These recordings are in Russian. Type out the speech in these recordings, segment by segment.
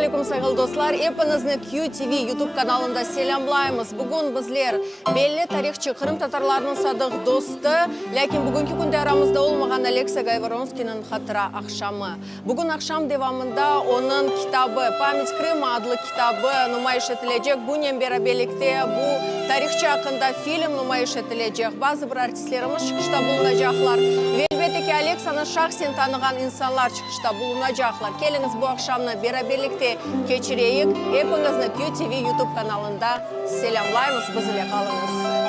алейкум, сайгыл достар. Эпанызны QTV YouTube каналында селямлаймыз. Бүгін bizler белли тарихчы Кырым татарларының садық досты, ләкин бүгінгі күнде арамызда olmagan Алексей Гайворонскийның хатыра акшамы. Бүгін акшам девамында оның китабы «Память Крыма» адлы китабы нумайыш етілежек. Бунен бері белікте бұл тарихчы ақында фильм нумайыш етілежек. Базы бір артистлерimiz çıkışta bulunacaklar. Elbette Alexa'nın şahsen tanıgan insanlar çıkışta bulunacaklar. Geliniz bu akşamını beraberlikte geçireyik. Hepinizini QTV YouTube kanalında selamlayımız. Bizimle kalınız.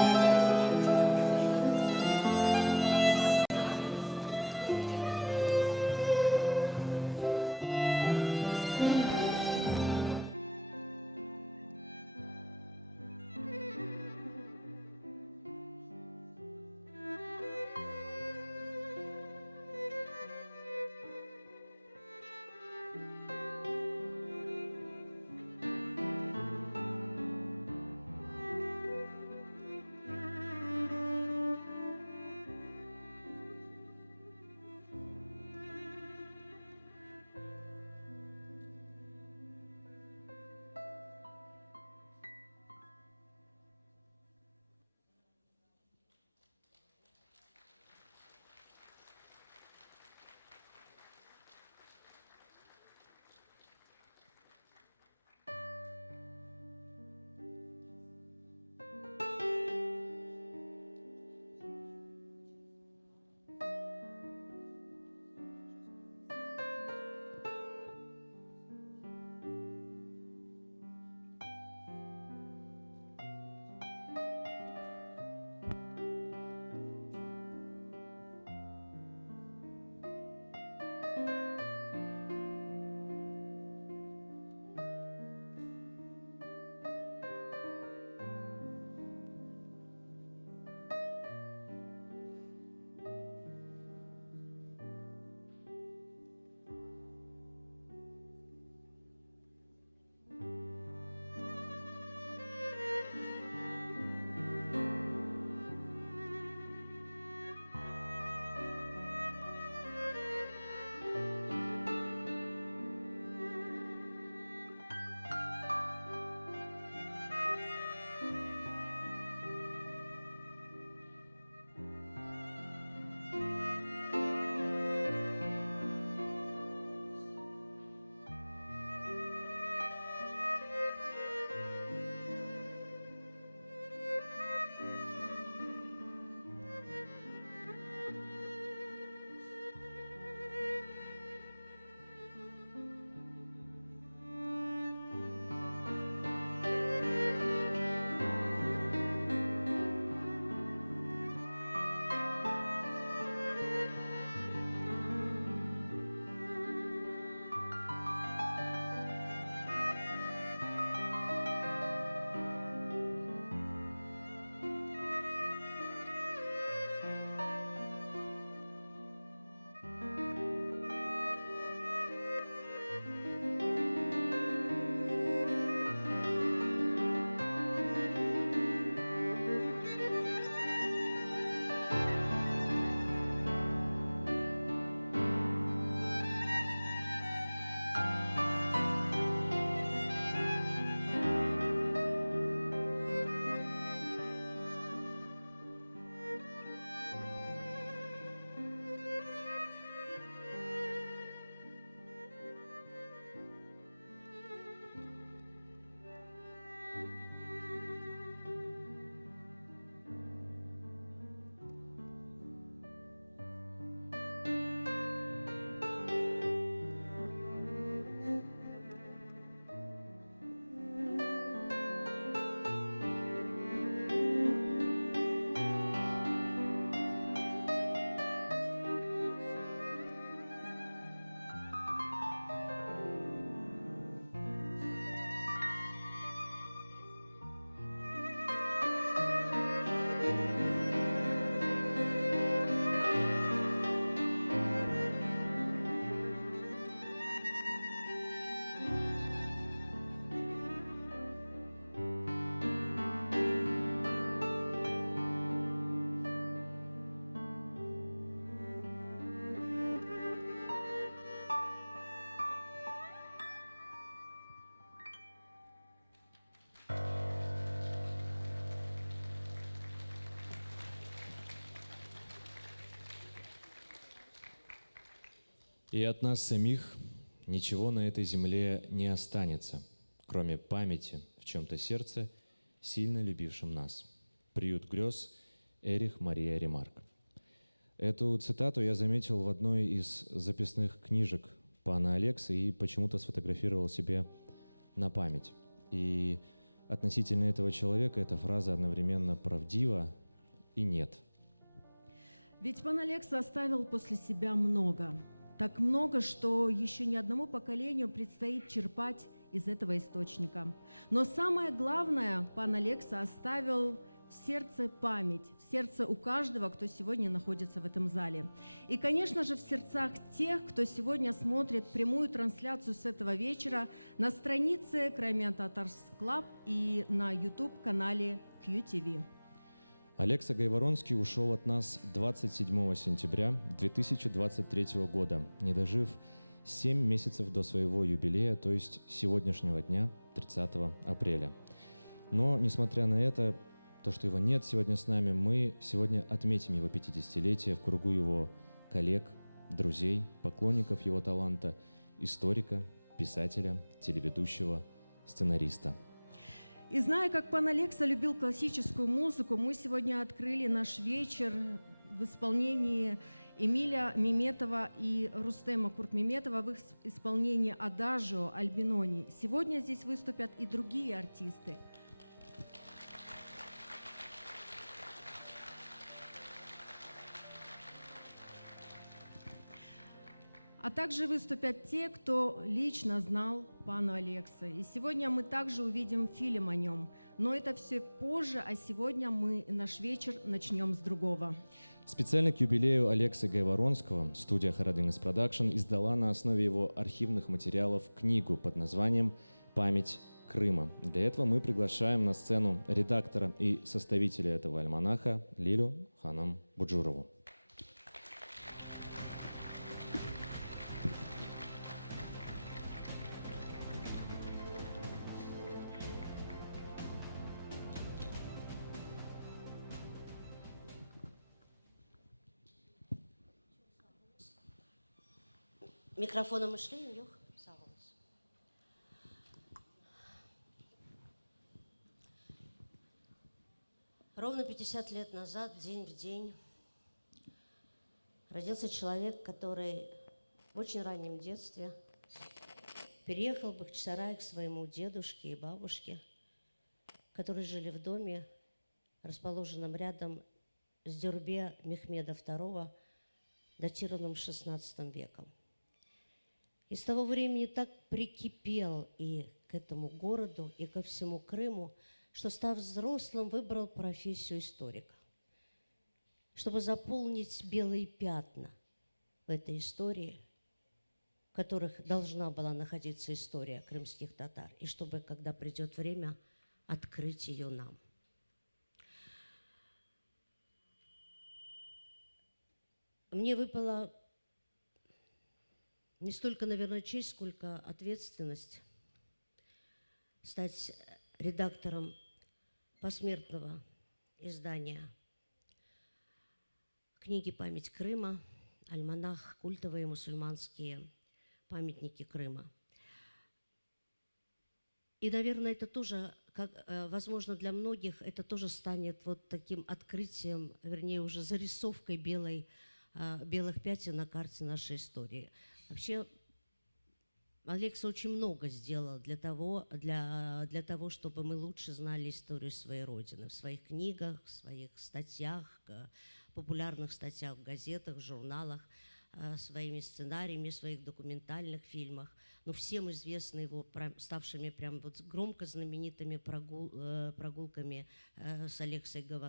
И от нас самих ничего на этой земле не останется, кроме памяти в чем-то сердце, сильно любившем нас. Приют грез, Эрих Мария Ремарк. Эту цитату я заметил в одной из записных книжек пана Алекса и почему-то сфотографировал себе на память. И относительно этого человека эта фраза одновременно правдива и нет. Ведь пан Алекса оставил после себя много. Так много, что еще ни одному поколению предстоит черпать из этого источника. Но самое главное, пан Алекса оставил в сердце память, в сердце у каждого, кто сегодня находится в этом зале. И, конечно же, в сердцах тех, кто сегодня смотрит прямую трансляцию с этого вечера на странице Crimean Tatars Club и на YouTube-канале QTV. Алекса Гайворонский ушел от нас 27 сентября 2023 года, не дожив 7 месяцев до своего юбилея, то есть сегодняшнего дня, 30 апреля. Но, несмотря на это, то, что его нет сегодня с нами, мы сегодня отметим его 50-летие в кругу его коллег, друзей, поклонников его таланта, историка, писателя, телеведущего, сценариста. И зная, как пан Алекса любил классическую музыку, мы сегодня открыли наш вечер в исполнении Эмиля Меметова и Рустема Куртмеметова в их исполнении «Адажио Альбинони». Сегодня здесь выступят и другие артисты. А также выступят те, кто лично знал пана Алекса. И сегодня мы также увидим фильм о нем. Но это все позже, а сегодня мы наш вечер начнем с другого. Специально к юбилею Алекса Гайворонского студия Харадингс Продакшн издала на основе его архивных материалов книгу под названием «Память Крыма». Для этого мы приглашаем на сцену редактора и составителя этого альманаха Лилю Ханам Буджурову. Микрофоном мышления, Лех, саугулас. Ровно 50 лет назад, день в день, родился человек, который в очень раннем детстве переехал в Бахчисарай к своему дедушке и бабушке, которые жили в доме, расположенном рядом с Дюрбе Мехмеда II, датированным XVI веком. И с того времени так прикипел и к этому городу, и ко всему Крыму, что, став взрослым, выбрал профессию историка, чтобы заполнить белые пятна в этой истории, в которых должна была находиться история крымских татар, и чтобы, когда придет время, открыть ее нам. Мне выпала не столько, наверное, честь, сколько ответственность стать редактором посмертного издания книги «Память Крыма», альманах «Культовые мусульманские памятники Крыма». И, наверное, это тоже, как, возможно, для многих, это тоже станет вот таким открытием, вернее, уже зарисовкой белых пятен на карте нашей истории. Вообще, Алекса очень много сделал для того, чтобы мы лучше знали историю своей Родины. В своих книгах, в своих статьях, популярных статьях в газетах, в журналах, своими сценариями, в своих документальных фильмах. Но всем известны его ставшими прям вот громко знаменитыми прогулками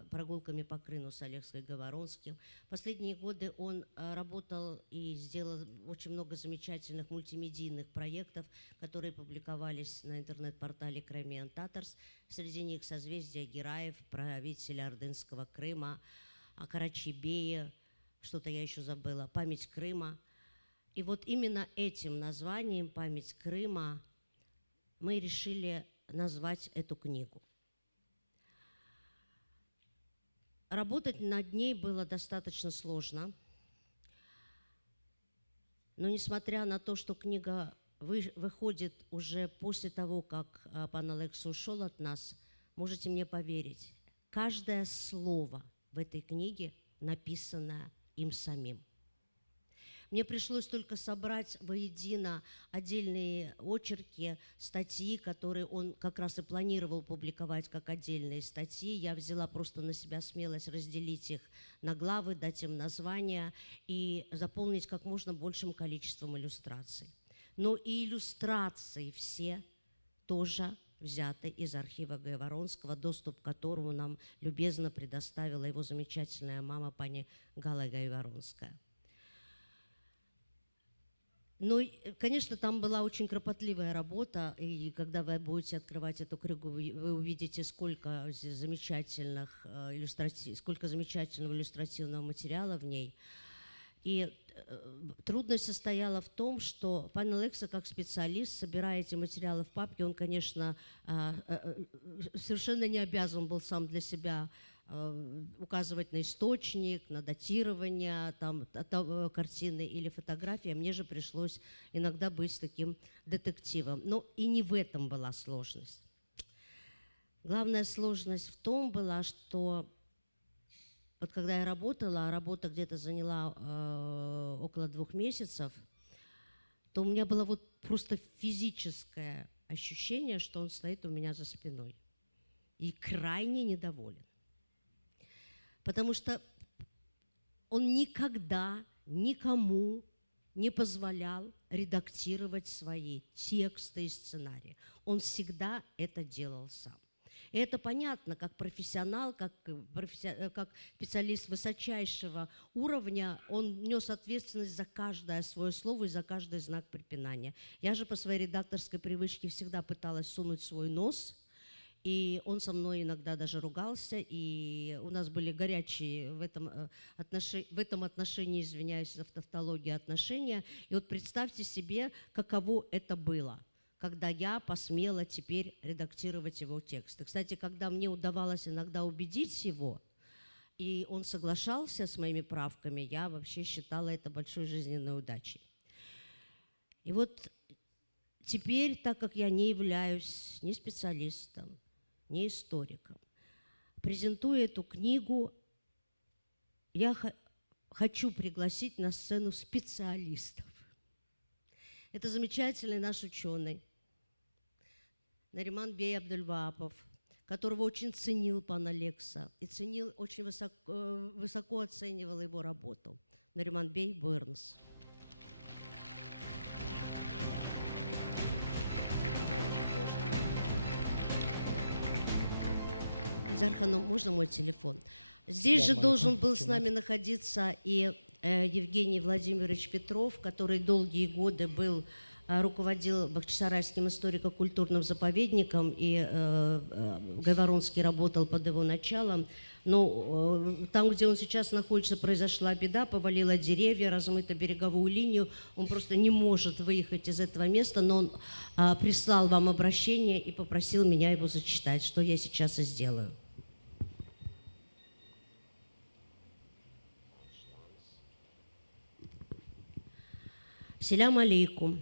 прогулками по Крыму с Алексой Гайворонским. В последние годы он работал и сделал очень много замечательных мультимедийных проектов, которые публиковались на интернет-портале Crimean Tatars. Среди них «Созвездие Гераев», правителя Ордынского Крыма, о Карачебее, что-то я еще забыла, «Память Крыма». И вот именно этим названием «Память Крыма» мы решили назвать эту книгу. Работать над ней было достаточно сложно, Но несмотря на то, что книга выходит уже после того, как пан Алекса ушел от нас, можете мне поверить, каждое слово в этой книге написано им самим. Мне пришлось только собрать воедино отдельные очерки, статьи, которые он как раз и планировал публиковать как отдельные статьи. Я взяла просто на себя смелость разделить их на главы, дать им названия и заполнить как можно большим количеством иллюстраций. Но и иллюстрации все тоже взяты из архива Гайворонского, доступ к которому нам любезно предоставила его замечательная мама, пани Гала Гайворонская. Ну, конечно, там была очень кропотливая работа, и когда вы будете открывать эту книгу, вы увидите, сколько замечательного иллюстративного материала в ней. И трудность состояла в том, что пан Алекса, как специалист, собирая эти материалы в папке, он, конечно, совершенно не обязан был сам для себя указывать на источник, на датирование там, картины или фотографии. Мне же пришлось иногда быть таким детективом. Но и не в этом была сложность. Главная сложность в том была, что вот когда я работала, а работа где-то заняла около 2 месяцев, то у меня было вот просто физическое ощущение, что он стоит у меня за спиной и крайне недоволен. Потому что он никогда никому не позволял редактировать свои тексты и сценарии. Он всегда это делал сам. И это понятно, как профессионал, как специалист высочайшего уровня, он нес ответственность за каждое свое слово и за каждый знак препинания. Я же по своей редакторской привычке всегда пыталась сунуть свой нос, и он со мной иногда даже ругался, и у нас были горячие в этом отношении, извиняюсь за тавтологию, отношения. И вот представьте себе, каково это было, когда я посмела теперь редактировать его тексты. Кстати, когда мне удавалось иногда убедить его, и он соглашался с моими правками, я вообще считала это большой жизненной удачей. И вот теперь, так как я не являюсь ни специалистом, ни историком, презентуя эту книгу, я хочу пригласить на сцену специалистов. Это замечательный наш ученый Нариман Бей Абдульваапов, которого очень ценил пан Алекса и ценил, очень высоко оценивал его работу. Нариман Бей, Буйрнс. Ильзар Ханом, можно мой телефон? Здесь же должен был с нами находиться и Евгений Владимирович Петров, который долгие годы руководил Бахчисарайским историко-культурным заповедником, и Гайворонский работал под его началом. Но там, где он сейчас находится, произошла беда, повалила деревья, размыта береговую линию. Он просто не может выехать из этого места, но он прислал вам обращение и попросил меня его зачитать, что я сейчас и сделаю. Селям алейкум.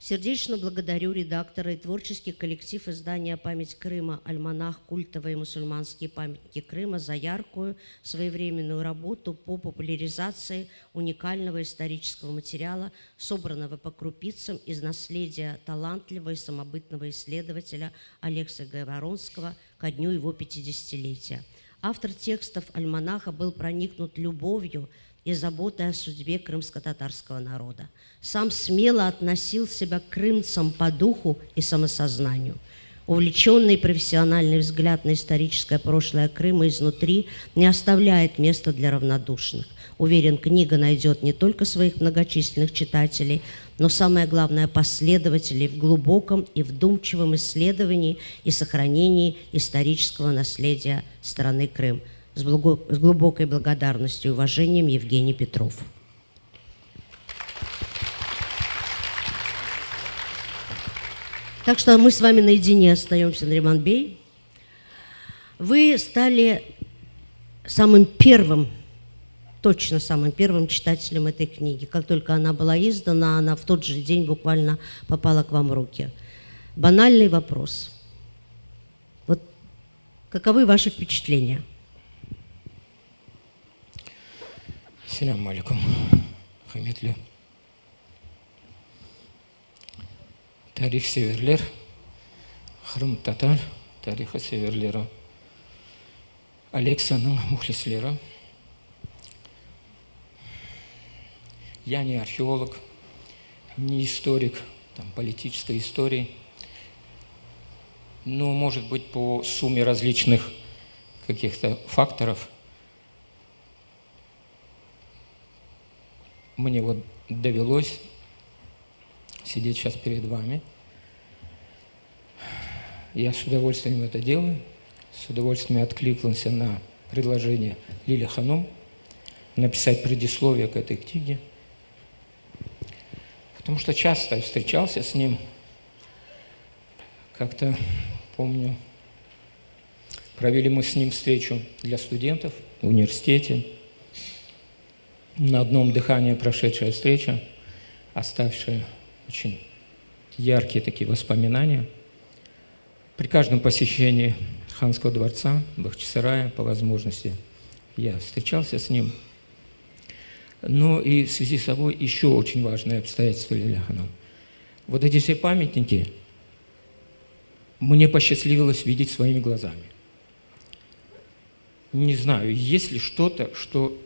Сердечно благодарю редактора и творческий коллектив издания «Память Крыма. Альманах. Культовые мусульманские памятники Крыма» за яркую, своевременную работу по популяризации уникального исторического материала, собранного по крупицам из наследия талантливого и самобытного исследователя Алекса Гайворонского ко дню его 50-летия. Автор текстов альманаха был проникнут любовью и заботой о судьбе крымско-татарского народа. Сам смело относил себя к крымцам по духу и самосознанию. Увлеченный профессиональный взгляд на историческое прошлое Крыма изнутри не оставляет места для равнодушных. Уверен, книга найдет не только своих многочисленных читателей, но самое главное – последователей в глубоком и вдумчивом исследовании и сохранении исторического наследия страны Крым. С глубокой благодарностью и уважением, Евгений Петров. Так что мы с вами наедине остаемся, Нариман Бей. Вы стали самым первым точно самым первым читателем этой книги. Как только она была издана, она в тот же день буквально попала к вам в руки. Банальный вопрос. Вот каковы ваши впечатления? Селям алейкум. Хамитли. Тарих северлер. Хрым татар. Тарихы северлері. Алексаның мухлислері. Я не археолог, не историк политической истории, но, может быть, по сумме различных каких-то факторов мне вот довелось сидеть сейчас перед вами. Я с удовольствием это делаю, с удовольствием откликнулся на предложение Лили Ханум написать предисловие к этой книге. Потому что часто я встречался с ним, как-то помню, провели мы с ним встречу для студентов в университете. На одном дыхании прошедшая встреча, оставившая очень яркие такие воспоминания. При каждом посещении Ханского дворца, Бахчисарая, по возможности, я встречался с ним. Но и в связи с собой еще очень важное обстоятельство, Лиля Ханум. Вот эти все памятники мне посчастливилось видеть своими глазами. Не знаю, есть ли что-то, что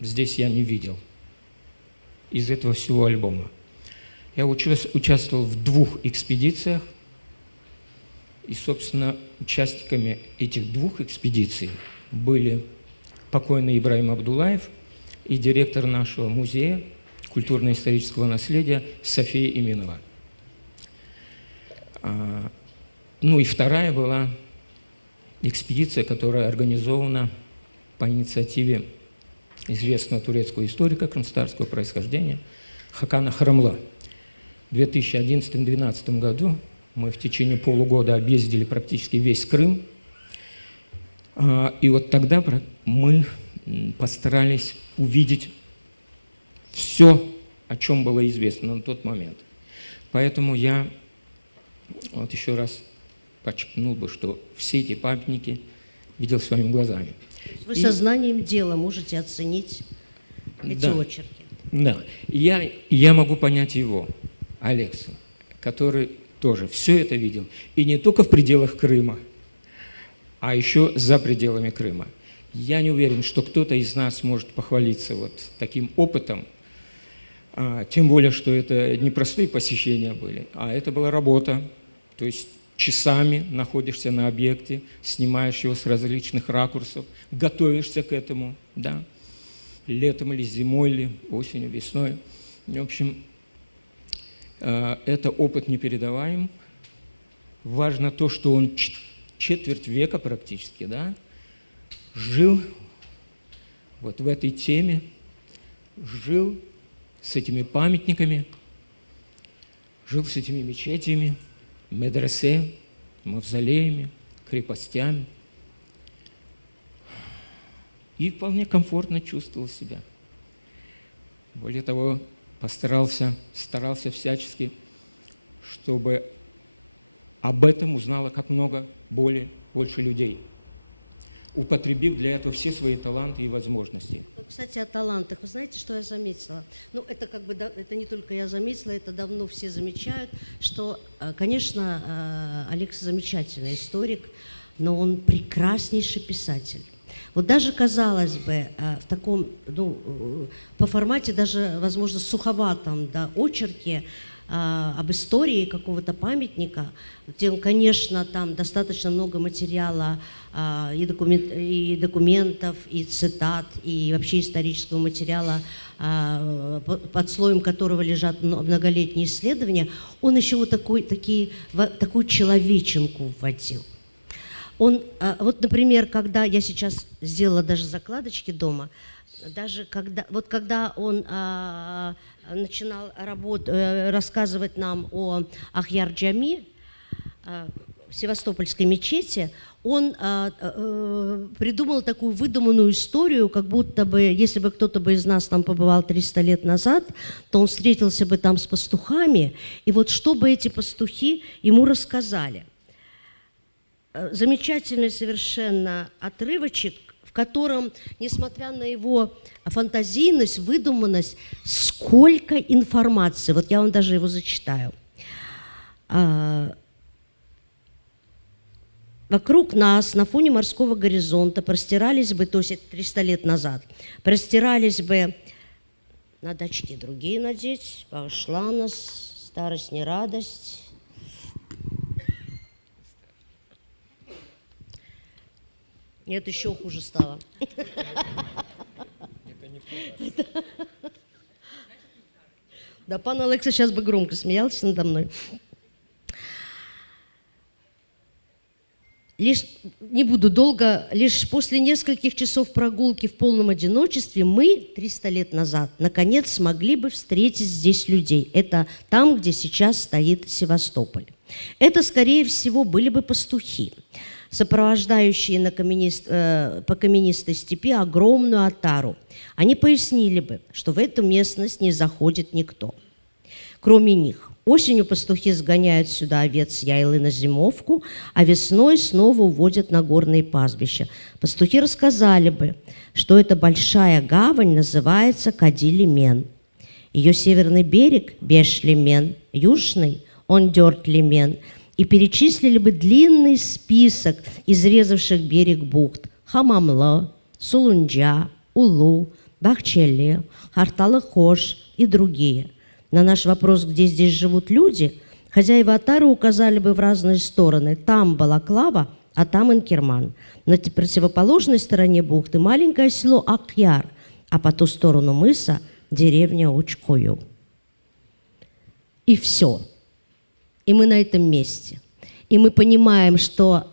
здесь я не видел из этого всего альбома. Я участвовал в 2 экспедициях, и, собственно, участниками этих 2 экспедиций были покойный Ибраим Абдуллаев и директор нашего музея культурно-исторического наследия София Иминова. Ну и вторая была экспедиция, которая организована по инициативе известного турецкого историка кронштадтского происхождения Хакана Харамла. В 2011-2012 году мы в течение полугода объездили практически весь Крым. И вот тогда мы постарались увидеть все, о чем было известно на тот момент. Поэтому я вот еще раз подчеркнул бы, что все эти памятники видел своими глазами. Вы сознанием дела можете оценить эти очерки. Да, я могу понять его, Алекса, который тоже все это видел. И не только в пределах Крыма, а еще за пределами Крыма. Я не уверен, что кто-то из нас может похвалиться вот таким опытом, тем более, что это не простые посещения были, а это была работа. То есть часами находишься на объекте, снимаешь его с различных ракурсов, готовишься к этому, да, летом или зимой, или осенью, весной. В общем, это опыт непередаваем. Важно то, что он четверть века практически, да, жил вот в этой теме, жил с этими памятниками, жил с этими мечетями, медресе, мавзолеями, крепостями. И вполне комфортно чувствовал себя. Более того, старался всячески, чтобы об этом узнало как много больше людей, употребив для этого все свои таланты и возможности. Кстати, о талантах. Вы знаете, что я заметила? Ну, это как бы это не только я заметила, это давно все замечают, что, конечно, Алекса замечательный историк, но он прекраснейший писатель. Вот даже, казалось бы, в таком, ну, по формате даже, возможно, суховатом, да, очерке об истории какого-то памятника, где, конечно, там достаточно много материала и документов, и цитат, и вообще исторического материала, под слоем которого лежат многолетние исследования, он еще вот такую человеченку вводил. Он, вот, например, когда я сейчас сделала даже закладочки дома, даже когда он начинал рассказывать нам о Ахьяр-Джами, Севастопольской мечети, он придумал такую выдуманную историю, как будто бы, если бы кто-то бы из нас там побывал 300 лет назад, то он встретился бы там с пастухами, и вот что бы эти пастухи ему рассказали. Замечательный совершенно отрывочек, в котором, несмотря на его фантазийность, выдуманность, сколько информации. Вот я вам даже его зачитаю. Вокруг нас на фоне морского горизонта простирались бы, то есть это 300 лет назад, простирались бы, надо очки другие надеть, пошла нас, старость не радость. Нет, еще хуже стало. Да, пан Алекса сейчас бы громко смеялся надо мной. Лишь, не буду долго, лишь после нескольких часов прогулки в полном одиночестве мы 300 лет назад наконец смогли бы встретить здесь людей. Это там, где сейчас стоит Севастополь. Это, скорее всего, были бы пастухи, сопровождающие по каменистой степи огромную отару. Они пояснили бы, что в эту местность не заходит никто, кроме них. Осенью пастухи сгоняют сюда овец с яйлы на зимовку, а весной снова уводят на горные пастбища. Пастухи рассказали бы, что эта большая гавань называется Кади-Лимен. Ее северный берег – Беш-Лимен, южный – Ондёрт-Лимен, и перечислили бы длинный список изрезавших берег бухт – Хамамлы, Сулунджа, Улу, Бахчеле, Харталы-Хош и другие. На наш вопрос, где здесь живут люди, хозяева отары указали бы в разные стороны. Там Балаклава, а там Инкерман. На противоположной стороне бухты маленькое село Акьяр, а по ту сторону мыса деревня Учкою. И все. И мы на этом месте. И мы понимаем, что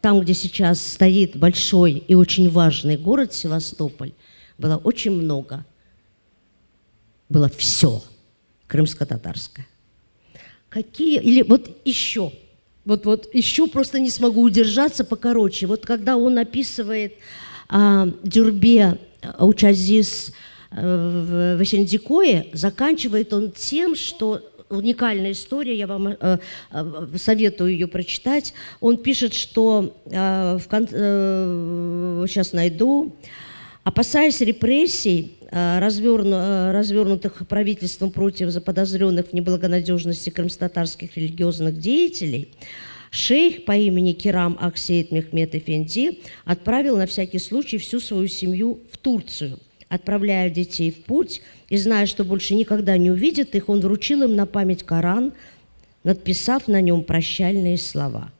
там, где сейчас стоит большой и очень важный город Севастополь, было очень много. Было все. Крымско-татарская. Какие, или вот еще, вот еще просто не смогу удержаться покороче. Вот когда он описывает Дюрбе Аучазис в Эсендикое, заканчивает он тем, что уникальная история, я вам советую ее прочитать. Он пишет, что, сейчас найду, опасаясь репрессий, развернутых правительством против заподозренных в неблагонадежности крымско-татарских религиозных деятелей, шейх по имени Керам Аксейд Мехмед Эфенди отправил на всякий случай всю свою семью в Турцию. Отправляя детей в путь и зная, что больше никогда не увидит их, он вручил им на память Коран, надписав на нем прощальные слова.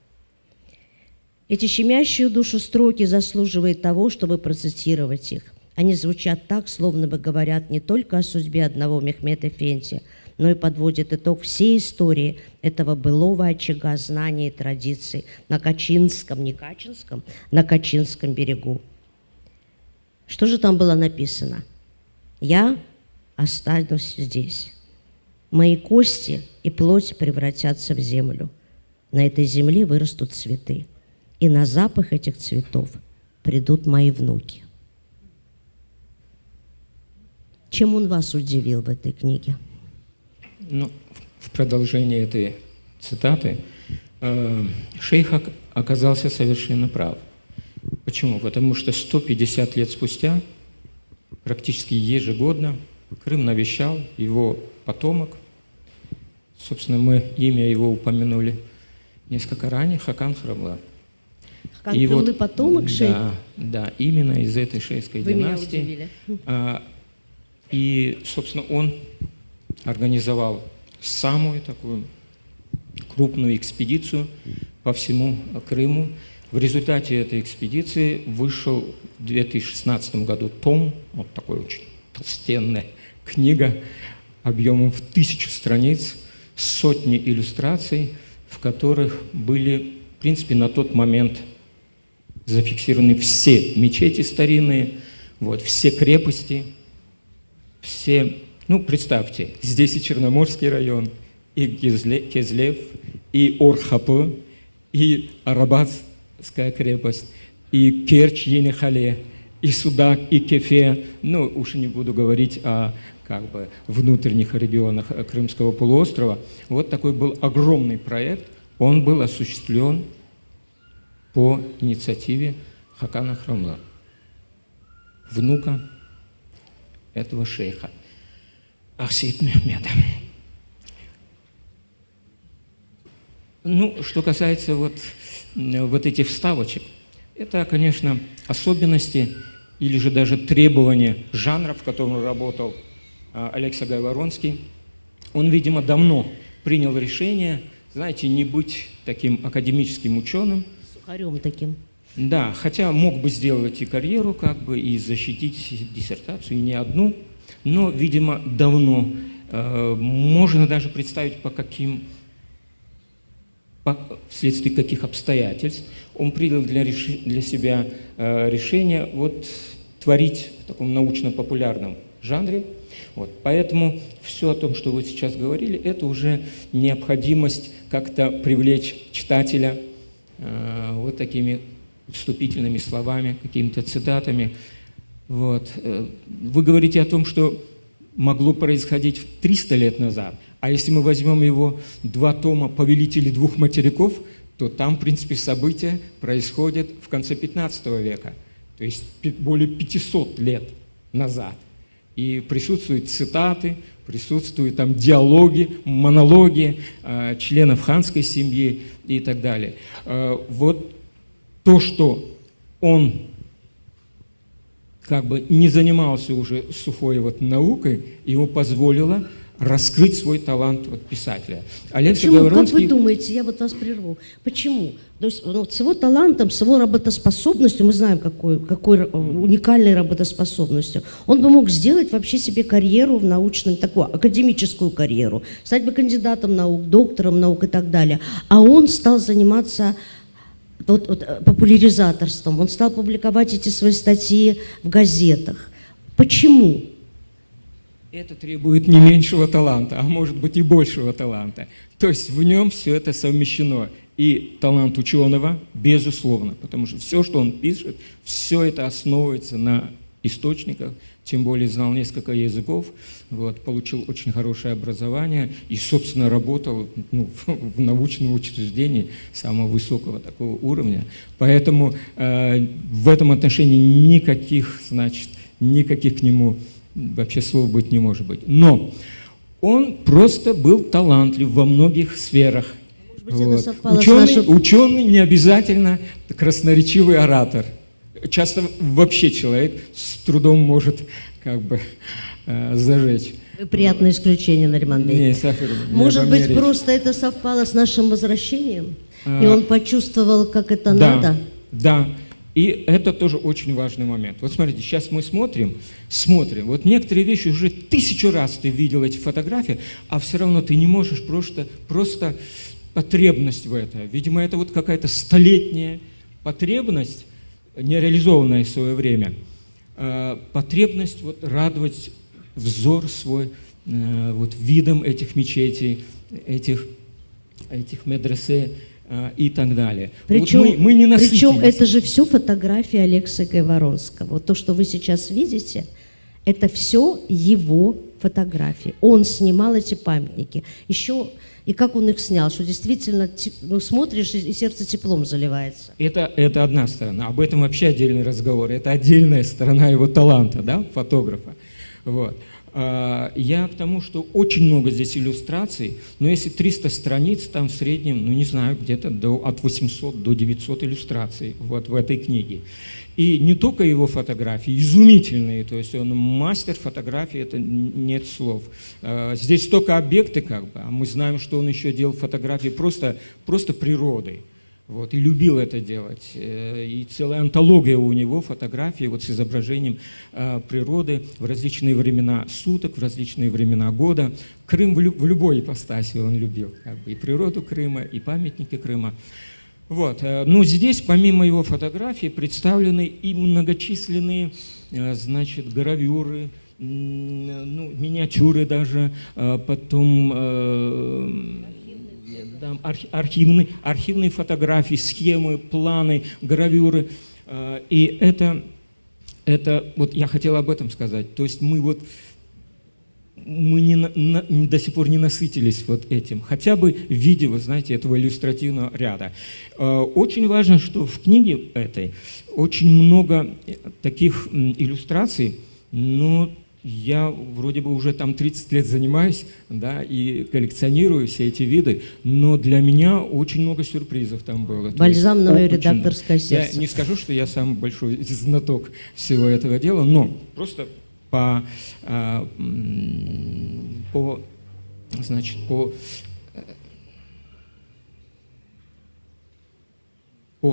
Эти щемящие душу строки заслуживают того, чтобы процитировать их. Они звучат так, словно бы говорят не только о судьбе одного Мехмед Эфенди, но и подводят итог всей истории этого былого очага знаний и традиций на Качинском, не Качинском, на Качинском берегу. Что же там было написано? «Я останусь здесь. Мои кости и плоть превратятся в землю. На этой земле вырастут цветы, и на запах этих цветов придут мои внуки». Чем он вас удивил в этой книге? Ну, в продолжении этой цитаты шейх оказался совершенно прав. Почему? Потому что 150 лет спустя, практически ежегодно, Крым навещал его потомок. Собственно, мы имя его упомянули несколько ранее, Хакан Храмла. Хакан Храмлы потомок шейх? Да, именно из этой шейхской династии. Меня удивили. И, собственно, он организовал самую такую крупную экспедицию по всему Крыму. В результате этой экспедиции вышел в 2016 году том, вот такой очень толстенная книга объемом в 1000 страниц, сотни иллюстраций, в которых были, в принципе, на тот момент зафиксированы все мечети старинные, вот, все крепости, все, ну, представьте, здесь и Черноморский район, и Кезлев, и Орхапы, и Арабат, крепость, и Керчь, Енихале, и Судак, и Кефе. Ну, уж не буду говорить о как бы внутренних регионах Крымского полуострова. Вот такой был огромный проект. Он был осуществлен по инициативе Хакана Хромла, внука этого шейха Ахсейд Мехмеда. Ну, что касается вот этих вставочек, это, конечно, особенности или же даже требования жанра, в котором работал Алекса Гайворонский. Он, видимо, давно принял решение, знаете, не быть таким академическим ученым. Сухарем таким. Да, хотя мог бы сделать и карьеру, как бы, и защитить диссертацию, и не одну, но, видимо, давно. Можно даже представить, вследствие каких обстоятельств он принял для себя решение вот творить в таком научно-популярном жанре. Вот. Поэтому все о том, что вы сейчас говорили, это уже необходимость как-то привлечь читателя вот такими вступительными словами, какими-то цитатами. Вот. Вы говорите о том, что могло происходить 300 лет назад, а если мы возьмем его 2 тома «Повелители двух материков», то там, в принципе, события происходят в конце 15 века, то есть более 500 лет назад. И присутствуют цитаты, присутствуют там диалоги, монологи членов ханской семьи и так далее. Вот то, что он как бы не занимался уже сухой вот наукой, его позволило раскрыть свой талант вот писателя. Почему? Как вы думаете, я вот вас прерву, почему? То есть, ну, с его талантом, с его работоспособностью, мы знаем, какой уникальной работоспособностью, он бы мог сделать вообще себе карьеру в научном, такую академическую карьеру, стать бы кандидатом наук, доктором наук и так далее. А он стал заниматься популяризаторством, он стал публиковать эти свои статьи в газетах. Почему? Это требует не меньшего таланта, а может быть и большего таланта. То есть в нем все это совмещено. И талант ученого, безусловно, потому что все, что он пишет, все это основывается на источниках, тем более знал несколько языков, вот, получил очень хорошее образование и, собственно, работал в научном учреждении самого высокого такого уровня. Поэтому в этом отношении никаких к нему вообще слов быть не может быть. Но он просто был талантлив во многих сферах. Вот. Ученый не обязательно красноречивый оратор. Часто вообще человек с трудом может как бы зажечь. Приятное исключение, Нариман Бей. Может быть, речь. Просто это совпало с нашим возвращением, и он почувствовал, как это надо? Да. И это тоже очень важный момент. Вот смотрите, сейчас мы смотрим, вот некоторые вещи уже 1000 раз ты видел эти фотографии, а все равно ты не можешь просто потребность в это. Видимо, это вот какая-то столетняя потребность, нереализованная в свое время, потребность вот радовать взор свой вот видом этих мечетей, этих медресе и так далее. Причем, вот мы не насытились. Причем это же все фотографии Алекса Гайворонского. Вот то, что вы сейчас видите, это все его фотографии. Он снимал эти памятники. Еще и как он их снял, что действительно смотришь, и сердце теплом заливается. Это одна сторона. Об этом вообще отдельный разговор. Это отдельная сторона его таланта, да, фотографа. Вот. Я к тому, что очень много здесь иллюстраций, но если 300 страниц, там в среднем, не знаю, где-то от 800 до 900 иллюстраций вот в этой книге. И не только его фотографии, изумительные, то есть он мастер фотографии, это нет слов. Здесь только объекты, как бы, а мы знаем, что он еще делал фотографии просто природы. Вот, и любил это делать. И целая антология у него фотографий вот с изображением природы в различные времена суток, в различные времена года. Крым в любой ипостаси он любил, как бы, и природу Крыма, и памятники Крыма. Вот. Но здесь, помимо его фотографий, представлены и многочисленные, гравюры, миниатюры даже, потом да, архивные фотографии, схемы, планы, гравюры. И это вот я хотел об этом сказать. То есть мы до сих пор не насытились вот этим, хотя бы в виде, вы знаете, этого иллюстративного ряда. Очень важно, что в книге этой очень много таких иллюстраций, но я вроде бы уже там 30 лет занимаюсь, да, и коллекционирую все эти виды, но для меня очень много сюрпризов там было. Бальзам на мое редакторское сердце. Я не скажу, что я самый большой знаток всего этого дела, но просто по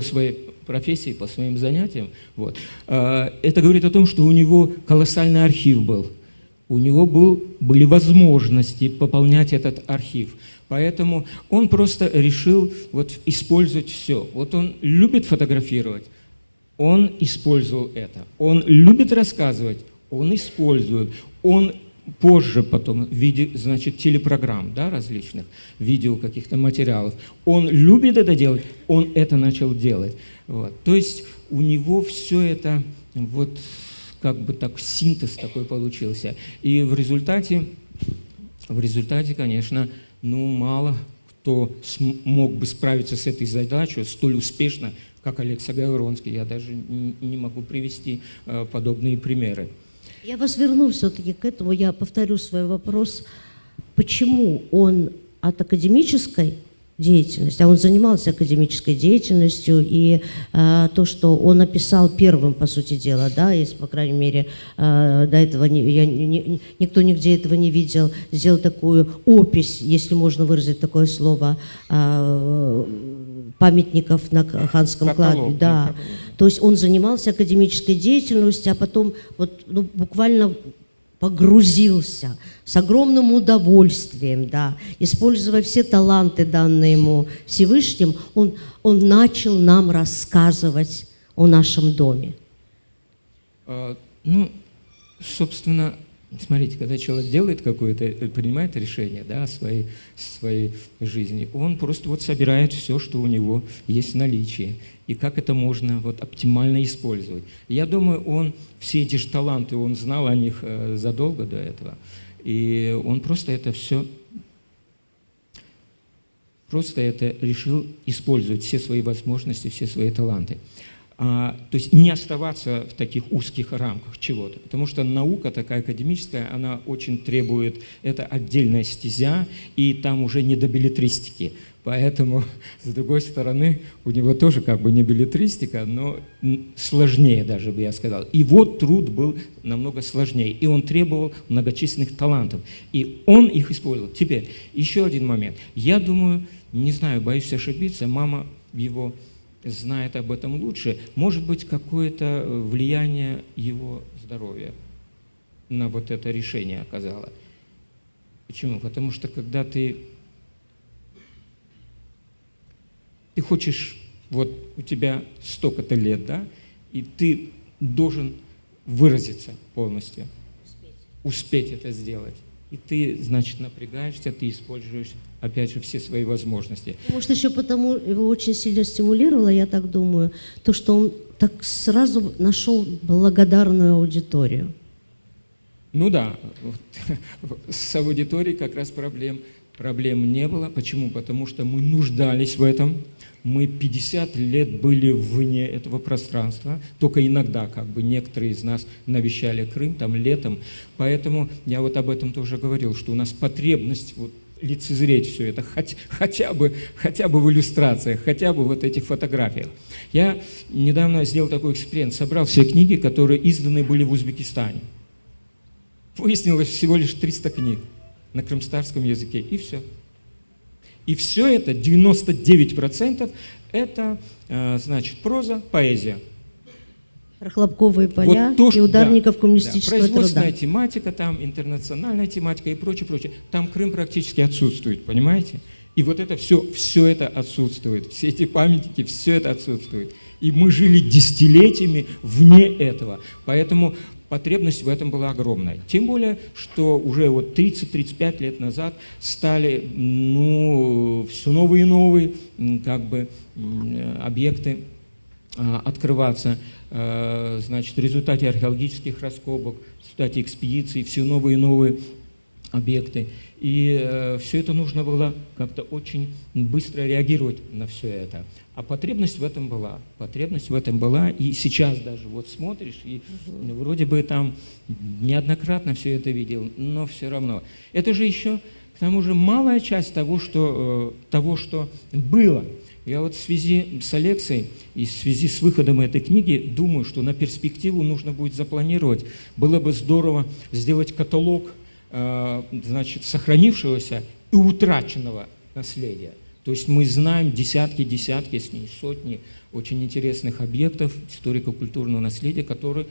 своей профессии, по своим занятиям. Вот. Это говорит о том, что у него колоссальный архив был. У него были возможности пополнять этот архив. Поэтому он просто решил использовать все. Вот он любит фотографировать, он использовал это. Он любит рассказывать, он использует. Он позже потом в виде, значит, телепрограмм, да, различных, видео каких-то материалов. Он любит это делать, он это начал делать. Вот. То есть у него все это, как бы так, синтез такой получился. И в результате, конечно, мало кто смог бы справиться с этой задачей столь успешно, как Алекса Гайворонский. Я даже не могу привести подобные примеры. Я вас верну все-таки к этому, я повторю свой вопрос. Почему он от академической деятельности, а он занимался академической деятельностью, и то, что он написал первым, по сути дела, да, если, по крайней мере, до этого никто нигде этого не видел, сделал такую опись, если можно выразить такое слово, памятников на Ханском кладбище. Да. То есть он занимался академической деятельностью, а потом буквально погрузился с огромным удовольствием, да, используя все таланты, данные ему Всевышним, он начал нам рассказывать о нашем доме. Собственно, смотрите, когда человек делает какое-то, принимает решение, да, о своей жизни, он просто собирает все, что у него есть в наличии, и как это можно оптимально использовать. Я думаю, он все эти же таланты, он знал о них задолго до этого, и он просто это решил использовать, все свои возможности, все свои таланты. То есть не оставаться в таких узких рамках чего-то, потому что наука такая академическая, она очень требует, это отдельная стезя, и там уже не до беллетристики. Поэтому, с другой стороны, у него тоже как бы не беллетристика, но сложнее даже, бы я сказал. Его труд был намного сложнее, и он требовал многочисленных талантов, и он их использовал. Теперь, еще один момент. Я думаю, не знаю, боюсь ошибиться, мама его знает об этом лучше, может быть, какое-то влияние его здоровья на это решение оказало. Почему? Потому что когда ты хочешь, у тебя столько-то лет, да, и ты должен выразиться полностью, успеть это сделать. И ты, значит, напрягаешься, ты используешь, опять же, все свои возможности. Может, еще потому его очень сильно стимулировало, я так думаю, то, что он так сразу нашел благодарную аудиторию. Ну да, с аудиторией как раз проблем не было. Почему? Потому что мы нуждались в этом. Мы 50 лет были вне этого пространства, только иногда некоторые из нас навещали Крым там летом, поэтому я об этом тоже говорил, что у нас потребность лицезреть все это, хотя бы в иллюстрациях, хотя бы в этих фотографиях. Я недавно сделал такой эксперимент, собрал все книги, которые изданы были в Узбекистане. Выяснилось всего лишь 300 книг на крымстарском языке, и все. И все это, 99%, это, значит, проза, поэзия. Хлопковые поля и ударников коммунистического труда. Производственная тематика, там интернациональная тематика и прочее. Там Крым практически отсутствует, понимаете? И это все это отсутствует, все эти памятники, все это отсутствует. И мы жили десятилетиями вне этого. Поэтому потребность в этом была огромная. Тем более, что уже вот 30-35 лет назад стали, ну, все новые и новые, как бы, объекты открываться, значит, в результате археологических раскопок, в результате экспедиций, все новые и новые объекты. И все это нужно было как-то очень быстро реагировать на все это. А потребность в этом была, и сейчас даже вот смотришь, и вроде бы там неоднократно все это видел, но все равно. Это же еще, к тому же, малая часть того, что было. Я вот в связи с Алексой и в связи с выходом этой книги думаю, что на перспективу нужно будет запланировать. Было бы здорово сделать каталог, значит, сохранившегося и утраченного наследия. То есть мы знаем десятки, если не сотни очень интересных объектов историко-культурного наследия, которые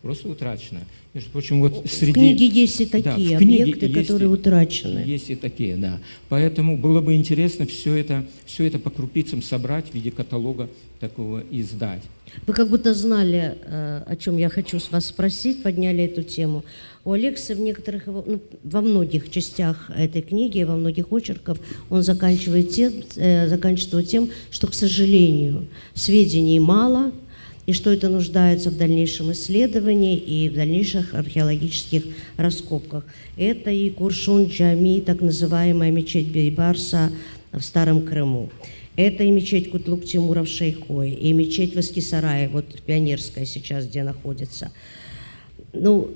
просто утрачено. Между прочим, вот среди... В книге есть и такие объекты, которые утрачены. Есть и такие, да. Поэтому было бы интересно все это по крупицам собрать в виде каталога такого и издать. Вы как будто знали, о чем я хочу с вас спросить, подняли эту тему. У Алекса в некоторых, во многих частях этой книги, во многих очерках, он заканчивает тем, что, к сожалению, сведений мало, и что это нуждается в дальнейшем исследовании и в дальнейших археологических раскопках. Это и Куршун-Джами, так называемая мечеть Бейбарса в Старом Крыму. Это и мечеть Кутлук-Тимура в Шейхое, и мечеть в Эскисарае, вот Пионерская сейчас, где находится. Ну,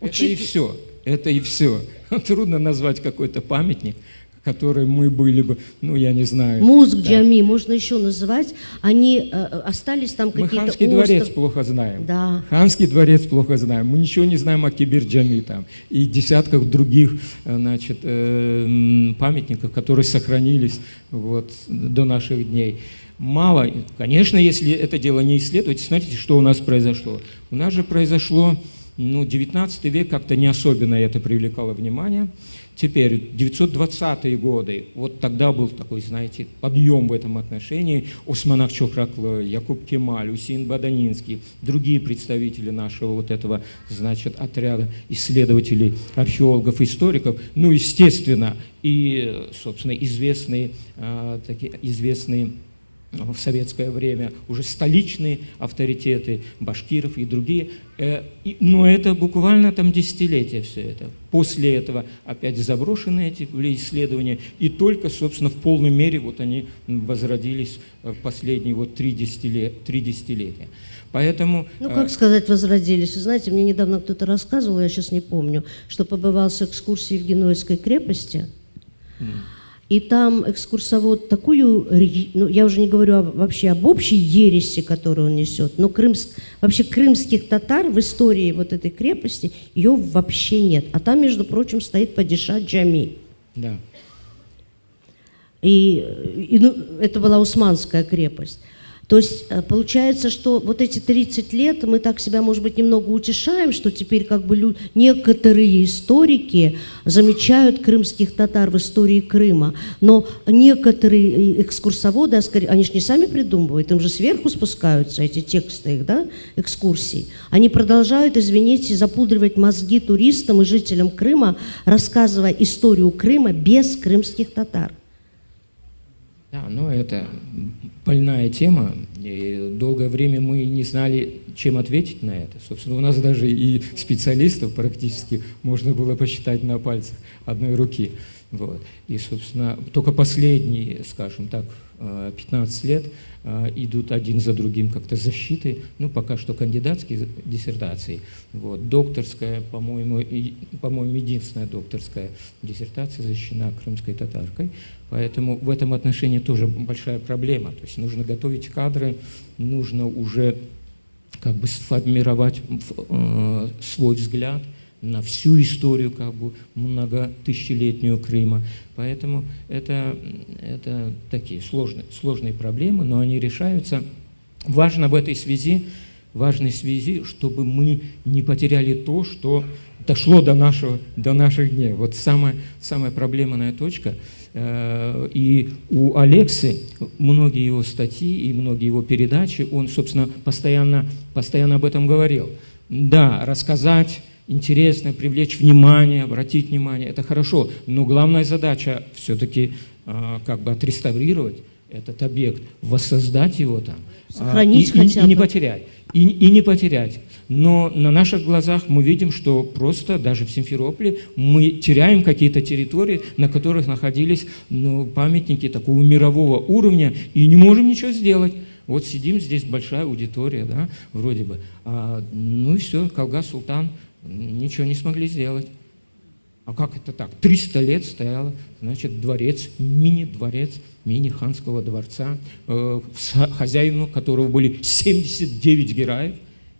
Это и все. Трудно назвать какой-то памятник, который мы были бы, ну, я не знаю. Музг, Джами, можно еще называть. Они остались там какие-то... Мы Ханский дворец плохо знаем. Да. Ханский дворец плохо знаем. Мы ничего не знаем о Кибир-Джами там и десятках других, значит, памятников, которые сохранились вот до наших дней. Мало. Конечно, если это дело не исследовать, смотрите, что у нас произошло. У нас же произошло, ну, 19 век как-то не особенно это привлекало внимание. Теперь, 920-е годы, вот тогда был такой, знаете, подъем в этом отношении. Осман Акчохраклы, Якуб Кемаль, Усейн Баданинский, другие представители нашего вот этого, значит, отряда исследователей, археологов, историков. Ну, естественно, и, собственно, известные в советское время уже столичные авторитеты, Башкиров и другие. Но это буквально там десятилетия все это. После этого опять заброшены эти исследования, и только, собственно, в полной мере вот они возродились в последние вот 3 десятилетия. Поэтому... Ну, как сказать, возродились? Вы знаете, мне недавно кто-то рассказывал, я сейчас не помню, что побывал с экскурсией в Генуэзской крепости, и там экскурсовод такую, ну, я уже не говорю вообще об общей ереси, которую он несет, но вообще крымских татар в истории вот этой крепости ее вообще нет. А там, между прочим, стоит падиша Джами. Да. И ну, это была Усманская крепость. То есть получается, что вот эти 30 лет мы так себя, может быть, немного утешаем, что теперь как бы некоторые историки замечают крымских татар в истории Крыма, но некоторые экскурсоводы, они же не сами придумывают, им же сверху спускаются эти тексты их, да, экскурсий. Они продолжают, извините, запудривать мозги туристам и жителям Крыма, рассказывая историю Крыма без крымских татар. Да, ну это больная тема, и долгое время мы не знали, чем ответить на это. Собственно, у нас даже и специалистов практически можно было посчитать на пальцах одной руки. Вот. И, собственно, только последние, скажем так, 15 лет идут один за другим как-то защиты, ну, пока что кандидатские диссертации. Вот. Докторская, по-моему, единственная докторская диссертация защищена крымской татаркой. Поэтому в этом отношении тоже большая проблема. То есть нужно готовить кадры, нужно уже как бы сформировать свой взгляд на всю историю как бы многотысячелетнюю Крыма. Поэтому это такие сложные проблемы, но они решаются. Важно в этой связи, чтобы мы не потеряли то, что дошло до наших дней. Вот самая проблемная точка. И у Алексы многие его статьи и многие его передачи, он, собственно, постоянно об этом говорил. Да, рассказать интересно, привлечь внимание, обратить внимание, это хорошо, но главная задача все-таки как бы отреставрировать этот объект, воссоздать его там, Сохранить хотя бы. и не потерять, и не потерять. Но на наших глазах мы видим, что просто даже в Симферополе мы теряем какие-то территории, на которых находились памятники такого мирового уровня, и не можем ничего сделать. Вот сидим, здесь большая аудитория, да, вроде бы. Ну и все, Калга-Султан, ничего не смогли сделать. А как это так? 300 лет стоял, значит, дворец, мини-дворец, мини-ханского дворца, хозяину которого были 79 гераев,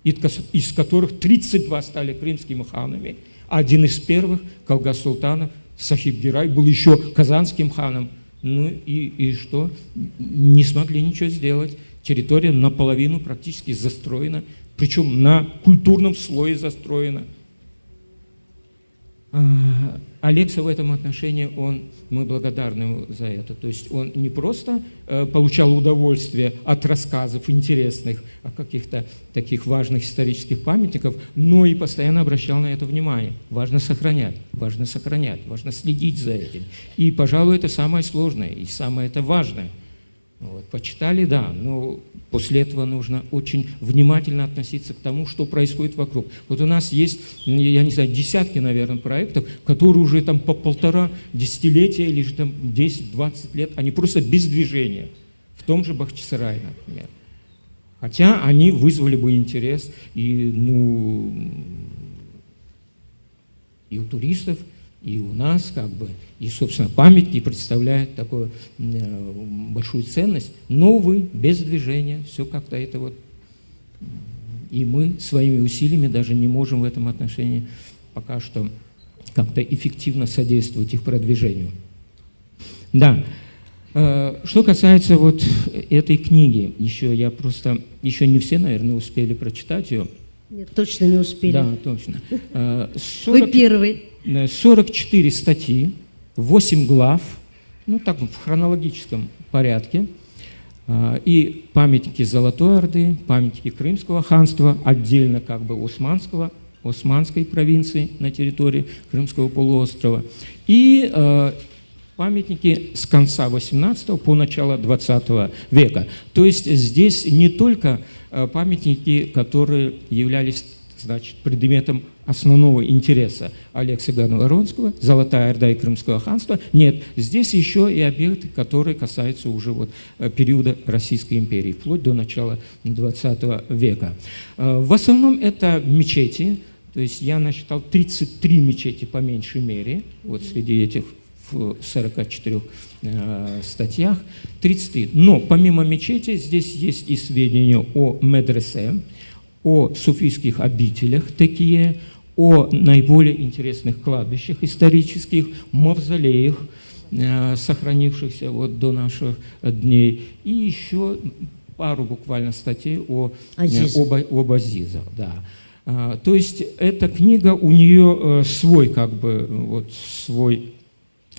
из которых 32 стали крымскими ханами. Один из первых, Калга-Султанов, Сахиб-Герай, был еще казанским ханом. Ну и что? Не смогли ничего сделать. Территория наполовину практически застроена, причем на культурном слое застроена. Алекса в этом отношении, мы благодарны ему за это. То есть он не просто получал удовольствие от рассказов интересных о каких-то таких важных исторических памятников, но и постоянно обращал на это внимание. Важно сохранять, важно следить за этим. И, пожалуй, это самое сложное и самое это важное. Вот, почитали, да, но после этого нужно очень внимательно относиться к тому, что происходит вокруг. Вот у нас есть, я не знаю, десятки, наверное, проектов, которые уже там по 1,5 десятилетия или же там 10-20 лет, они просто без движения. В том же Бахчисарае, например. Хотя они вызвали бы интерес и у туристов, и у нас, как бы, и, собственно, памятники представляют такую большую ценность, но, увы, без движения, все как-то это вот. И мы своими усилиями даже не можем в этом отношении пока что как-то эффективно содействовать их продвижению. Да. Что касается вот этой книги, еще не все, наверное, успели прочитать ее. Нет, точно не успели. Да, точно. Вы первый. 44 статьи, 8 глав, так в хронологическом порядке, и памятники Золотой Орды, памятники Крымского ханства, отдельно как бы Османской провинции на территории Крымского полуострова, и памятники с конца 18 по начало 20 века. То есть здесь не только памятники, которые являлись, значит, предметом основного интереса Алекса Гайворонского, Золотая Орда и Крымского ханства. Нет, здесь еще и объекты, которые касаются уже вот периода Российской империи, вплоть до начала 20 века. В основном это мечети, то есть я насчитал 33 мечети по меньшей мере, вот среди этих в 44 статьях, 33. Но помимо мечети здесь есть и сведения о медресе, о суфийских обителях такие, о наиболее интересных кладбищах исторических, мавзолеях, сохранившихся вот до наших дней, и еще пару буквально статей об Азизах. Да. То есть эта книга, у нее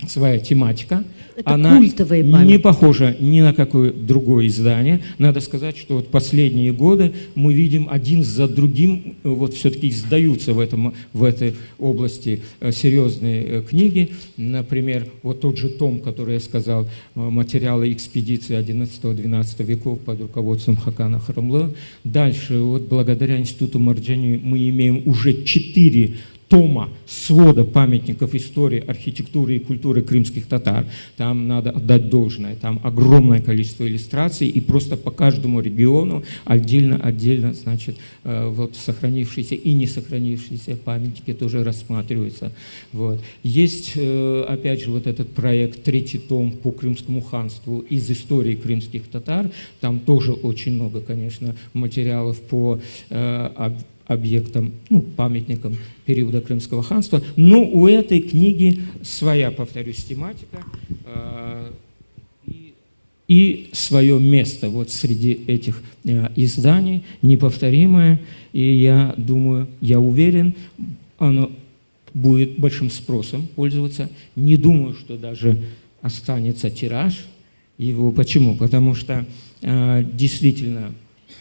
своя тематика. Это она культовые памятники. Не похожа ни на какое другое издание. Надо сказать, что вот последние годы мы видим один за другим, вот все-таки издаются в этой области серьезные книги. Например, вот тот же том, который я сказал, материалы экспедиции XI-XII веков под руководством Хакана Харамлы. Дальше, вот благодаря Институту Марджани мы имеем уже 4 тома свода памятников истории, архитектуры и культуры крымских татар. Там надо отдать должное, там огромное количество иллюстраций, и просто по каждому региону отдельно, значит, вот сохранившиеся и не сохранившиеся памятники тоже рассматриваются. Вот. Есть, опять же, вот этот проект, 3-й том по Крымскому ханству из истории крымских татар. Там тоже очень много, конечно, материалов по объектам, памятникам периода Крымского ханства. Но у этой книги своя, повторюсь, тематика и свое место вот среди этих изданий, неповторимое. И я думаю, я уверен, оно будет большим спросом пользоваться. Не думаю, что даже останется тираж его. Почему? Потому что действительно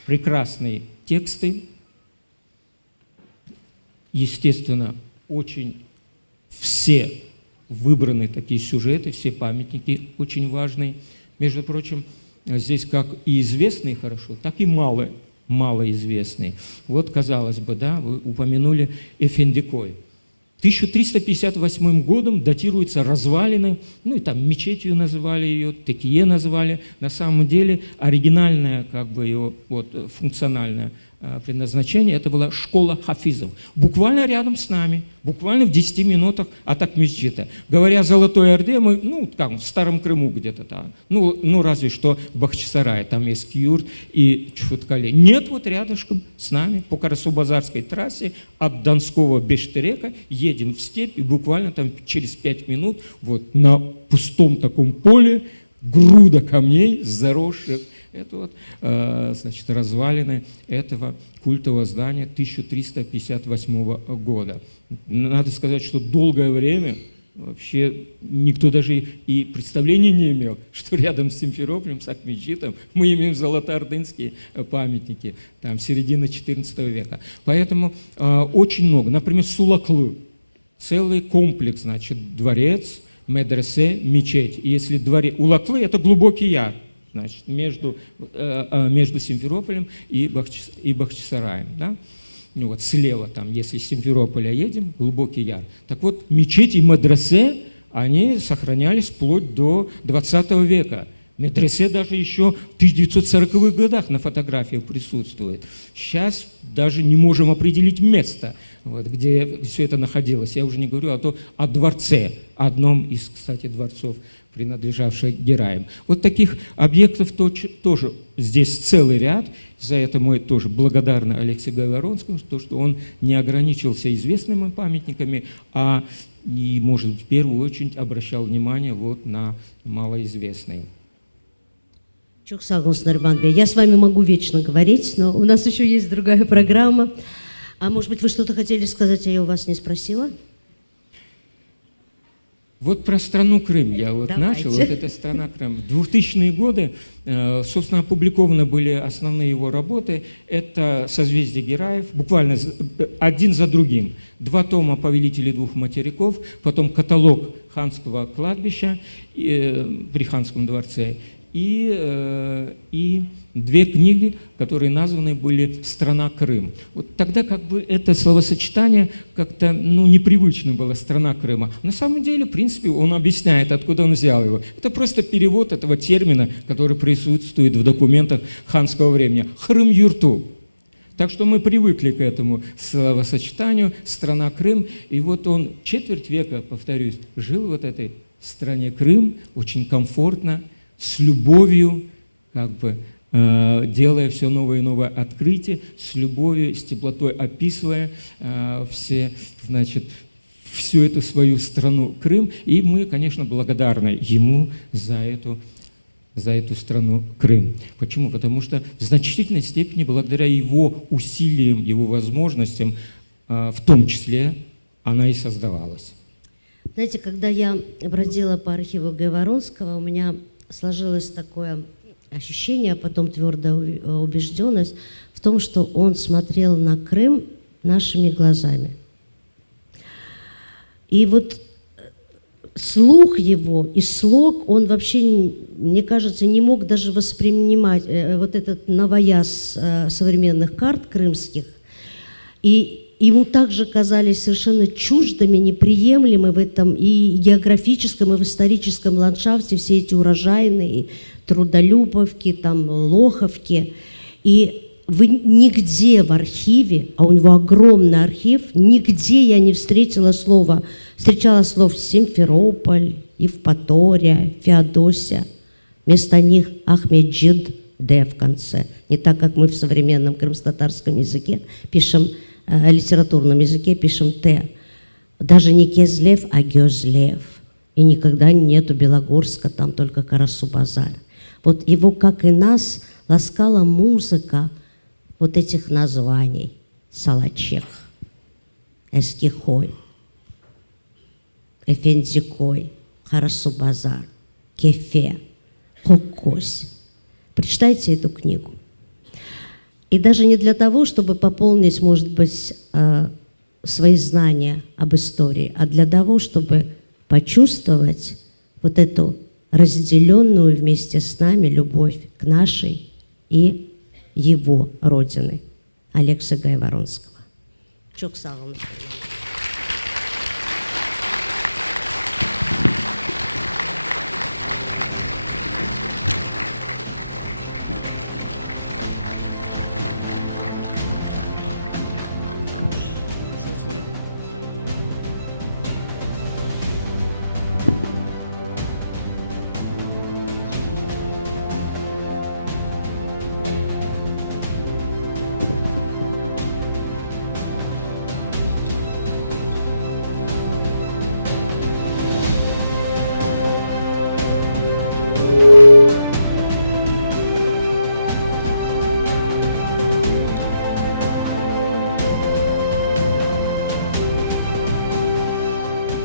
прекрасные тексты, естественно, очень все выбраны такие сюжеты, все памятники очень важные. Между прочим, здесь как и известные хорошо, так и малоизвестные. Вот, казалось бы, да, вы упомянули Эфендикой. 1358 годом датируются развалины, ну и там мечетью называли ее, текие назвали. На самом деле оригинальное, как бы ее вот, функциональное предназначение, это была школа хафизов. Буквально рядом с нами, буквально в 10 минутах от Акмесджита. Говоря о Золотой Орде, мы, ну, там, в Старом Крыму где-то там, ну, разве что в Бахчисарае, там есть Киюрт и Чфуткале. Нет, вот рядышком с нами, по Карасу-Базарской трассе, от Донского Бештерека, едем в степь, и буквально там через 5 минут вот на пустом таком поле груда камней, заросших. Это вот, значит, развалины этого культового здания 1358 года. Надо сказать, что долгое время вообще никто даже и представления не имел, что рядом с Симферополем, с Акмеджитом мы имеем золотоордынские памятники, там, середины XIV века. Поэтому очень много. Например, Сулаклы, целый комплекс, значит, дворец, медресе, мечеть. И если дворец... Улаклы – это глубокий яр. Значит, между Симферополем и Бахчисараем. Да? Ну, вот слева, там, если с Симферополя едем, глубокий яр. Так вот, мечети и медресе, они сохранялись вплоть до 20 века. Медресе даже еще в 1940-х годах на фотографиях присутствует. Сейчас даже не можем определить место, вот, где все это находилось. Я уже не говорю о дворце, одном из, кстати, дворцов, принадлежавших Гераям. Вот таких объектов тоже здесь целый ряд. За это мы тоже благодарны Алексею Гайворонскому, что он не ограничился известными памятниками, а и, может быть, в первую очередь обращал внимание вот на малоизвестные. Çok sağ olun Нарбан Бей. Я с вами могу вечно говорить, но у нас еще есть другая программа. А может быть, вы что-то хотели сказать, а я у вас не спросила? Вот про страну Крым я вот Давайте. начал. Вот эта страна Крым. В 2000-е годы, собственно, опубликованы были основные его работы. Это «Созвездие Гераев», буквально один за другим. 2 тома «Повелители двух материков», потом каталог ханского кладбища при ханском дворце и 2 книги, которые названы были «Страна Крым». Вот тогда как бы это словосочетание как-то непривычно было «Страна Крыма». На самом деле, в принципе, он объясняет, откуда он взял его. Это просто перевод этого термина, который присутствует в документах ханского времени. «Хрым-юрту». Так что мы привыкли к этому словосочетанию «Страна Крым». И вот он четверть века, повторюсь, жил в вот этой стране Крым, очень комфортно, с любовью, как бы, делая все новые и новые открытия, с любовью, с теплотой описывая всю эту свою страну Крым. И мы, конечно, благодарны ему за эту страну Крым. Почему? Потому что в значительной степени благодаря его усилиям, его возможностям, в том числе, она и создавалась. Знаете, когда я бродила по архиву Гайворонского, у меня сложилось такое ощущение, а потом твердая убежденность в том, что он смотрел на Крым нашими глазами. И вот слух его и слог, он вообще, мне кажется, не мог даже воспринимать вот этот новояз современных карт крымских. И ему также казались совершенно чуждыми, неприемлемы в этом и географическом, и в историческом ландшафте все эти урожайные Трудолюбовки, там, Лоховки. И вы нигде в архиве, а у него огромный архив, нигде я не встречала слов Симферополь, Евпатория, Феодосия. Вместо них Ахмеджид Д в конце. Не так, как мы в современном крымско-татарском языке пишем, литературном языке пишем Т. Даже не Кезлев, а Гёзлев. И никогда нету Белогорска, там только Карасу-Базар. Вот его, как и нас, ласкала музыка вот этих названий. Салачех, Эскихой, Эфендикой, Карасу-Базар, Кефе, Хоккось. Прочитайте эту книгу. И даже не для того, чтобы пополнить, может быть, свои знания об истории, а для того, чтобы почувствовать вот эту разделенную вместе с нами любовь к нашей и его родины, Алекса Гайворонского. Çok sağ olun.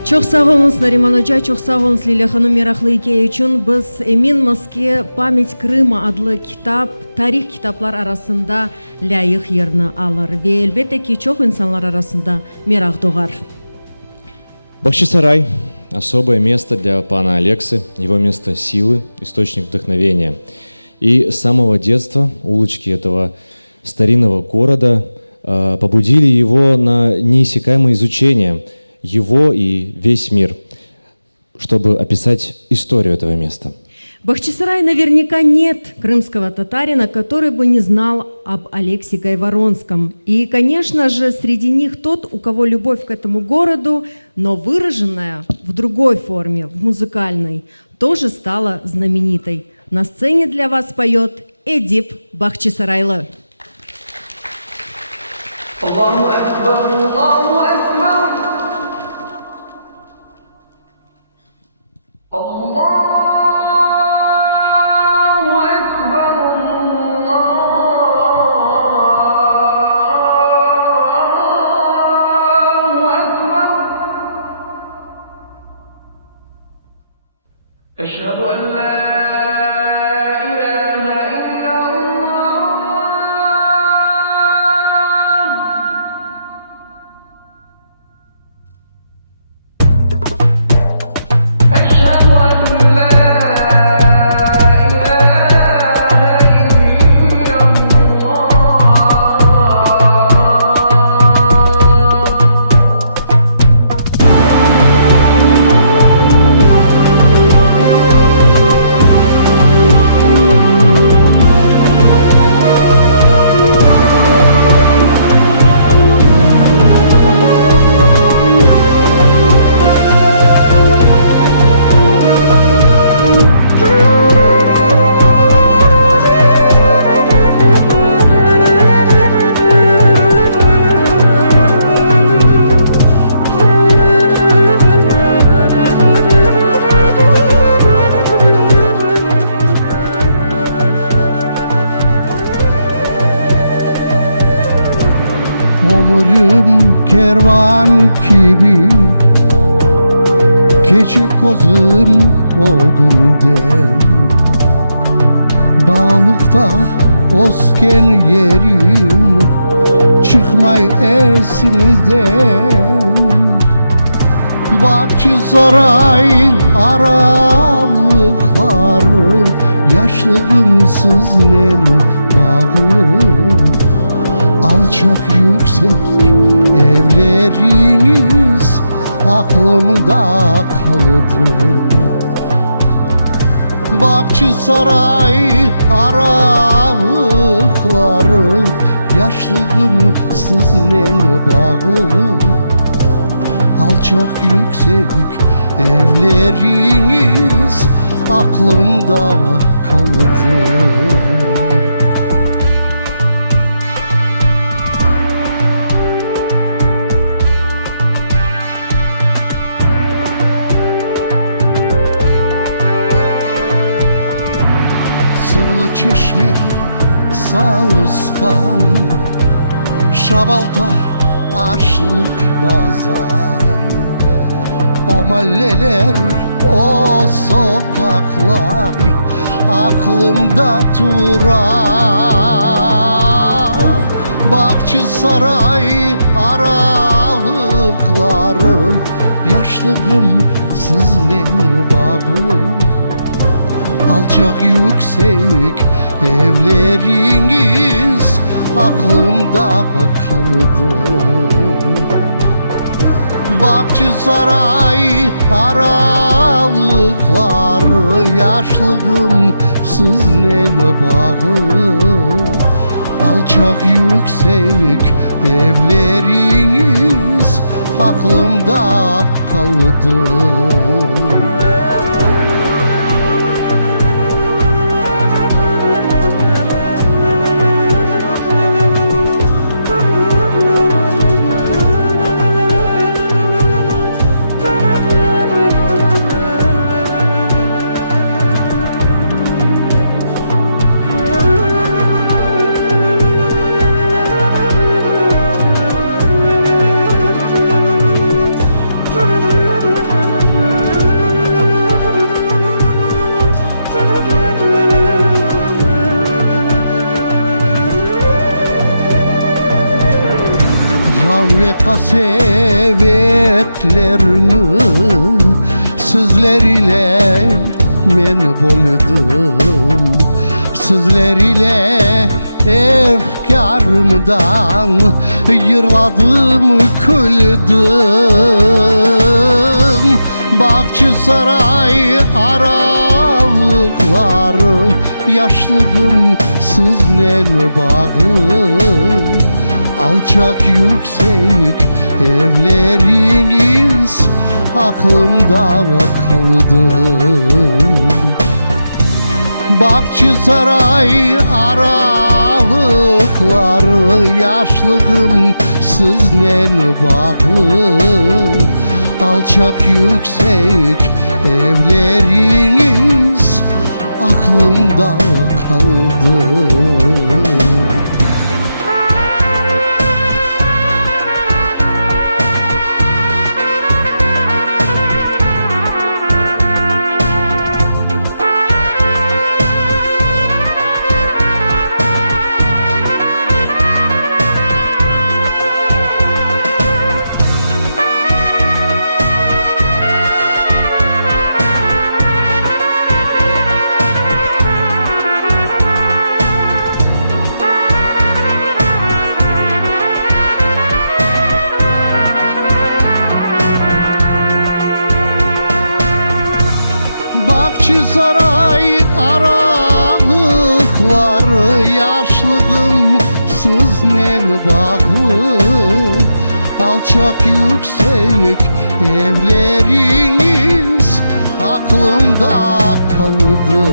Çok sağ olunuz Нариман Hoca, çok sağ olunuz Лилия ханым мерахлы икеи үшін. Біз Эмин-Моске «Память Крыма» адлы kitap, tarih kitaplar arasında layık yerini alır. Ve elbette ki çok insanlar arasında merak doğar. Бахчисарай – особое место для пана Алексы, его место силы, источник вдохновения. И с самого детства улочки этого старинного города побудили его на неиссякаемое изучение его и весь мир, чтобы описать историю этого места. В Бахчисарае наверняка нет крымского татарина, который бы не знал об Алексе Гайворонском. И, конечно же, среди них тот, у кого любовь к этому городу, но выраженная в другой форме, в музыкальной, тоже стала знаменитой. На сцене для вас поет Эдип Бахчисарайлы. Аллаху Акбар, Аллаху Акбар. Allahu Ekber, Allahu Ekber. Eşhedü en la ilahe illallah. Ömrüm kervan gibi keçi kozum oldu dem Balıkta osken yerim çıkmay esimden Bahçesaray aralıkları yaşlığımsız nene bağlı Alçak yüksek evleriniz aklımda kaldı Bahçesaray aralıkları yaşlığım sizinle bağlı Alçak yüksek evleriniz aklımda kaldı Çeşme Savuskan Şabalta Aşık Bazar O mahalleler, o sokaklar Aklımda durar Bahçesaray aralıkları, yaşlığım sizle bağlı. Alçak yüksek evleriniz aklımda kaldı. Bahçesaray aralıkları, yaşlığım sizle bağlı. Alçak yüksek evleriniz aklımda kaldı. Ve kasevetlerini sizler ile men boldum. Sizler ile efkarımdan yırladım, küldüm. Bahçesaray aralıkları, yaşlığım sizle bağlı. Alçak yüksek evleriniz aklımda kaldı. Bahçesaray aralıkları, yaşlığım sizle bağlı. Alçak yüksek evleriniz aklımda kaldı. Bahçesaray aralıkları, yaşlığım sizle bağlı. Alçak yüksek evleriniz aklımda kaldı.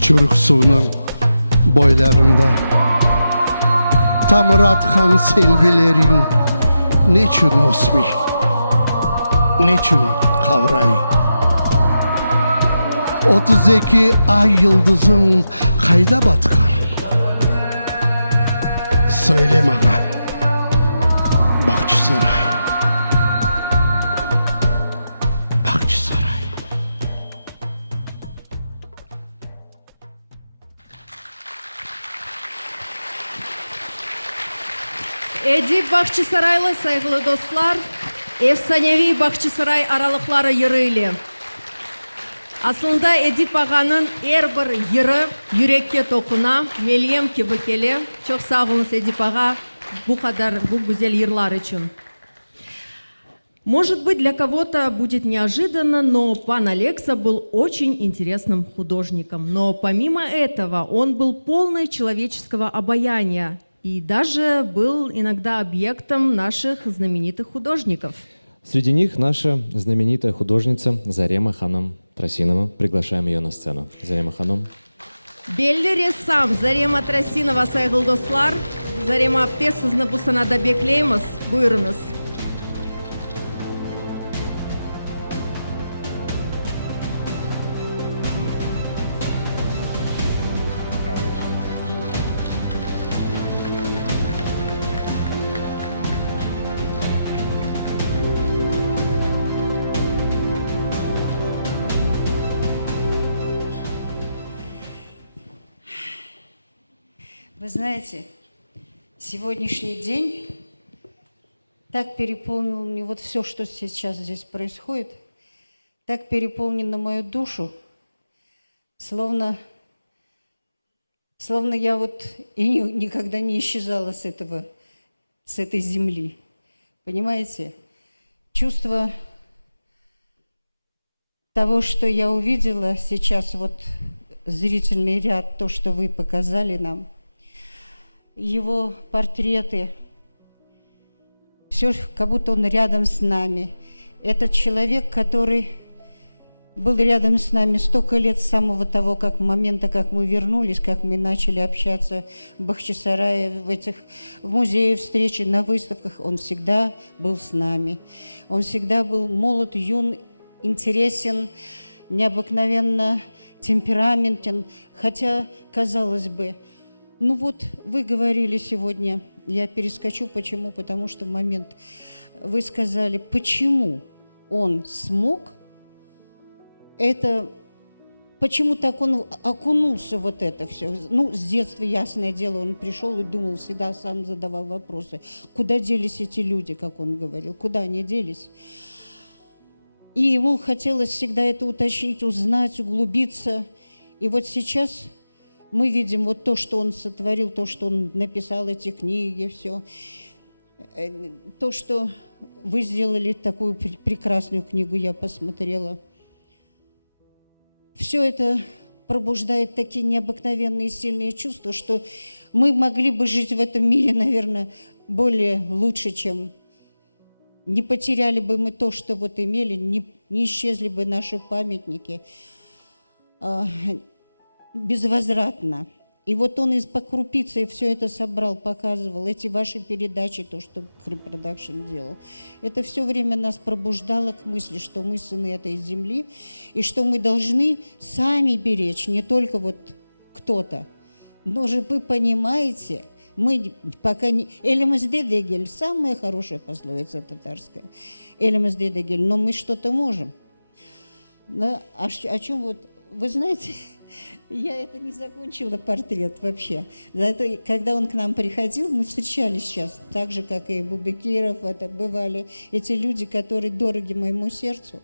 Çürük suyunun boylarında tamır atkan selvilerin neçün osmi, neçün kavray. 32 ay yıldızın kayda batkan, söyle bana Bahçesaray, Bahçesaray. Эдип Бахчисарайлы сайгылы достлар, efsanevi Бахчисарай аралыклары йыры. Aslında Edip Ağa'nın her bir yırı yürekке tokuna, meliyem ki bükeli. Çok sağ olun Edip Ağa bu kadar, bu güzel yırlar için. Может быть, для кого-то будет неожиданно, но пан Алекса был очень интересным художником. Но помимо этого, он был полный человеческого обаяния и даже был иногда объектом наших знаменитых художников. Среди них наша знаменитая художница Зарема Ханум Тросинова. Приглашаем ее на сцену. Зарема Ханум. Белли ресам Зарема Тросинова сайгыл достлар. Зарема апте сызны bu sanada bekleyimiz. Buyurunuz. знаете, сегодняшний день так переполнил мне вот все, что сейчас здесь происходит, так переполнено мою душу, словно я вот и никогда не исчезала с этой земли. Понимаете? Чувство того, что я увидела сейчас, вот зрительный ряд, то, что вы показали нам, его портреты, все как будто он рядом с нами. Этот человек, который был рядом с нами столько лет с самого того момента, как мы вернулись, как мы начали общаться в Бахчисарае, в музее, встречи, на выставках. Он всегда был с нами. Он всегда был молод, юн, интересен, необыкновенно темпераментен. Хотя, казалось бы, ну вот вы говорили сегодня, я перескочу, почему? Потому что в момент вы сказали, почему он смог это, почему так он окунулся вот это все? Ну, с детства, ясное дело, он пришел и думал, всегда сам задавал вопросы. Куда делись эти люди, как он говорил, куда они делись? И ему хотелось всегда это уточнить, узнать, углубиться. И вот сейчас мы видим вот то, что он сотворил, то, что он написал эти книги, все. То, что вы сделали такую прекрасную книгу, я посмотрела. Все это пробуждает такие необыкновенные сильные чувства, что мы могли бы жить в этом мире, наверное, более лучше, чем не потеряли бы мы то, что вот имели, не исчезли бы наши памятники безвозвратно. И вот он по крупице все это собрал, показывал, эти ваши передачи, то, что Крым Продакшн делал. Это все время нас пробуждало к мысли, что мы сыны этой земли, и что мы должны сами беречь, не только вот кто-то. Но же вы понимаете, мы пока не... Элемезде дегель, самая хорошая пословица татарская. Элемезде дегель, но мы что-то можем. Да? О чем вот... Вы знаете... Я это не закончила, портрет вообще. Зато, когда он к нам приходил, мы встречались сейчас, так же, как и Бубекиров, это бывали эти люди, которые дороги моему сердцу.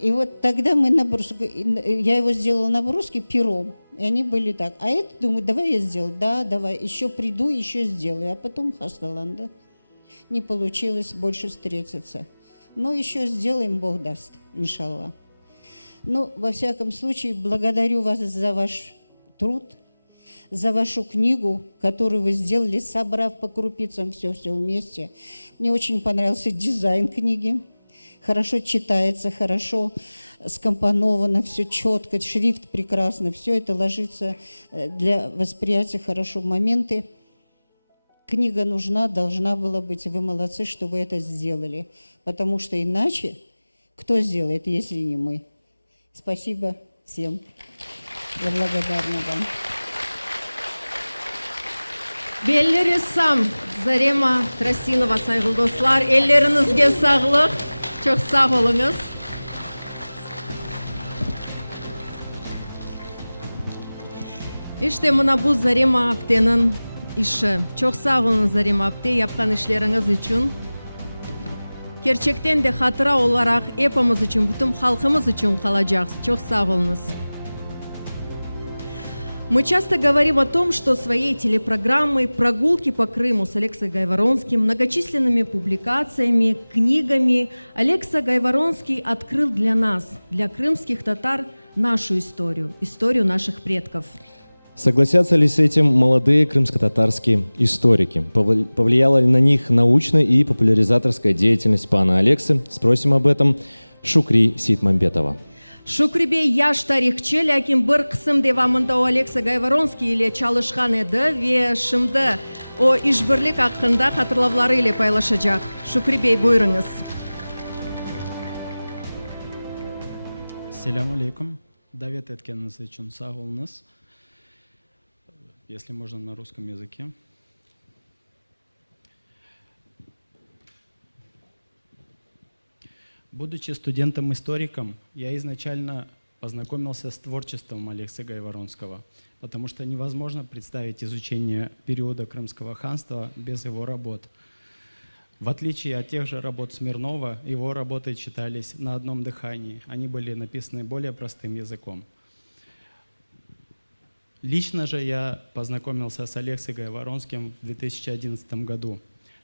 И вот тогда мы я его сделала наброски пером, и они были так. А это, думаю, давай я сделаю, да, давай, еще приду, еще сделаю. А потом хасталанда. Не получилось больше встретиться. Но еще сделаем, Бог даст, иншаллах. Ну, во всяком случае, благодарю вас за ваш труд, за вашу книгу, которую вы сделали, собрав по крупицам все вместе. Мне очень понравился дизайн книги. Хорошо читается, хорошо скомпоновано, все четко, шрифт прекрасно, все это ложится для восприятия хорошо. Моменты. Книга нужна, должна была быть. Вы молодцы, что вы это сделали. Потому что иначе кто сделает, если не мы? Спасибо всем. Я благодарна вам. Белли рessam Зарема Красинова, сайгыл достар. Эллеріңізге сағлық. Çok sağ olunuz. İşte mına bu Зарема Аптенің işi. Çok sağ olun Зарема Апте, yapқан işleriniz için. Gerçekten de hatıra olarak hepimiz için, bütün halkımız için kalacak. Çok sağ olunuz. Мы часто говорим о том, что своей телепрограммой «Прогулки по Крыму» с Алексой Гайворонским, многочисленными публикациями, книгами Алекса Гайворонский открыл для нас, для крымских татар, нашу историю, историю наших предков. Согласятся ли с этим молодые крымско-татарские историки? Повлияла ли на них научная и популяризаторская деятельность пана Алексы? Спросим об этом Шукри Сейтмамбетова. Шукрибей яш тарихчы, ләкин бір қысым девамында о Алекса Гайворонский ile çalışkan еді ve şimdi o işbirlik hakkında hatırlamaları ile paylaşacak. Шукрибей, buyurunuz. Ассаляму алейкум. Давет еткеніңіз үшін сау болыңыз. Если можно на русском языке. Будучи студентом-историком, я изначально познакомился с творчеством Алекса Гайворонского, потому что невозможно представить изучение периода Крымского ханства без его работ. В отличие от тех же работ Смирнова, его работы читались на одном дыхании. Они были написаны более простым языком. Лично же я познакомился с Алексой Гайворонским в 2011 году.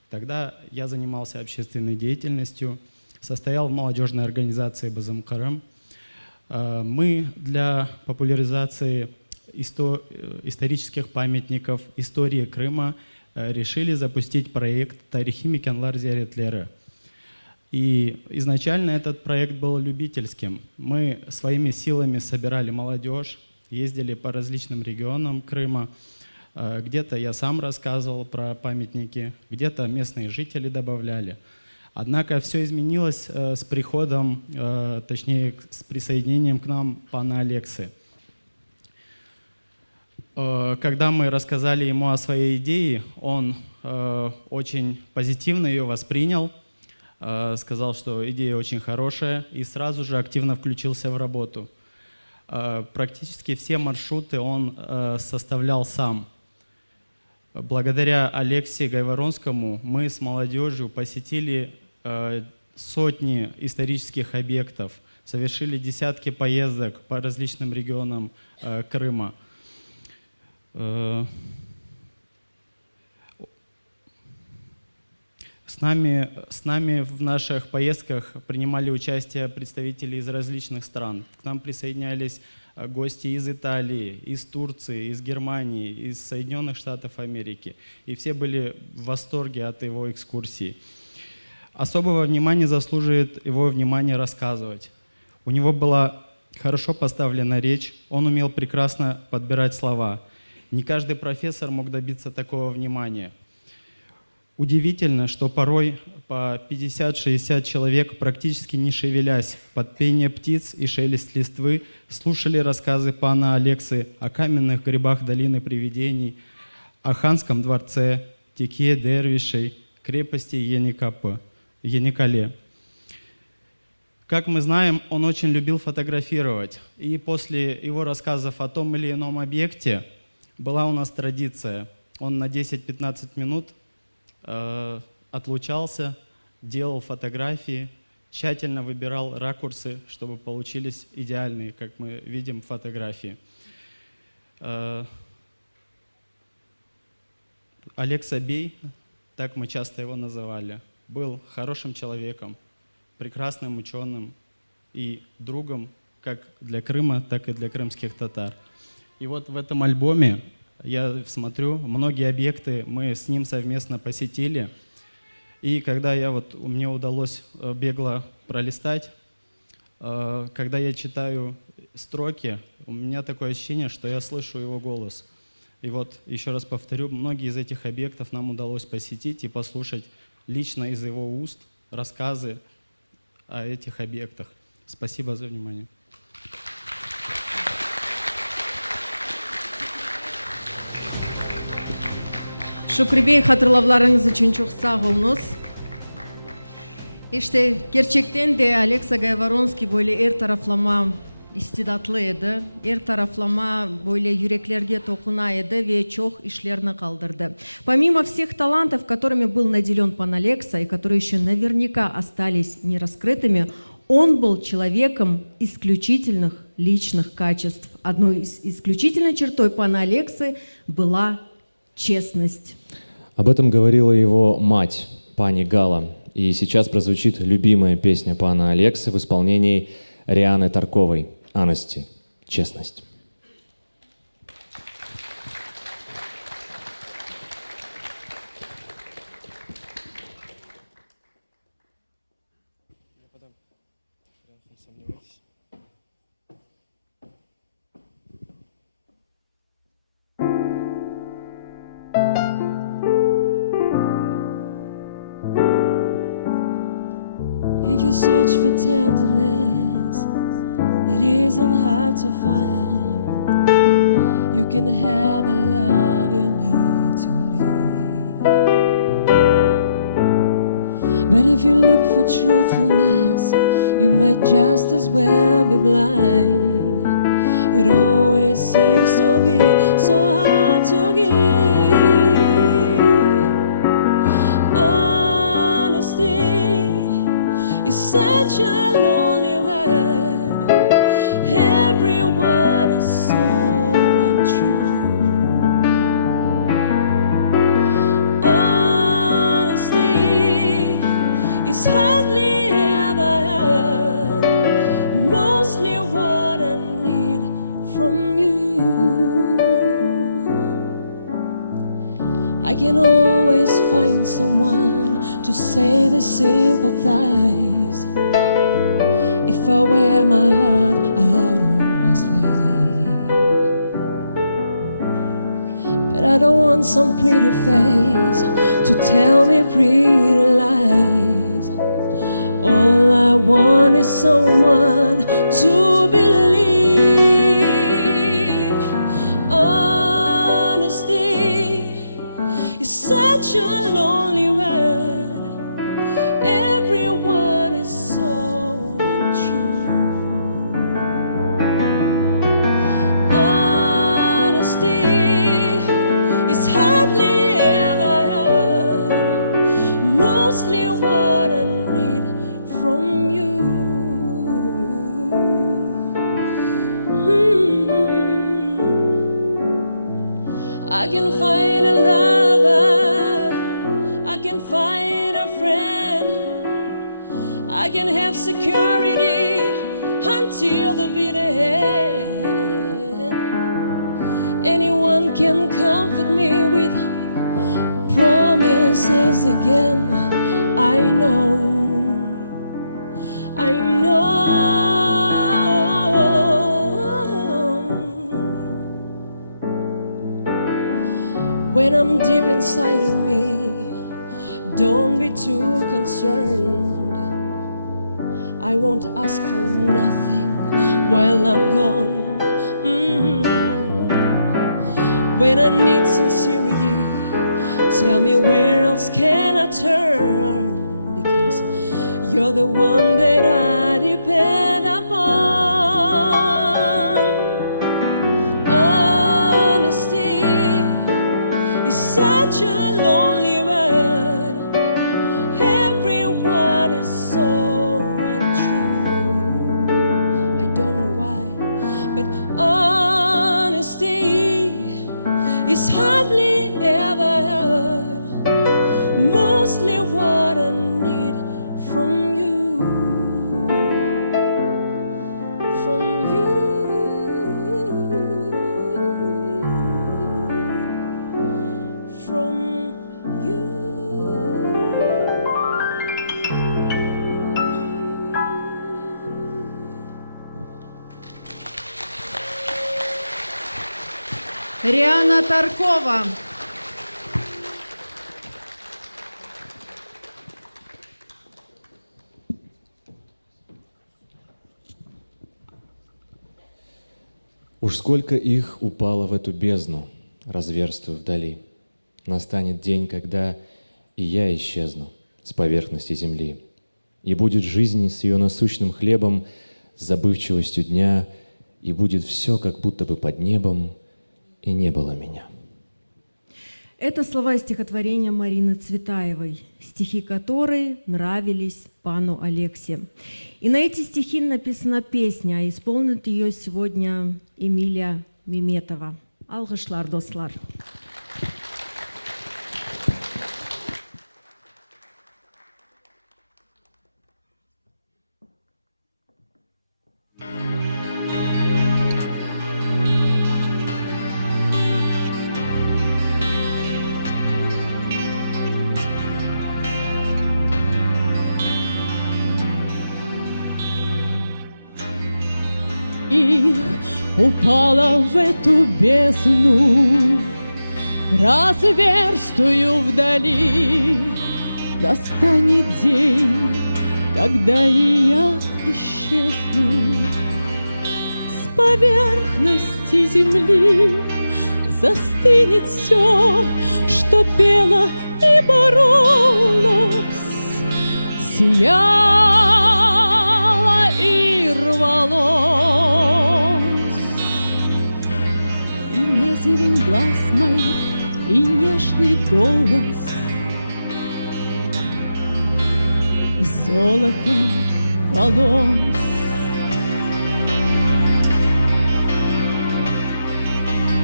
Тогда я занимался общественной деятельностью, состоял в молодежной организации «Базым Крым». Мы для популяризации исторических памятников истории Крыма решили запустить проект «Тарихи Мекенлар Зияретлері». И изначально этот проект был любительским. Мы своими силами собирали молодежь, ездили по различным регионам Крыма. Где-то я сам рассказывал про памятники, где-то местные жители добавляли. Однако все изменилось с приходом, точнее, с присоединением к нам пана Алексы. Когда мы рассказали ему о своей идее, он очень позитивно ее воспринял, сказал, что идея очень хорошая, и сразу же активно включился в работу. Практически все маршруты он составлял сам. Благодаря Алексе Гайворонскому мы с молодежью посетили сотни исторических объектов, совершили десятки поездок по различным регионам Крыма. С нами в наших поездках принимали участие представители из различных стран. К нам присоединялись гости из Италии, из Турции, из Германии, из Соединенных Штатов Америки. И все были в восторге от его экскурсий. Особого внимания заслуживает его внимание рассказывать. У него была хорошо поставлена речь, он умел прекрасно подбирать слова. Не каждый профессор мог добиться такого внимания. Удивительно, что порой по 50-60 человек, практически не шевелясь, под пение птиц и шелест листвы, слушали рассказы пана Алексы о каменных грибах долины привидений, о ханском дворце, теке дервишей, крепости Еникале. Как мы знаем, он очень любил фотографировать. И после его рассказов о том или ином объекте была у нас традиция. Он на 10-15 минут отлучался, делал фотографии, тщательно выбирал ракурсы, чтобы получились идеальные, как мы видим в фотографии. Алекса Бей, так мы часто его называли, был хорошим человеком, прекрасным ученым и другом как для Крыма, так и для крымских татар. И вот в этом альбоме я смотрю, многие объекты мы с ним совместно посетили. И когда мне удалось бегло пролистать, когда я читаю строки, у меня такое ощущение, что я слышу его голос. И вот, еще раз повторю, многие из этих объектов нам удалось посетить и послушать лично из его уст рассказы о этих объектах. Спасибо за внимание. Шукрибей хатırlавларыңыз үчүн чоң сак болуңуз. İşte gerçekten de Алекса Гайворонский böyle эр тарафлама истидатлы еді, эр тарафлама böyle yüreklerге токуна еді ve çok işlerini калдырды. Помимо всех талантов, которыми был наделен пан Алекса и которые еще наверняка остались нераскрытыми, он был человеком исключительных личных качеств. Одной из исключительной чертой пана Алексы была честность. Об этом говорила его мать, пани Гала. И сейчас прозвучит любимая песня пана Алексы в исполнении Рианы Тарковой «Анасти. Честность». If you search for tenderness, it isn't hard to find. I can always find someone to say the sympathize. If I wear my heart out on my sleeve, but I don't want some pretty face to tell me pretty lies. All I want is someone to believe. Honesty is such a lonely word. Everyone is so untrue. Honesty is hardly ever heard. Mostly what I need from you. I can find a lover, I can find a friend, I can have security until the bitter end. Anyone can comfort me with promises again. I know, I know. When I'm deep inside of me, don't be too concerned. I won't ask for nothing while I'm gone. When I need sincerity, tell me where else can I turn? Because you're the one that I depend upon. Honesty is such a lonely word. Everyone is so untrue. I don't know why, but honesty is hardly ever heard. Mostly what I need from you. From you. From you. Риана Таркова. Уж сколько их упало в эту бездну, разверстую вдали. Настанет день, когда и я исчезну с поверхности земли. И будет жизнь с ее насущным хлебом, с забывчивостью дня, и будет все, как будто бы под небом, и не было меня. Это слова из стихотворения Марины Цветаевой, стихи которой нравились пану Алексе. И на эти стихи написана песня, а исполнит ее сегодня Эмилия Меметова. Алгышлар, дослар. И упала в эту бездну, разверстую вдали. Настанет день, когда и я исчезну с поверхности земли. Застынет все, что пело и боролось, сияло и рвалось. И не зелень глаз моих, и нежный голос, и золото волос.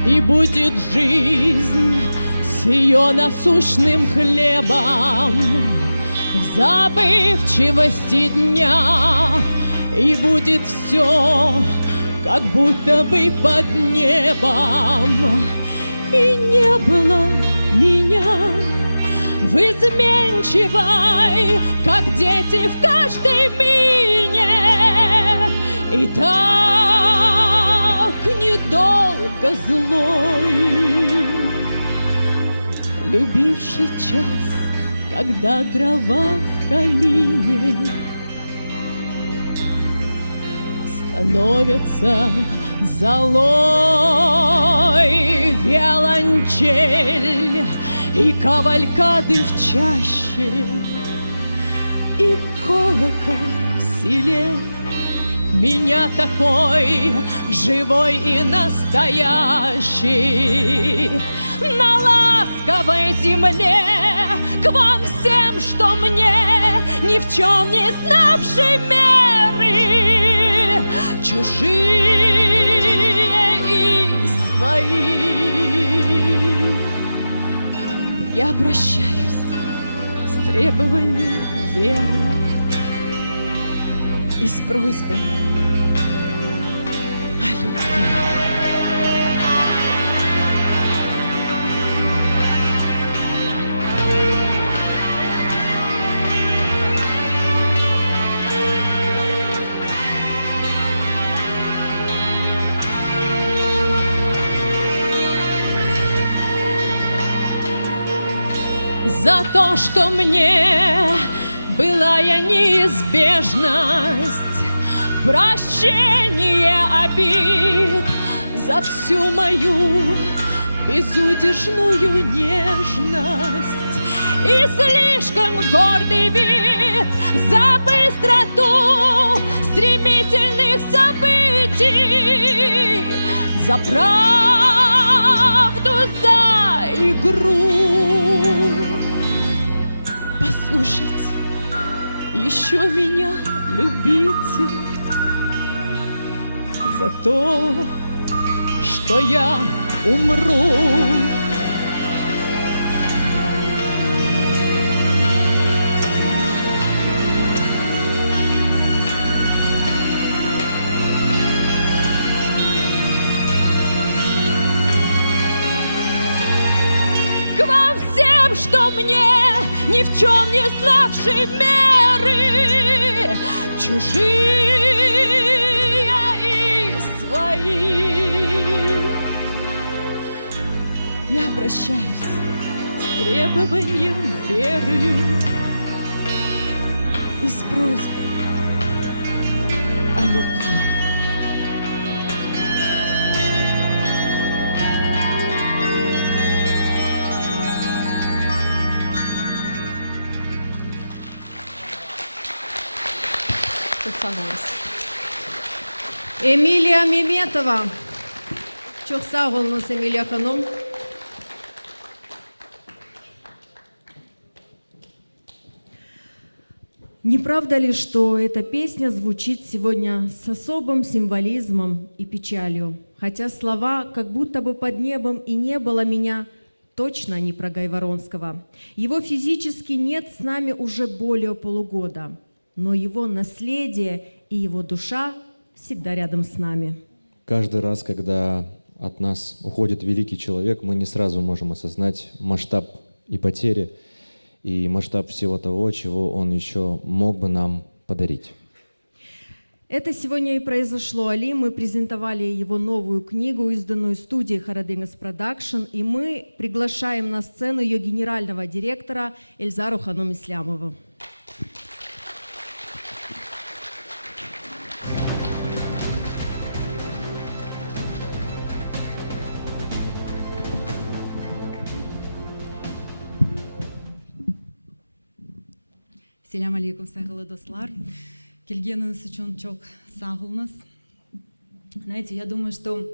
И будет жизнь с ее насущным хлебом в забывчивости дня. И будет все, как будто бы под небом, и не было меня. в изменчивой, как дети в каждой мине, и так недолго злой, любивший час, когда дрова в камине становятся золой, виолончель и кавалькады в чаще, и колокол в селе меня такой живой и настоящий на ласковой земле к вам всем, что мне ни в чем не знавшей меры, чужие и свои. Я обращаюсь с требованием веры и с просьбой о любви. За то, что мне былая неизбежность, прощение обид, за всю мою безудержную нежность и слишком гордый вид, за быстроту стремительных событий, за правду, за игру. Послушайте, еще меня любите за то, что я умру. К вам всем, что мне ни в чем не знавшей меры, чужие и свои. Я обращаюсь с требованием веры и с просьбой о любви. Эмилия Меметова. Çok sağ olunuz Эмилия ханым. Не правда ли, что эта песня звучит сегодня с особым символизмом и печалью? Хотя слова «как будто бы под небом и не было меня» точно не про Гайворонского. Его физически нет с нами уже более полугода, но его наследие и его душа всегда рядом с нами. Каждый раз, когда от нас уходит великий человек, мы не сразу можем осознать масштаб и потери, и масштаб всего того, чего он еще мог бы нам подарить. Это сегодня и произошло. Али, мы презентовали его новую книгу, изданную студией Харадынгас Продакшн, и мы приглашаем на сцену ее генерального директора Эльзару ханым Ислямову. Селям алейкум, сайгылы достар. Келгеніңіз үшін çok sağ olunuz. Знаете, я думаю, что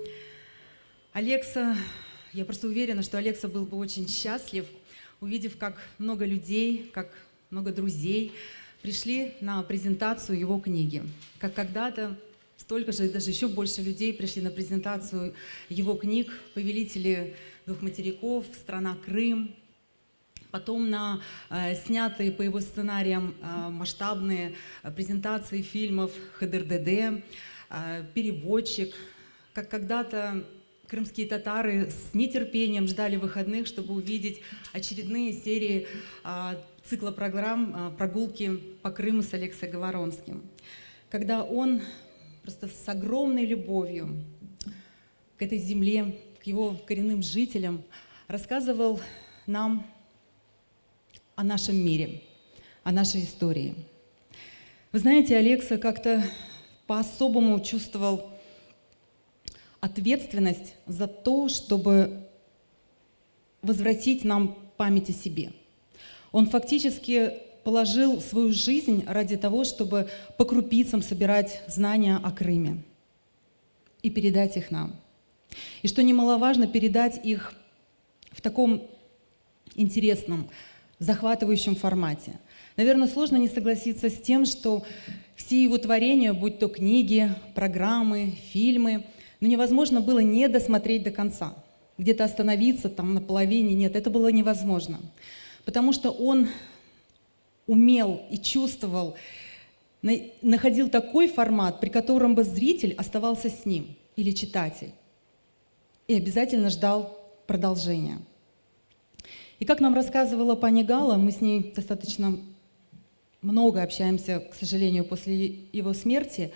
Алекса, я просто уверена, что Алекса был бы очень счастлив, увидев, как много людей, как много друзей пришли на презентацию его книги. Как когда-то столько же, даже еще больше людей пришли на презентацию его книг «Повелители двух материков», «Страна Крым», потом на снятые по его сценариям масштабные презентации фильмов «ХДРДД», «Переводчик». Как когда-то крымские татары с нетерпением ждали выходных, чтобы увидеть очередные серии цикла программ «Прогулки по Крыму» с Алексой Говоронским. Когда он просто с огромной любовью к этой земле, к его коренным жителям рассказывал нам о нашем мире, о нашей истории. Вы знаете, Алекса как-то по-особому чувствовал ответственность за то, чтобы возвратить нам память о себе. Он фактически положил свою жизнь ради того, чтобы по крупицам собирать знания о Крыме и передать их нам. И что немаловажно, передать их в таком интересном, захватывающем формате. Наверное, сложно не согласиться с тем, что все его творения, будь то книги, программы, фильмы, но невозможно было не досмотреть до конца. Где-то остановиться там на половине, нет, это было невозможно. Потому что он умел и чувствовал, находил такой формат, при котором бы зритель оставался с ним или читатель и обязательно ждал продолжения. И как нам рассказывала пани Гала, мы с ней достаточно много общаемся, к сожалению, после его смерти,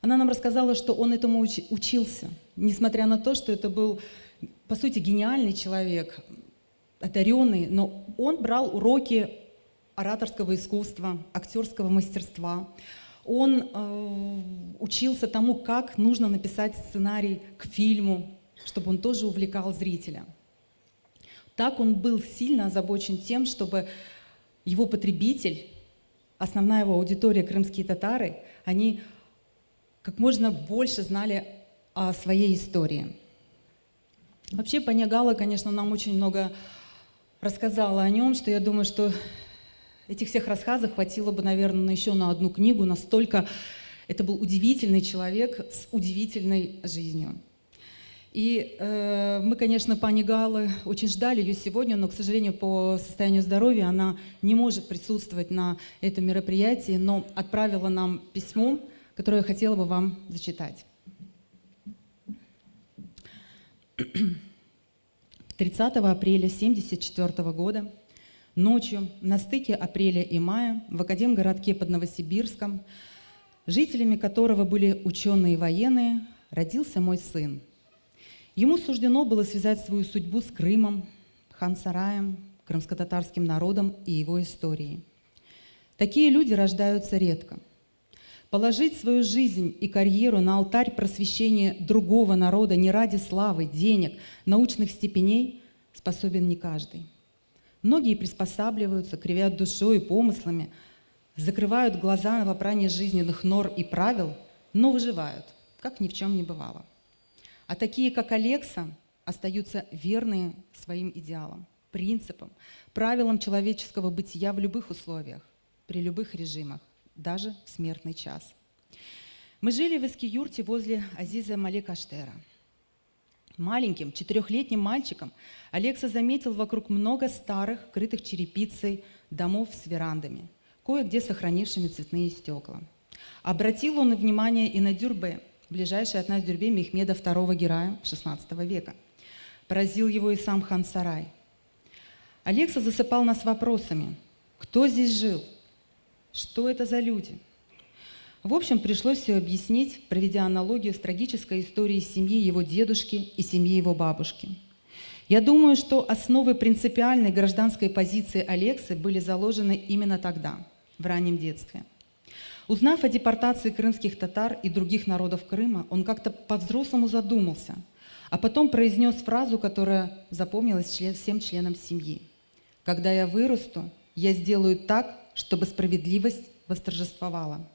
она нам рассказала, что он этому учился, несмотря на то, что это был, по сути, гениальный человек, одаренный, но он брал уроки ораторского искусства, актерского мастерства. Он учился тому, как нужно написать сценарий к фильму, чтобы он тоже увлекал зрителя. Так он был сильно озабочен тем, чтобы его потребитель, основная его аудитория, крымские татары, они как можно больше знали о своей истории. Вообще, пани Гала, конечно, нам очень много рассказала о нем, что я думаю, что этих всех рассказов хватило бы, наверное, еще на одну книгу, настолько это был удивительный человек с удивительной жизнью. И мы, конечно, пани Галы очень ждали ее сегодня, но, к сожалению, по состоянию здоровья она не может присутствовать на этом мероприятии, но отправила нам письмо, которое я хотела бы вам зачитать. 30 апреля 1974 года ночью на стыке апреля и мая в Академгородке под Новосибирском, жителями которого были ученые и военные, родился мой сын. Ему суждено было связать свою судьбу с Крымом, Хан-Сараем, крымско-татарским народом и его историей. Такие люди рождаются редко. Положить свою жизнь и карьеру на алтарь просвещения другого народа не ради славы, денег, научных степеней способен не каждый. Многие приспосабливаются, кривят душой и помыслами, закрывают глаза на вопрание жизненных норм и правил, но выживают, как ни в чем не бывало. А такие, как Алекса, остаются верные своим идеалам, принципам, правилам человеческого бытия в любых условиях, при любых режимах, даже в смертный час. Мы жили в Эски-юрте возле Азиза Малек-Аштера. Маленьким, 4-летним мальчиком Алекса заметил вокруг много старых, крытых черепицей домов с верандами, кое-где сохранившими цветные стекла. Обратил он внимание и на Дюрбе, ближайший от нас Дюрбе Мехмеда II Герая XVI века. Поразил его и сам хан-сарай. Алекса засыпал нас вопросами: кто здесь жил? Что это за люди? В общем, пришлось все объяснить, проведя аналогию с трагической историей семьи его дедушки и семьи его бабушки. Я думаю, что основы принципиальной гражданской позиции Алексы были заложены именно тогда, в раннем детстве. Узнав о депортации крымских татар и других народов Крыма, он как-то по-взрослому задумался, а потом произнес фразу, которая запомнилась всем членам семьи. «Когда я вырасту, я сделаю так, чтобы справедливость восторжествовала».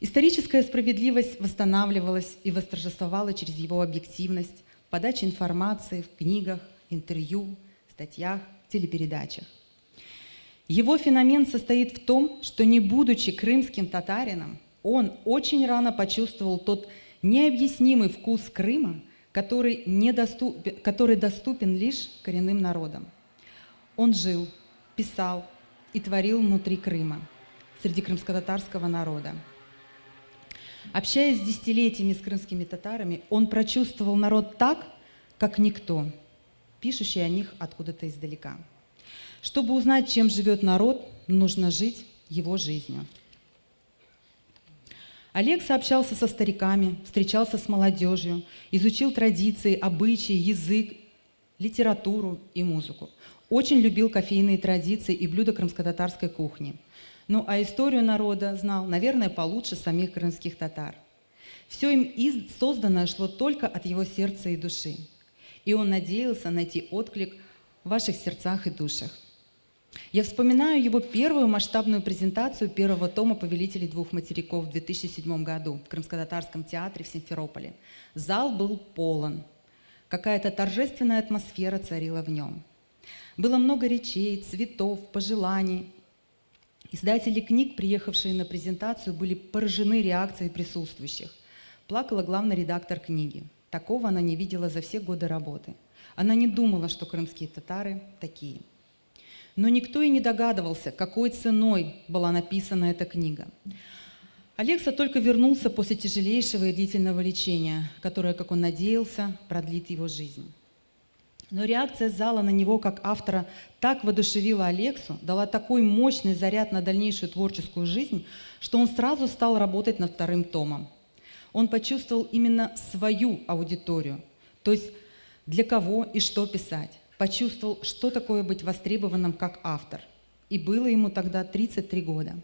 Историческая справедливость восстанавливалась и восторжествовала через его объективность, подачу информации в книгах, интервью, статьях, телепередачах. Его феномен состоит в том, что, не будучи крымским татарином, он очень рано почувствовал тот необъяснимый вкус Крыма, который доступен лишь коренным народам. Он жил, писал и творил внутри Крыма, среди крымско-татарского народа. Общаясь десятилетиями с крымскими татарами, он прочувствовал народ так, как никто, пишущий о них откуда-то издалека. Чтобы узнать, чем живет народ, нужно жить его жизнью. Алекса общался со стариками, встречался с молодежью, изучил традиции, обычаи, язык, литературу и музыку. Очень любил кофейные традиции и блюда крымско-татарской кухни. Ну а историю народа знал, наверное, получше самих крымских татар. Все им созданное шло только от его сердца и души. И он надеялся найти отклик в ваших сердцах и душах. Я вспоминаю его первую масштабную презентацию первого тома «Повелителей двух материков» в 2007 году в Крымско-татарском театре в Симферополе. Зал был полон. Какая-то торжественная атмосфера царила в нем. Было много речей, цветов, пожеланий. Издатели книг, приехавшие на презентацию, были поражены реакцией присутствующих. Плакала главный редактор книги. Такого она не видела за все годы работы. Она не думала, что крымские татары такие. Но никто и не догадывался, какой ценой была написана эта книга. Алекса только вернулся после тяжелейшего и длительного лечения, которое, как он надеялся, продлит его жизнь. Но реакция зала на него как автора так воодушевила Алексу, дала такой мощный заряд на дальнейшую творческую жизнь, что он сразу стал работать над вторым томом. Он почувствовал именно свою аудиторию, то есть для кого и что писать. Почувствовал, что такое быть востребованным как автор. И было ему тогда 33 года.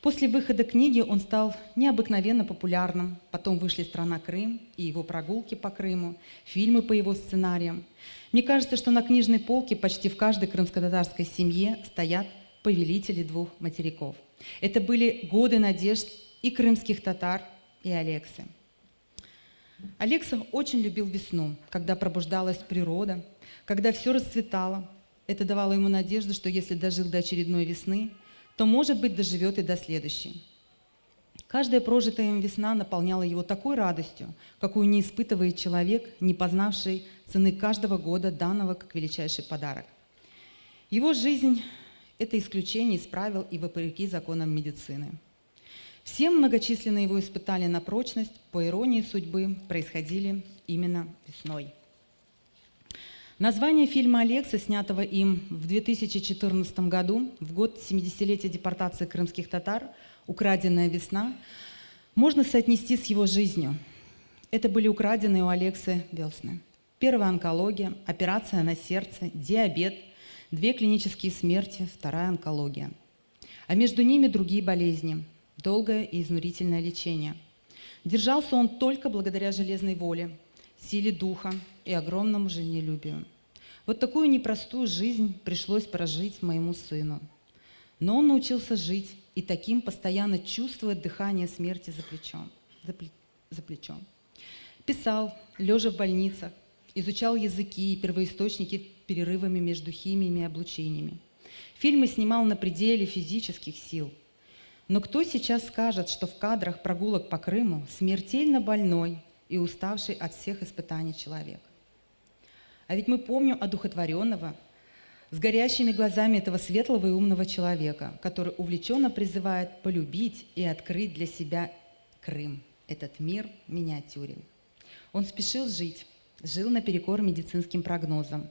После выхода книги он стал необыкновенно популярным. Потом вышли «Страна Крым» и его прогулки по Крыму, фильмы по его сценариям. Мне кажется, что на книжной полке почти в каждой крымско-татарской семье стоят повелители двух материков. Это были годы надежд и крымских татар, и Алексы. Алекса очень любил весну, когда пробуждалась природа, когда все расцветало. Это давало ему надежду, что если дожил до очередной весны, то, может быть, доживет и до следующей. Каждая прожитая им весна наполняла его такой радостью, какую не испытывает человек, не познавший цены каждого года, данного как величайший подарок. Его жизнь – это исключение из правил и вопреки законам медицины. Все многочисленные его испытания на прочность, по иронии судьбы, происходили именно весной. Название фильма Алекса, снятого им в 2014 году, в год 70-летия депортации крымских татар, «Украденная весна», можно соотнести с его жизнью. Это были украденные у Алексы весны. Первая онкология, операция на сердце, диабет, 2 клинические смерти, 2-я онкология. А между ними другие болезни, долгое и изнурительное лечение. Держался он только благодаря железной воле, силе духа и огромному жизнелюбию. Вот такую непростую жизнь пришлось прожить моему сыну. Но он научился жить и таким постоянно чувствовать дыхание смерти за плечом. Писал, лежа в больницах, изучал языки и первоисточники перерывами между химиями и облучениями. Фильмы снимал на пределе физических сил. Но кто сейчас скажет, что в кадрах прогулок по Крыму смертельно больной и уставший от всех испытаний человек? А ведь мы помним одухотворенного, с горящими глазами этого светлого и умного человека, который увлеченно призывает полюбить и открыть для себя Крым, этот мир в миниатюре. Он спешил жить, жил наперекор медицинским прогнозам,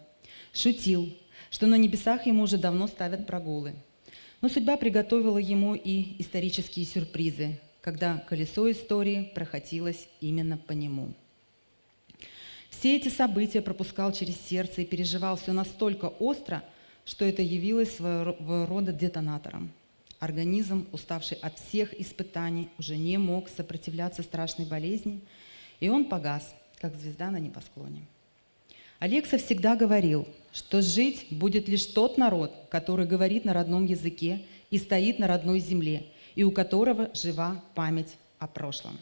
шутил, что на небесах ему уже давно ставят прогулы. Но судьба приготовила ему и исторические сюрпризы, когда колесо истории прокатилось именно по нему. Все эти события пропускал через сердце и переживал все настолько остро, что это явилось своего рода детонатором. Организм, уставший от всех испытаний, уже не мог сопротивляться страшной болезни, и он погас, как звезда на небосклоне. Алекса всегда говорил, что жить будет лишь тот народ, который говорит на родном языке и стоит на родной земле, и у которого жива память о прошлом.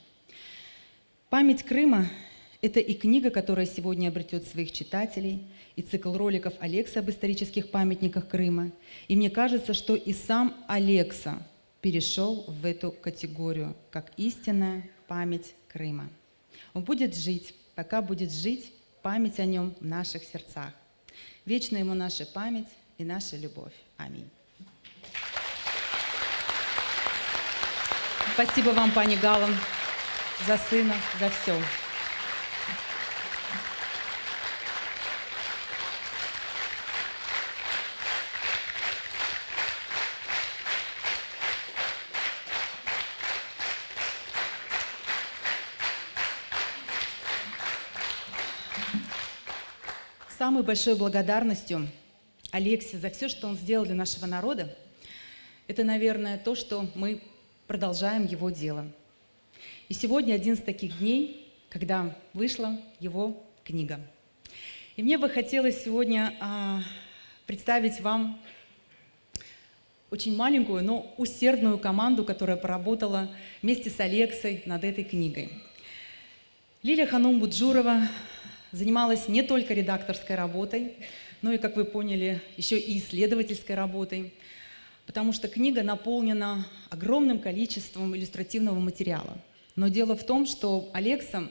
«Память Крыма» — это и книга, которая сегодня обретет своих читателей, и цикл роликов Алекса об исторических памятниках Крыма. И мне кажется, что и сам Алекса перешел в эту категорию, как истинная память Крыма. Он будет жить, пока будет жить память о нем в наших сердцах. Вечна ему наша память и наша любовь. Аминь. Спасибо вам, пани Гала. за сына, за все. Самой большой благодарностью Алексе за все, что он сделал для нашего народа, это, наверное, то, что мы продолжаем его дело. И сегодня один из таких дней, когда вышла его книга. И мне бы хотелось сегодня представить вам очень маленькую, но усердную команду, которая поработала вместе с Алексой над этой книгой. Лилия Ханум Буджурова занималась не только редакторской работой, но и, как вы поняли, еще и исследовательской работой, потому что книга наполнена огромным количеством иллюстративного материала. Но дело в том, что Алекса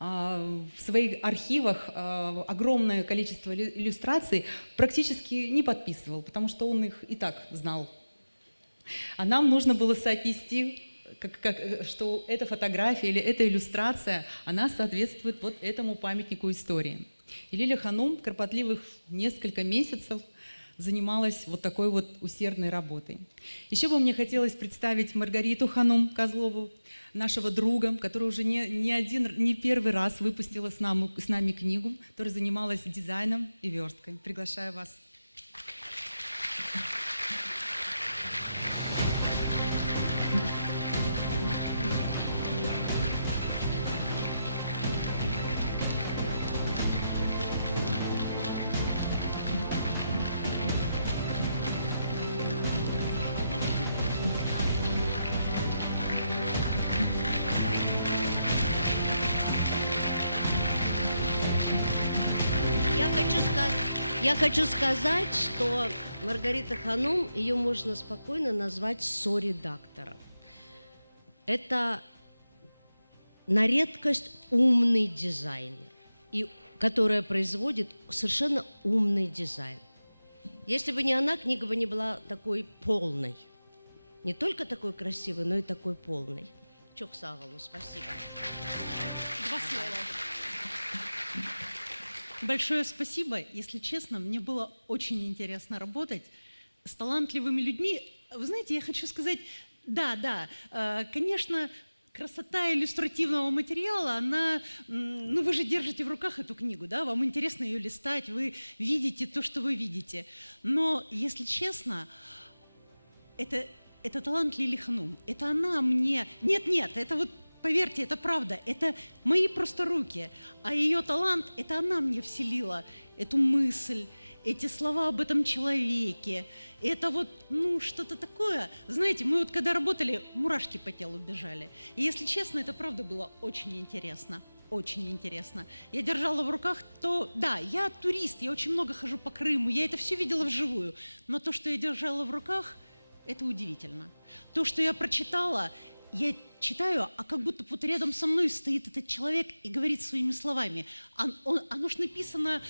в своих архивах огромное количество иллюстраций практически не подписывал, потому что он их и так знал. А нам нужно было соотнести, что эта фотография или эта иллюстрация, она соответствует вот этому памятнику истории. И Лилия Ханум кропотливых несколько месяцев занималась вот такой вот усердной работой. Еще бы мне хотелось представить Маргариту Ханум Козлову, нашего друга, которая уже не первый раз выпустила с нами книгу, которая занималась дизайном и версткой. Приглашаю вас. Я хочу сказать, что Маргарита Ханум, ее можно спокойно назвать соредактором. Это на редкость умный дизайнер, которая производит совершенно умный дизайн. Если бы не она, книга бы не была такой полной. Не только такой красивой, но и такой полной. Çok sağ olun, спасибо. Два слова. Большое спасибо. Если честно, мне было очень интересно работать с талантливыми людьми. Вы знаете, я хочу сказать, конечно, красота иллюстративного материала, она, вы же держите в руках эту книгу, да, вам интересно ее листать, вы видите то, что вы видите. Но, если честно, это талант Лилии Ханум. Это она мне... Нет, это вот... Поверьте, это правда, это мои просто руки, а ее талант, это она мне вселила эту мысль, эти слова об этом человеке, это вот, что-то такое. Знаете, мы вот когда работали, мурашки по телу бежали. И если честно, это правда было очень интересно, очень интересно. Я держала в руках я турист, я очень много хожу по Крыму, я это все видела вживую, но то, что я держала в руках, это удивительно. То, что я прочитала, я читаю, а как будто вот рядом со мной стоит этот человек и говорит своими словами. Оно ж написано,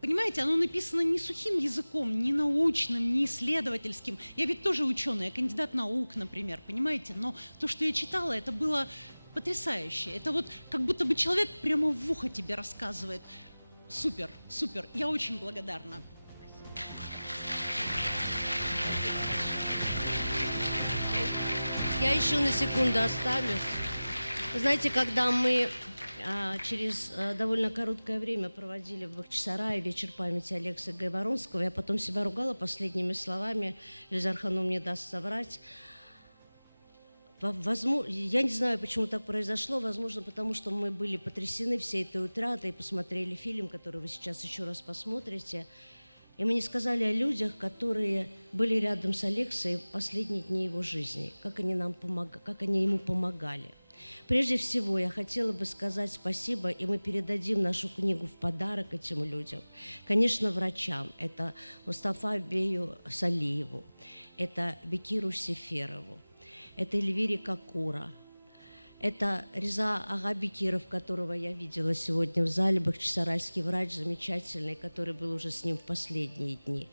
понимаете, оно написано не сухим языком, не научным, не исследовательским. Я ведь тоже ученый, я кандидат наук, например, понимаете? Но то, что я читала, это было потрясающе. Это вот как будто бы человек прямо в ухо тебе рассказывает. Супер, супер. Я очень благодарна. Я еще на секунду оставлюсь. Вы знаете, когда мы через довольно короткое время проводили в Бахчисарае вечер памяти Алекса Гайворонского, я потом себя ругала последними словами, Ильзар Ханум не даст соврать. Я не знаю, почему так произошло, возможно, потому что мы были потрясены всей этой утратой и посмотрели фильм, который вы сейчас еще раз посмотрите. И мы не сказали о людях, которые были рядом с Алексой в последние дни его жизни, как они ему помогали. Прежде всего, я хотела бы сказать спасибо, и мы передадим нашу книгу в подарок этим людям. Конечно, врачам. Это Мустафа Бею Салиеву, это Бекиру Сеферову, это Эльвире Кокура, это Реза Агабекиров, которого я видела сегодня в зале, бахчисарайский врач замечательный, который был уже с ним в последние дни.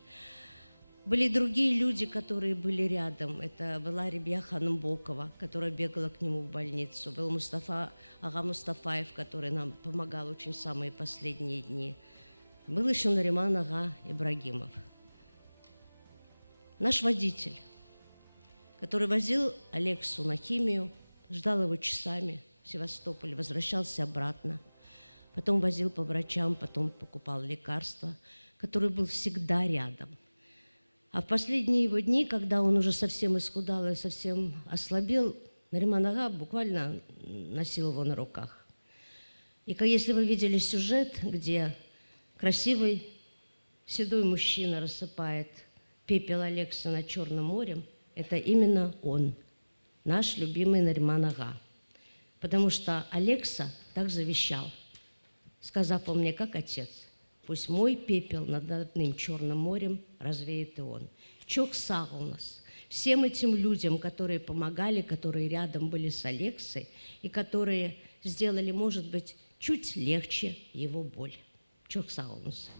Были и другие люди, которые были рядом. Это была Ребия Ханымбокова, которая бегала к нему в больницу. Был Ага Мустафаев, который нам помогал очень в самые последние дни. Был еще Нариман Ага Ибрагимов. Наш водитель, который возил Алексу на химию, ждал его часами в Севастополе, возвращался обратно. Потом возил по врачам, потом покупал лекарства, который был всегда рядом. А в последние его дни, когда он уже совсем исхудал и совсем ослабел, Нариман Ага буквально носил его на руках. И если вы видели сюжет, где красивый седой мужчина рассыпает пепел Алекса над Черным морем, это именно он, наш любимый Нариман Ага. Потому что Алекса так завещал, сказав о мне как отец: пусть мой пепел над одним Черным морем развеет и он. Чок сағылныз всем этим людям, которые помогали, которые рядом были с Алексой и которые сделали, может быть, чуть легче его боль. Чок сағылныз.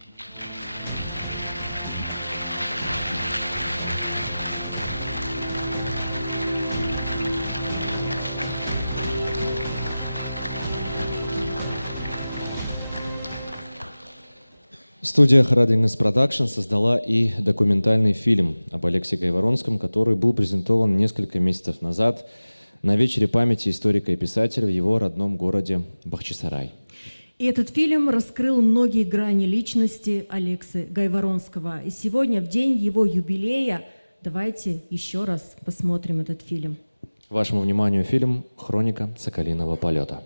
Студия Харадингес Продакшн создала и документальный фильм об Алексе Гайворонском, который был презентован несколько месяцев назад на вечере памяти историка и писателя в его родном городе Бахчисарай. И этот фильм раскрыл многие грани личности Алексы Гайворонского. И сегодня, в день его юбилея, давайте еще раз посмотрим этот фильм. Вашему вниманию фильм «Хроника Соколиного полета».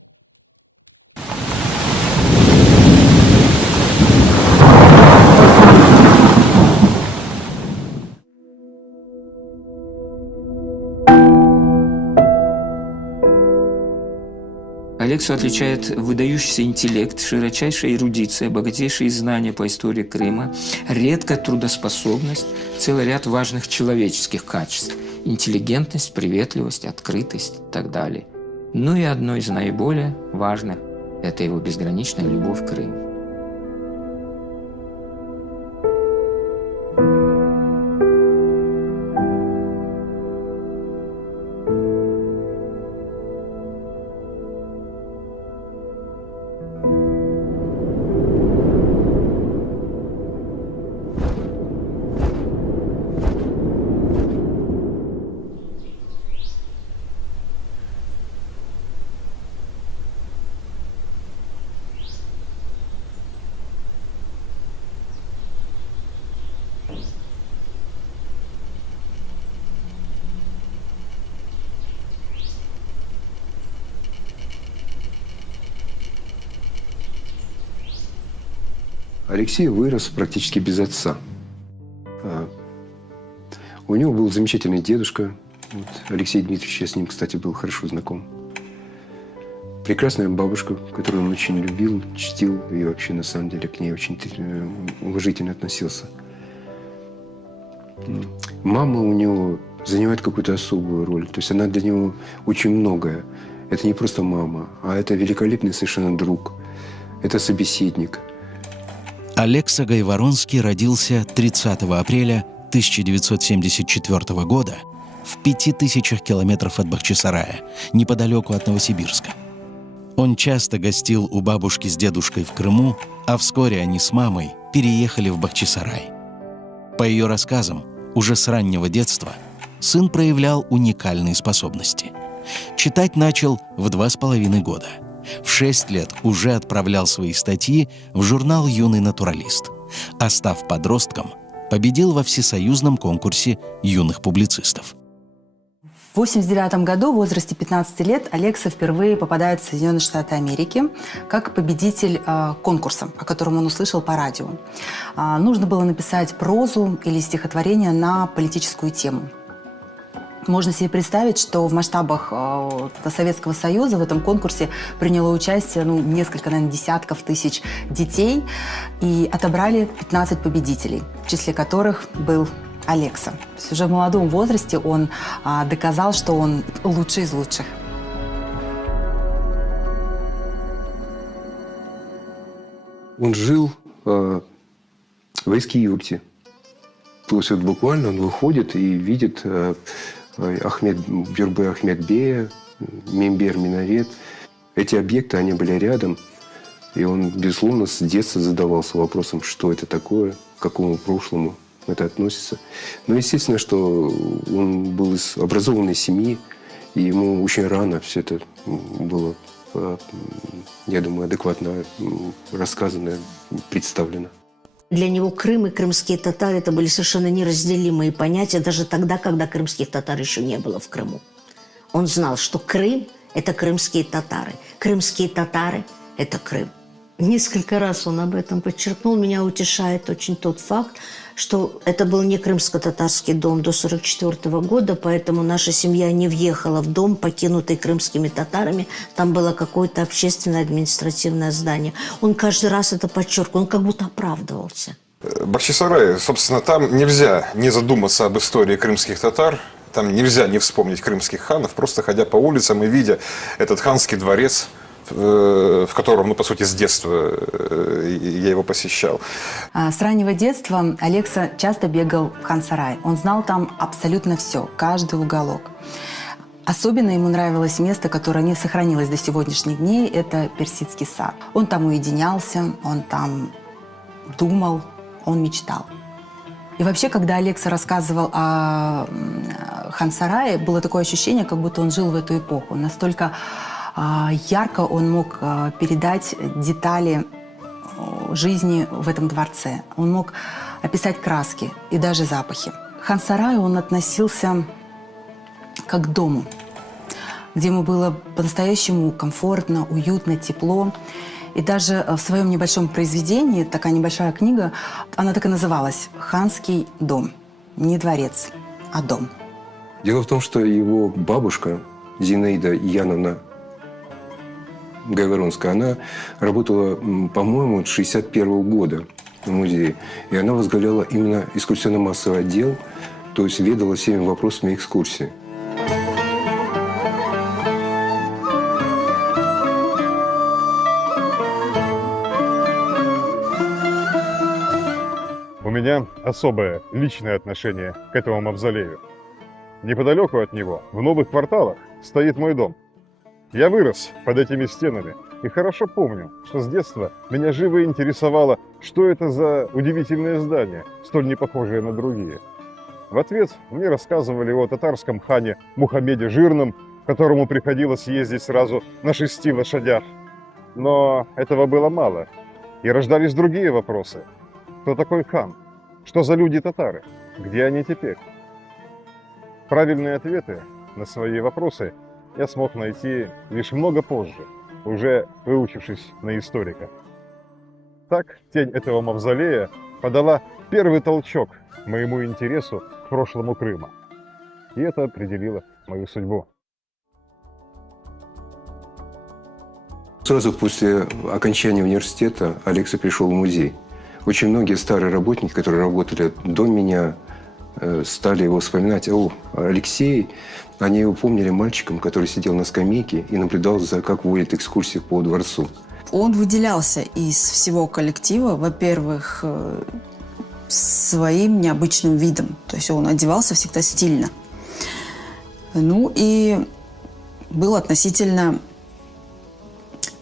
Алексу отличает выдающийся интеллект, широчайшая эрудиция, богатейшие знания по истории Крыма, редкая трудоспособность, целый ряд важных человеческих качеств – интеллигентность, приветливость, открытость и так далее. Ну и одно из наиболее важных – это его безграничная любовь к Крыму. Алексей вырос практически без отца. У него был замечательный дедушка. Вот, Алексей Дмитриевич, я с ним, кстати, был хорошо знаком. Прекрасная бабушка, которую он очень любил, чтил и вообще, на самом деле, к ней очень уважительно относился. Мама у него занимает какую-то особую роль. То есть она для него очень многое. Это не просто мама, а это великолепный совершенно друг. Это собеседник. Алекса Гайворонский родился 30 апреля 1974 года в 5000 километров от Бахчисарая, неподалеку от Новосибирска. Он часто гостил у бабушки с дедушкой в Крыму, а вскоре они с мамой переехали в Бахчисарай. По ее рассказам, уже с раннего детства сын проявлял уникальные способности. Читать начал в 2,5 года. В 6 лет уже отправлял свои статьи в журнал «Юный натуралист», а став подростком, победил во всесоюзном конкурсе юных публицистов. В 1989 году, в возрасте 15 лет, Алекса впервые попадает в Соединенные Штаты Америки как победитель конкурса, о котором он услышал по радио. Нужно было написать прозу или стихотворение на политическую тему. Можно себе представить, что в масштабах Советского Союза в этом конкурсе приняло участие несколько, наверное, десятков тысяч детей, и отобрали 15 победителей, в числе которых был Алекса. Уже в молодом возрасте он доказал, что он лучший из лучших. Он жил в Эски-юрте. То есть вот буквально он выходит и видит Бюрбе Ахмедбея, Минбер Минарет. Эти объекты, они были рядом. И он, безусловно, с детства задавался вопросом, что это такое, к какому прошлому это относится. Но естественно, что он был из образованной семьи, и ему очень рано все это было, я думаю, адекватно рассказано, представлено. Для него Крым и крымские татары – это были совершенно неразделимые понятия, даже тогда, когда крымских татар еще не было в Крыму. Он знал, что Крым – это крымские татары – это Крым. Несколько раз он об этом подчеркнул. Меня утешает очень тот факт, что это был не крымско-татарский дом до 1944 года, поэтому наша семья не въехала в дом, покинутый крымскими татарами. Там было какое-то общественное административное здание. Он каждый раз это подчеркивал, он как будто оправдывался. Бахчисарай, собственно, там нельзя не задуматься об истории крымских татар, там нельзя не вспомнить крымских ханов, просто ходя по улицам и видя этот ханский дворец, в котором, ну, по сути, с детства я его посещал. С раннего детства Алекса часто бегал в хан-сарай. Он знал там абсолютно все, каждый уголок. Особенно ему нравилось место, которое не сохранилось до сегодняшних дней, это Персидский сад. Он там уединялся, он там думал, он мечтал. И вообще, когда Алекса рассказывал о хан-сарае, было такое ощущение, как будто он жил в эту эпоху. Настолько ярко он мог передать детали жизни в этом дворце. Он мог описать краски и даже запахи. К хан-сараю он относился как к дому, где ему было по-настоящему комфортно, уютно, тепло. И даже в своем небольшом произведении, такая небольшая книга, она так и называлась «Ханский дом». Не дворец, а дом. Дело в том, что его бабушка Зинаида Яновна Гайворонская, она работала, по-моему, с 1961 года в музее. И она возглавляла именно экскурсионно-массовый отдел, то есть ведала всеми вопросами экскурсии. У меня особое личное отношение к этому мавзолею. Неподалеку от него, в новых кварталах, стоит мой дом. Я вырос под этими стенами и хорошо помню, что с детства меня живо интересовало, что это за удивительное здание, столь не похожее на другие. В ответ мне рассказывали о татарском хане Мухаммеде Жирном, которому приходилось ездить сразу на 6 лошадях. Но этого было мало, и рождались другие вопросы. Кто такой хан? Что за люди татары? Где они теперь? Правильные ответы на свои вопросы я смог найти лишь много позже, уже выучившись на историка. Так, тень этого мавзолея подала первый толчок моему интересу к прошлому Крыма. И это определило мою судьбу. Сразу после окончания университета Алекса пришел в музей. Очень многие старые работники, которые работали до меня, стали его вспоминать. О, Алексей! Они его помнили мальчиком, который сидел на скамейке и наблюдал за, как водят экскурсии по дворцу. Он выделялся из всего коллектива, во-первых, своим необычным видом. То есть он одевался всегда стильно. Ну и был относительно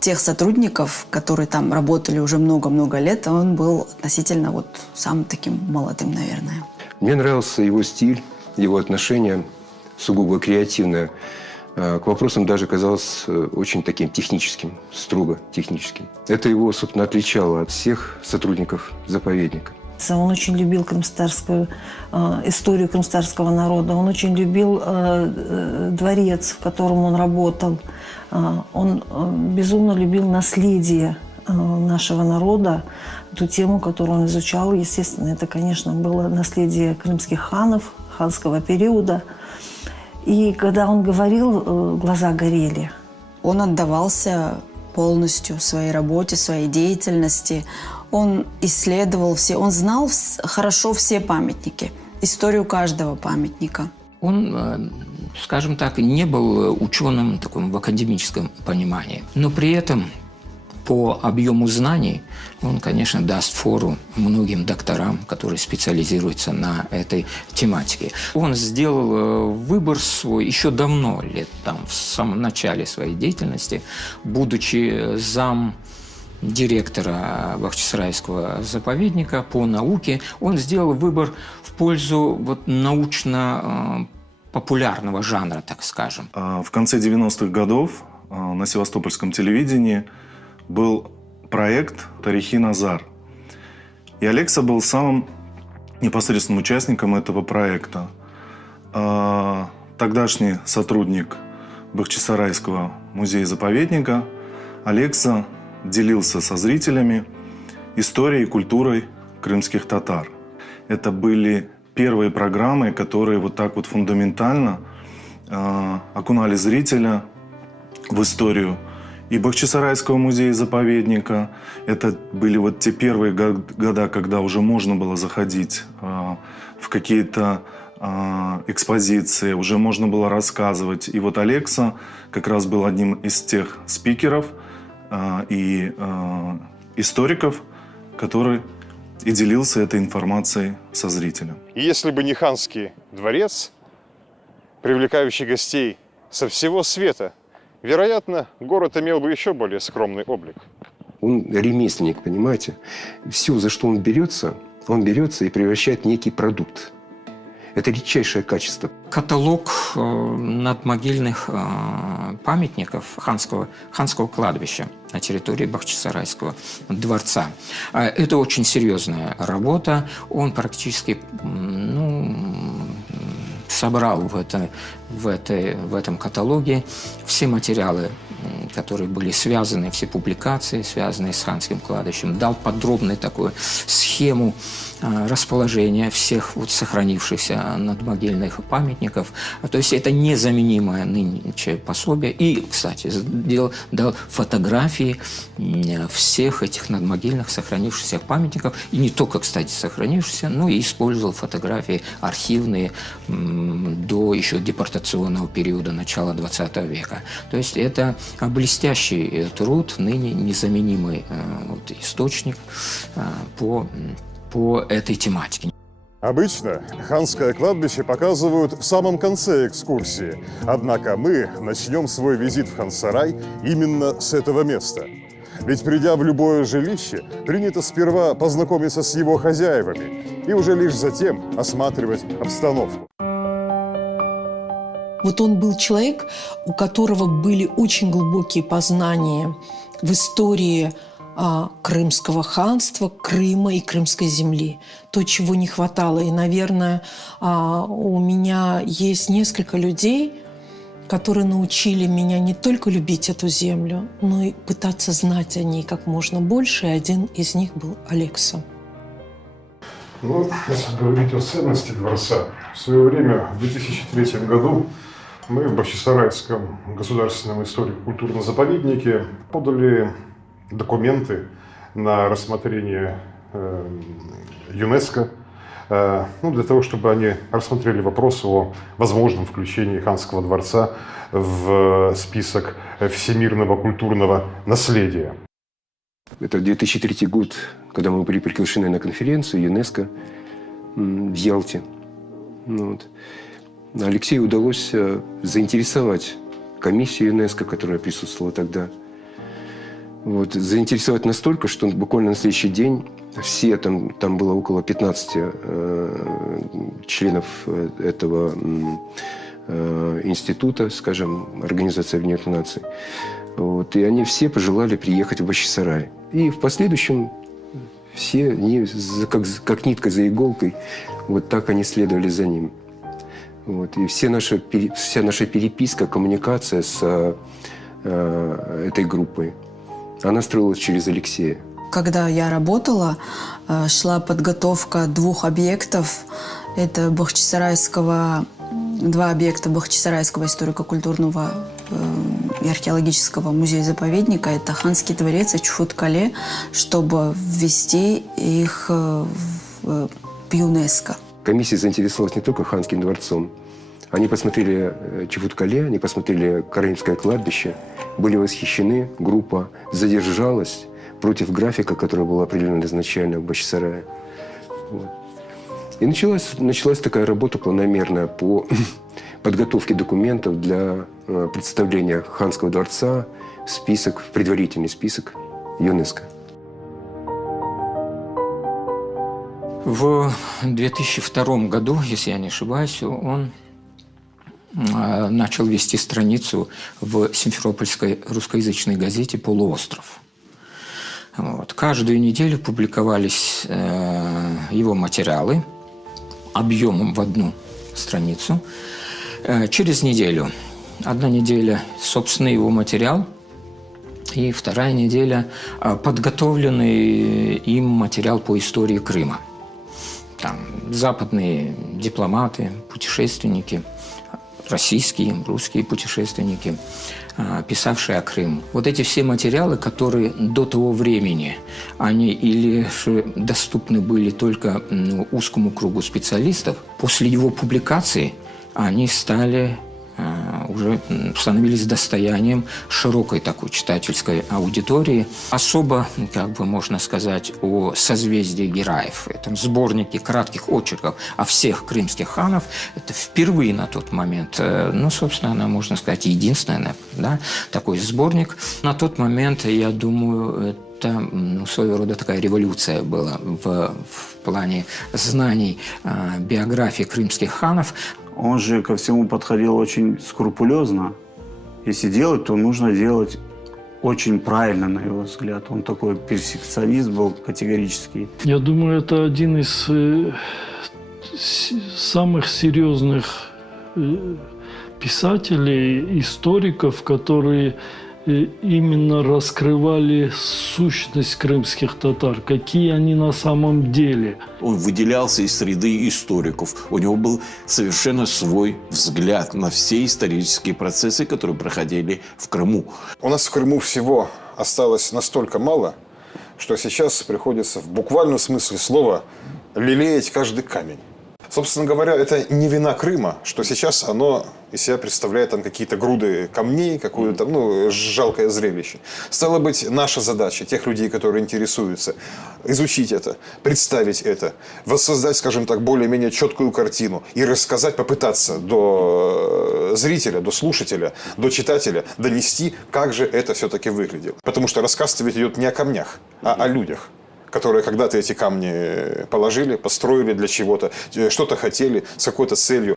тех сотрудников, которые там работали уже много-много лет, он был относительно вот самым таким молодым, наверное. Мне нравился его стиль, его отношение сугубо креативное. К вопросам даже казалось очень таким техническим, строго техническим. Это его, собственно, отличало от всех сотрудников заповедника. Он очень любил крымстарскую историю крымстарского народа. Он очень любил дворец, в котором он работал. Он безумно любил наследие нашего народа. Ту тему, которую он изучал, естественно, это, конечно, было наследие крымских ханов, ханского периода. И когда он говорил, глаза горели. Он отдавался полностью своей работе, своей деятельности. Он исследовал все, он знал хорошо все памятники, историю каждого памятника. Он, скажем так, не был ученым таком, в академическом понимании, но при этом по объему знаний он, конечно, даст фору многим докторам, которые специализируются на этой тематике. Он сделал выбор свой еще давно, лет там, в самом начале своей деятельности, будучи директора Бахчисарайского заповедника по науке, он сделал выбор в пользу вот научно-популярного жанра, так скажем. В конце 90-х годов на севастопольском телевидении был проект «Тарихи Назар». И Алекса был самым непосредственным участником этого проекта. Тогдашний сотрудник Бахчисарайского музея-заповедника Алекса делился со зрителями историей и культурой крымских татар. Это были первые программы, которые вот так вот фундаментально окунали зрителя в историю и Бахчисарайского музея-заповедника. Это были вот те первые года, когда уже можно было заходить в какие-то экспозиции, уже можно было рассказывать. И вот Алекса как раз был одним из тех спикеров и историков, который и делился этой информацией со зрителем. И если бы не ханский дворец, привлекающий гостей со всего света, вероятно, город имел бы еще более скромный облик. Он ремесленник, понимаете? Все, за что он берется и превращает в некий продукт. Это редчайшее качество. Каталог надмогильных памятников ханского кладбища на территории Бахчисарайского дворца. Это очень серьезная работа. Он практически собрал в этом каталоге все материалы, которые были связаны, все публикации, связанные с ханским кладбищем. Дал подробную такую схему расположения всех вот сохранившихся надмогильных памятников. То есть это незаменимое нынче пособие. И, кстати, дал фотографии всех этих надмогильных сохранившихся памятников. И не только, кстати, сохранившихся, но и использовал фотографии архивные до еще депортационного периода, начала 20 века. То есть это блестящий труд, ныне незаменимый источник по этой тематике. Обычно ханское кладбище показывают в самом конце экскурсии. Однако мы начнем свой визит в Хан-Сарай именно с этого места. Ведь, придя в любое жилище, принято сперва познакомиться с его хозяевами и уже лишь затем осматривать обстановку. Вот он был человек, у которого были очень глубокие познания в истории Крымского ханства, Крыма и Крымской земли. То, чего не хватало. И, наверное, у меня есть несколько людей, которые научили меня не только любить эту землю, но и пытаться знать о ней как можно больше. И один из них был Алекса. Ну, если говорить о ценности дворца, в свое время, в 2003 году, мы в Бахчисарайском государственном историко-культурном заповеднике подали документы на рассмотрение ЮНЕСКО, для того, чтобы они рассмотрели вопрос о возможном включении ханского дворца в список всемирного культурного наследия. Это 2003 год, когда мы были приглашены на конференцию ЮНЕСКО в Ялте. Алексею удалось заинтересовать комиссию ЮНЕСКО, которая присутствовала тогда. Заинтересовать настолько, что буквально на следующий день все, там было около 15 членов этого института, скажем, Организации Объединенных Наций, и они все пожелали приехать в Бахчисарай. И в последующем все, как нитка за иголкой, вот так они следовали за ним. И вся наша переписка, коммуникация с этой группой, она строилась через Алексея. Когда я работала, шла подготовка 2 объектов. Это два объекта Бахчисарайского историко-культурного и археологического музея-заповедника. Это Ханский дворец и Чухот-Кале, чтобы ввести их в ЮНЕСКО. Комиссия заинтересовалась не только Ханским дворцом, Они посмотрели Чебут-Кале, они посмотрели Караимское кладбище, были восхищены, группа задержалась против графика, который был определен изначально в Бахчисарае. Вот. И началась такая работа планомерная по подготовке документов для представления Ханского дворца в предварительный список ЮНЕСКО. В 2002 году, если я не ошибаюсь, он начал вести страницу в симферопольской русскоязычной газете «Полуостров». Вот. Каждую неделю публиковались его материалы объемом в одну страницу. Через неделю. Одна неделя – собственный его материал, и вторая неделя – подготовленный им материал по истории Крыма. Там западные дипломаты, путешественники, российские, русские путешественники, писавшие о Крыму. Вот эти все материалы, которые до того времени, они или же доступны были только узкому кругу специалистов, после его публикации они уже становились достоянием широкой такой читательской аудитории. Особо, можно сказать, о созвездии Гераев, этом сборнике кратких очерков о всех крымских ханов, это впервые на тот момент, собственно, она, можно сказать, единственная, да, такой сборник. На тот момент, я думаю, это своего рода такая революция была в плане знаний биографии крымских ханов. Он же ко всему подходил очень скрупулезно. Если делать, то нужно делать очень правильно, на его взгляд. Он такой перфекционист был категорический. Я думаю, это один из самых серьезных писателей, историков, которые именно раскрывали сущность крымских татар, какие они на самом деле. Он выделялся из среды историков. У него был совершенно свой взгляд на все исторические процессы, которые проходили в Крыму. У нас в Крыму всего осталось настолько мало, что сейчас приходится в буквальном смысле слова лелеять каждый камень. Собственно говоря, это не вина Крыма, что сейчас оно из себя представляет там какие-то груды камней, какое-то жалкое зрелище. Стало быть, наша задача, тех людей, которые интересуются, изучить это, представить это, воссоздать, скажем так, более-менее четкую картину и рассказать, попытаться до зрителя, до слушателя, до читателя донести, как же это все-таки выглядело. Потому что рассказ-то ведь идет не о камнях, а о людях, которые когда-то эти камни положили, построили для чего-то, что-то хотели, с какой-то целью.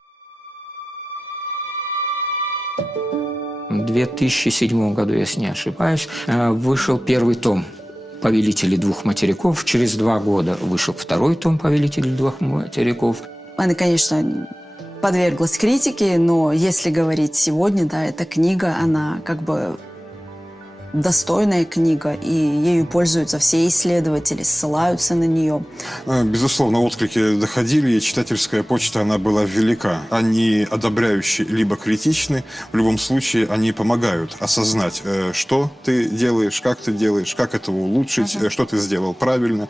В 2007 году, если не ошибаюсь, вышел первый том «Повелители двух материков». Через 2 года вышел второй том «Повелители двух материков». Она, конечно, подверглась критике, но если говорить сегодня, да, эта книга, она достойная книга, и ею пользуются все исследователи, ссылаются на нее. Безусловно, отклики доходили, и читательская почта, она была велика. Они одобряющие, либо критичны. В любом случае, они помогают осознать, что ты делаешь, как это улучшить, что ты сделал правильно,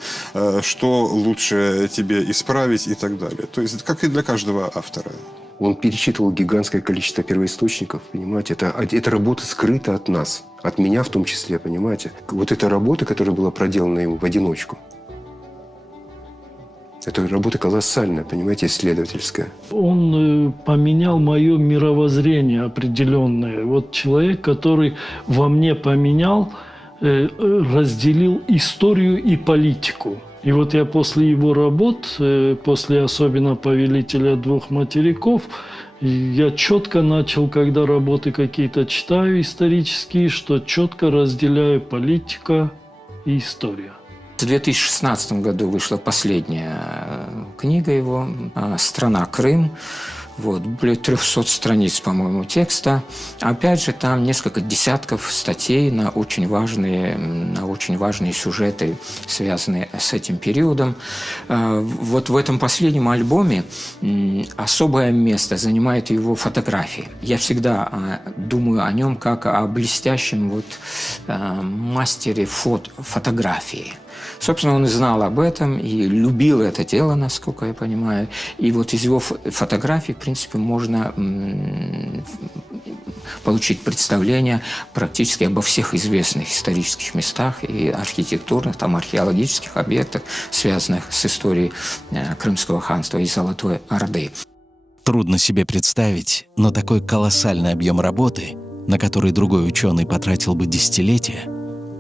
что лучше тебе исправить и так далее. То есть, как и для каждого автора. Он перечитывал гигантское количество первоисточников, понимаете? Это работа скрыта от нас, от меня в том числе, понимаете? Вот эта работа, которая была проделана им в одиночку, это работа колоссальная, понимаете, исследовательская. Он поменял мое мировоззрение определенное. Вот человек, который во мне поменял, разделил историю и политику. И вот я после его работ, после особенно «Повелителя двух материков», я четко начал, когда работы какие-то читаю исторические, что четко разделяю политика и история. В 2016 году вышла последняя книга его «Страна Крым». Более 300 страниц, по-моему, текста. Опять же, там несколько десятков статей на очень важные сюжеты, связанные с этим периодом. Вот в этом последнем альбоме особое место занимает его фотографии. Я всегда думаю о нем как о блестящем мастере фотографии. Собственно, он и знал об этом, и любил это дело, насколько я понимаю. И вот из его фотографий, в принципе, можно получить представление практически обо всех известных исторических местах и архитектурных, там, археологических объектах, связанных с историей Крымского ханства и Золотой Орды. Трудно себе представить, но такой колоссальный объем работы, на который другой ученый потратил бы десятилетия,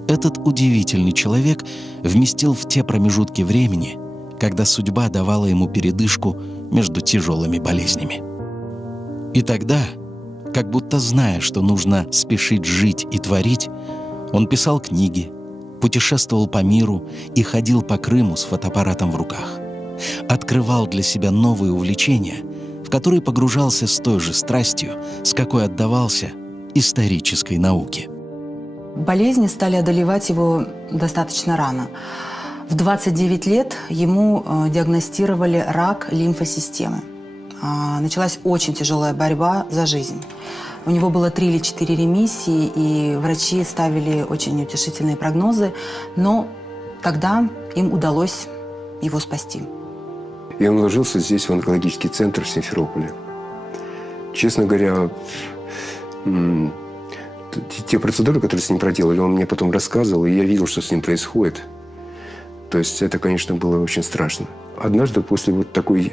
этот удивительный человек вместил в те промежутки времени, когда судьба давала ему передышку между тяжелыми болезнями. И тогда, как будто зная, что нужно спешить жить и творить, он писал книги, путешествовал по миру и ходил по Крыму с фотоаппаратом в руках. Открывал для себя новые увлечения, в которые погружался с той же страстью, с какой отдавался исторической науке. Болезни стали одолевать его достаточно рано. В 29 лет ему диагностировали рак лимфосистемы. Началась очень тяжелая борьба за жизнь. У него было 3 или 4 ремиссии, и врачи ставили очень утешительные прогнозы, но тогда им удалось его спасти. И он ложился здесь, в онкологический центр в Симферополе. Честно говоря, те процедуры, которые с ним проделали, он мне потом рассказывал, и я видел, что с ним происходит. То есть это, конечно, было очень страшно. Однажды после вот такой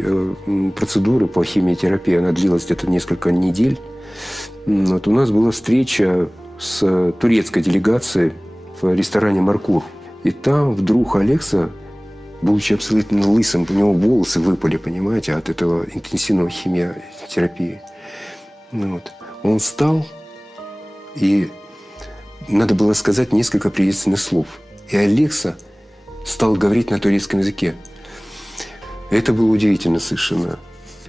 процедуры по химиотерапии, она длилась где-то несколько недель, вот у нас была встреча с турецкой делегацией в ресторане «Маркур». И там вдруг Алекса, будучи абсолютно лысым, у него волосы выпали, понимаете, от этого интенсивного химиотерапии. Вот. Он встал, и надо было сказать несколько приветственных слов. И Алекса стал говорить на турецком языке. Это было удивительно совершенно.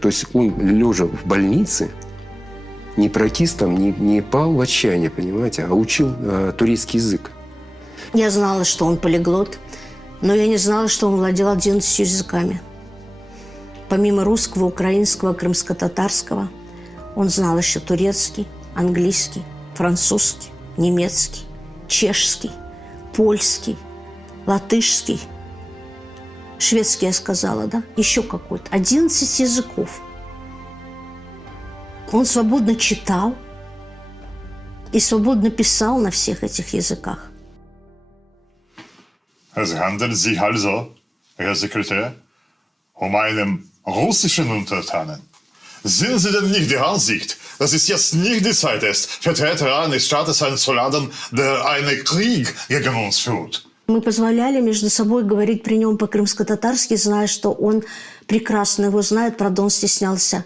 То есть он, лежа в больнице, не прокис там, не пал в отчаянии, понимаете, а учил турецкий язык. Я знала, что он полиглот, но я не знала, что он владел 11 языками. Помимо русского, украинского, крымско-татарского, он знал еще турецкий, английский, французский, немецкий, чешский, польский, латышский, шведский, я сказала, да? Еще какой-то. 11 языков. Он свободно читал и свободно писал на всех этих языках. Es handelt sich also, Herr Sekretär, um einen russischen Untertanen. Sind Sie denn nicht der Ansicht, dass es jetzt nicht die Zeit ist, Vertreter eines Staates einzuladen, der einen Krieg gegen uns führt? Мы позволяли между собой говорить при нем по-крымско-татарски, зная, что он прекрасно его знает, правда, он стеснялся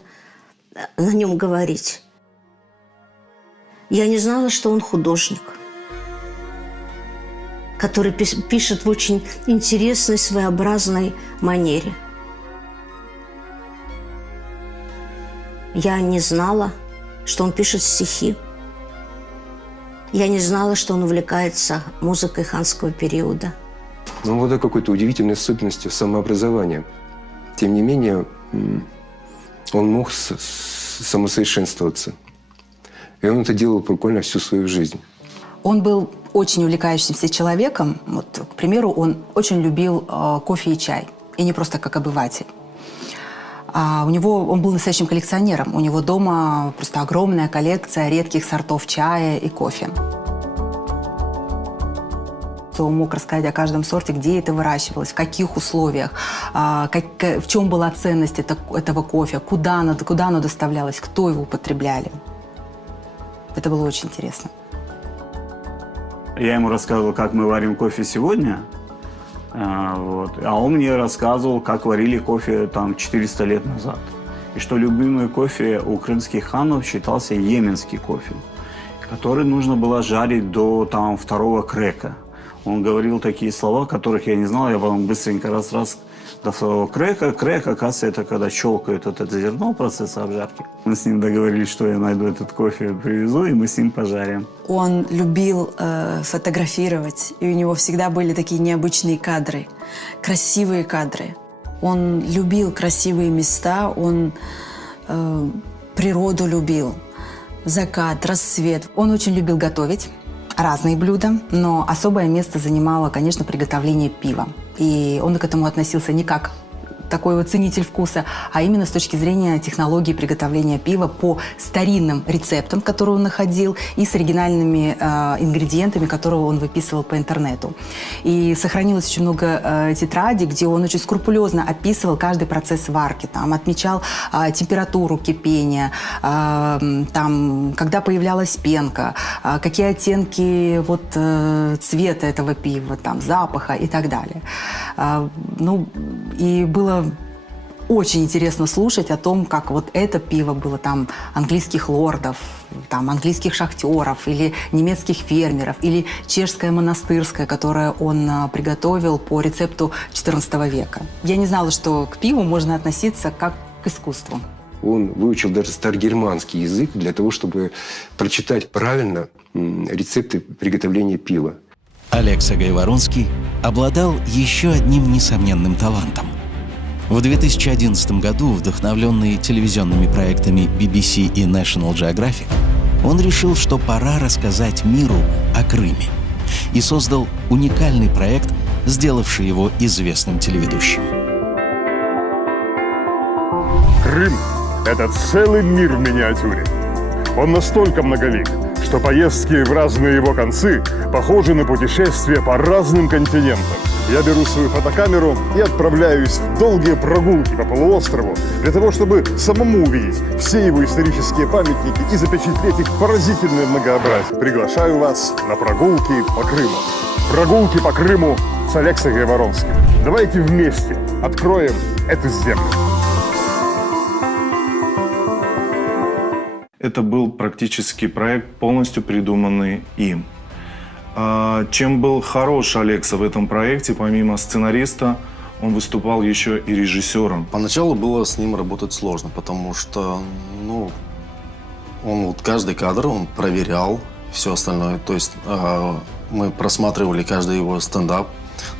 на нем говорить. Я не знала, что он художник, который пишет в очень интересной, своеобразной манере. Я не знала, что он пишет стихи. Я не знала, что он увлекается музыкой ханского периода. Он обладал какой-то удивительной особенностью самообразования. Тем не менее, он мог самосовершенствоваться. И он это делал буквально всю свою жизнь. Он был очень увлекающимся человеком. Вот, к примеру, он очень любил кофе и чай. И не просто как обыватель. Он был настоящим коллекционером. У него дома просто огромная коллекция редких сортов чая и кофе. Он мог рассказать о каждом сорте, где это выращивалось, в каких условиях, в чем была ценность этого кофе, куда оно доставлялось, кто его употребляли. Это было очень интересно. Я ему рассказывал, как мы варим кофе сегодня. А он мне рассказывал, как варили кофе там 400 лет назад. И что любимый кофе у крымских ханов считался йеменский кофе, который нужно было жарить до там 2-го крека. Он говорил такие слова, которых я не знал. Я потом быстренько раз до 2-го крека. Крек, оказывается, это когда щелкают это зерно, процесс обжарки. Мы с ним договорились, что я найду этот кофе, привезу, и мы с ним пожарим. Он любил фотографировать, и у него всегда были такие необычные кадры, красивые кадры. Он любил красивые места, он природу любил, закат, рассвет. Он очень любил готовить. разные блюда, но особое место занимало, конечно, приготовление пива. И он к этому относился не как такой вот ценитель вкуса, а именно с точки зрения технологии приготовления пива по старинным рецептам, которые он находил, и с оригинальными ингредиентами, которые он выписывал по интернету. И сохранилось очень много тетрадей, где он очень скрупулезно описывал каждый процесс варки, там, отмечал температуру кипения, там, когда появлялась пенка, какие оттенки вот, цвета этого пива, там, запаха и так далее. Ну, и было очень интересно слушать о том, как вот это пиво было там английских лордов, там английских шахтеров или немецких фермеров, или чешское монастырское, которое он приготовил по рецепту XIV века. Я не знала, что к пиву можно относиться как к искусству. Он выучил даже старогерманский язык для того, чтобы прочитать правильно рецепты приготовления пива. Алекса Гайворонский обладал еще одним несомненным талантом. В 2011 году, вдохновленный телевизионными проектами BBC и National Geographic, он решил, что пора рассказать миру о Крыме, и создал уникальный проект, сделавший его известным телеведущим. Крым – это целый мир в миниатюре. Он настолько многолик, что поездки в разные его концы похожи на путешествия по разным континентам. Я беру свою фотокамеру и отправляюсь в долгие прогулки по полуострову для того, чтобы самому увидеть все его исторические памятники и запечатлеть их поразительное многообразие. Приглашаю вас на прогулки по Крыму. Прогулки по Крыму с Алексой Гайворонским. Давайте вместе откроем эту землю. Это был практически проект, полностью придуманный им. Чем был хорош Алекса в этом проекте, помимо сценариста, он выступал еще и режиссером. Поначалу было с ним работать сложно, потому что он вот каждый кадр он проверял, все остальное. То есть мы просматривали каждый его стендап,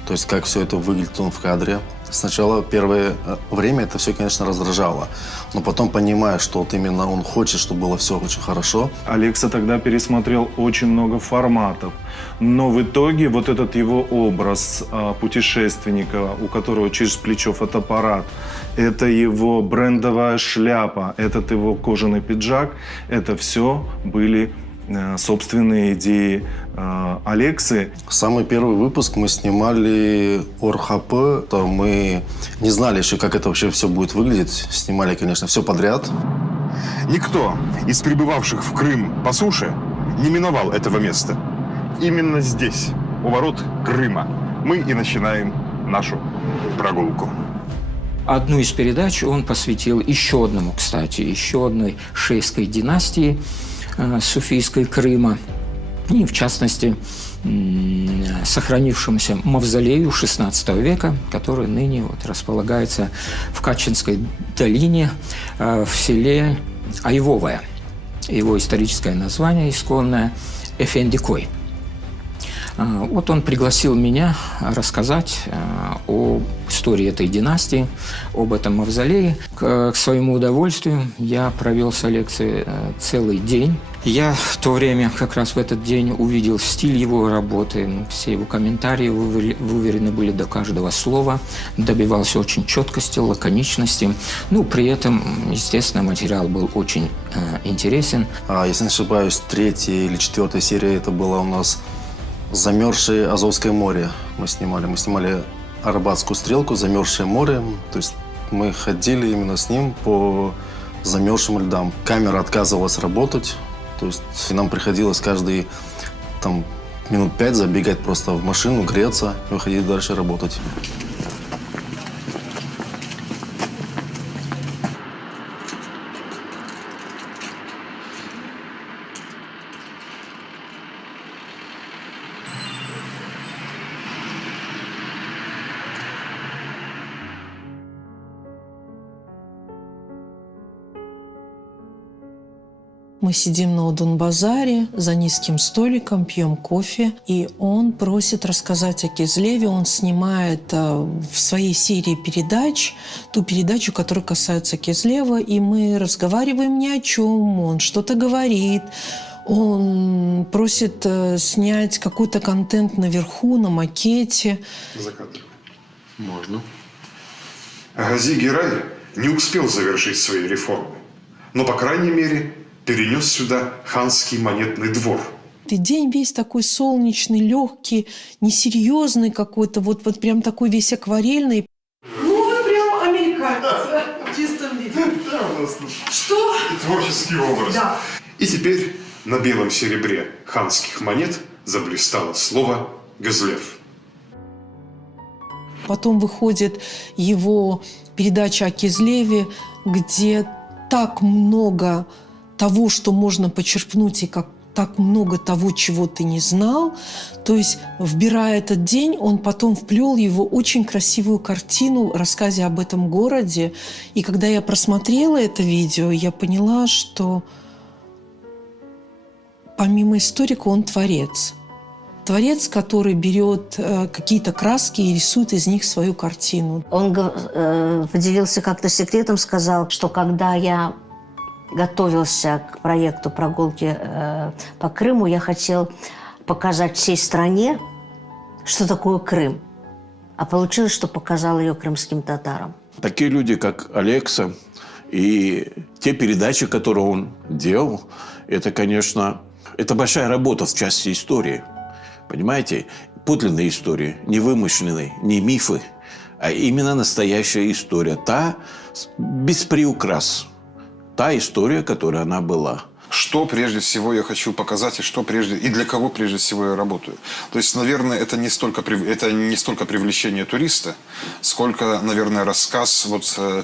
то есть как все это выглядит он в кадре. Сначала первое время это все, конечно, раздражало, но потом, понимая, что вот именно он хочет, чтобы было все очень хорошо. Алекса тогда пересмотрел очень много форматов, но в итоге вот этот его образ путешественника, у которого через плечо фотоаппарат, это его брендовая шляпа, этот его кожаный пиджак, это все были собственные идеи Алексы. Самый первый выпуск мы снимали ОРХП. Мы не знали еще, как это вообще все будет выглядеть. Снимали, конечно, все подряд. Никто из прибывавших в Крым по суше не миновал этого места. Именно здесь, у ворот Крыма, мы и начинаем нашу прогулку. Одну из передач он посвятил еще одной шейской династии, суфийской Крыма, и в частности сохранившемуся мавзолею XVI века, который ныне вот располагается в Качинской долине в селе Айвовое. Его историческое название исконное – Эфендикой. Вот он пригласил меня рассказать об истории этой династии, об этом мавзолее. К своему удовольствию я провел с Алексой целый день. Я в то время, как раз в этот день, увидел стиль его работы. Все его комментарии выверены были до каждого слова. Добивался очень четкости, лаконичности. При этом, естественно, материал был очень интересен. Если не ошибаюсь, 3-я или 4-я серия это была у нас «Замерзшее Азовское море» мы снимали Арабатскую стрелку, замерзшее море. То есть мы ходили именно с ним по замерзшим льдам. Камера отказывалась работать. То есть нам приходилось каждые минут 5 забегать просто в машину, греться, выходить дальше работать. Мы сидим на Удон-базаре за низким столиком, пьем кофе, и он просит рассказать о Кизлеве. Он снимает в своей серии передач ту передачу, которая касается Кизлева, и мы разговариваем ни о чем. Он что-то говорит, Он просит снять какой-то контент наверху, на макете. За кадром. Можно. Гази Герай не успел завершить свои реформы, но, по крайней мере, перенес сюда ханский монетный двор. И день весь такой солнечный, легкий, несерьезный какой-то, вот прям такой весь акварельный. Ну, вы прям американец в чистом виде. Да, у нас что? Творческий образ. Да. И теперь на белом серебре ханских монет заблистало слово «Гызлев». Потом выходит его передача о Кизлеве, где так много того, что можно почерпнуть, и как так много того, чего ты не знал. То есть, вбирая этот день, он потом вплел его очень красивую картину в рассказе об этом городе. И когда я просмотрела это видео, я поняла, что помимо историка он творец. Творец, который берет какие-то краски и рисует из них свою картину. Он поделился как-то секретом, сказал, что когда я готовился к проекту прогулки по Крыму, я хотел показать всей стране, что такое Крым. А получилось, что показал ее крымским татарам. Такие люди, как Алекса, и те передачи, которые он делал, это, конечно, это большая работа в части истории. Понимаете? Подлинная история, не вымышленные, не мифы, а именно настоящая история. Та без приукрас. Та история, которая она была. Что прежде всего я хочу показать, и для кого прежде всего я работаю. То есть, наверное, это не столько привлечение туриста, сколько, наверное, рассказ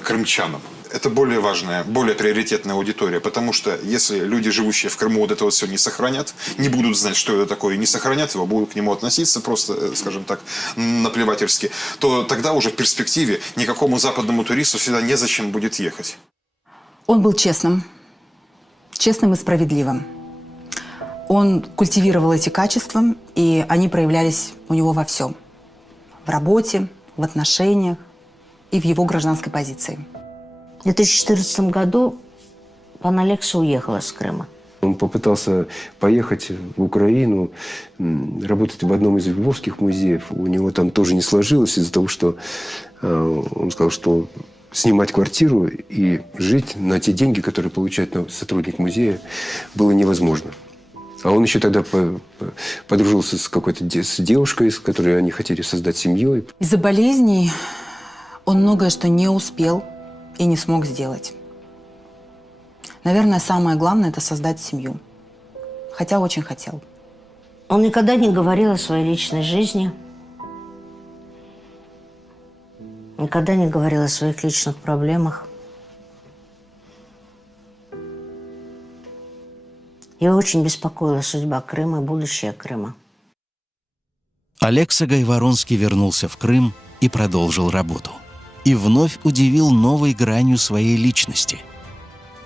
крымчанам. Это более важная, более приоритетная аудитория, потому что если люди, живущие в Крыму, вот это вот все не сохранят, не будут знать, что это такое, и не сохранят его, будут к нему относиться просто, скажем так, наплевательски, то тогда уже в перспективе никакому западному туристу сюда незачем будет ехать. Он был честным и справедливым. Он культивировал эти качества, и они проявлялись у него во всем. В работе, в отношениях и в его гражданской позиции. В 2014 году пан Алекса уехал из Крыма. Он попытался поехать в Украину, работать в одном из львовских музеев. У него там тоже не сложилось из-за того, что он сказал, что снимать квартиру и жить на те деньги, которые получает сотрудник музея, было невозможно. А он еще тогда подружился с девушкой, с которой они хотели создать семью. Из-за болезней он многое что не успел и не смог сделать. Наверное, самое главное – это создать семью. Хотя очень хотел. Он никогда не говорил о своей личной жизни. Никогда не говорил о своих личных проблемах. Его очень беспокоила судьба Крыма и будущее Крыма. Алекса Гайворонский вернулся в Крым и продолжил работу. И вновь удивил новой гранью своей личности.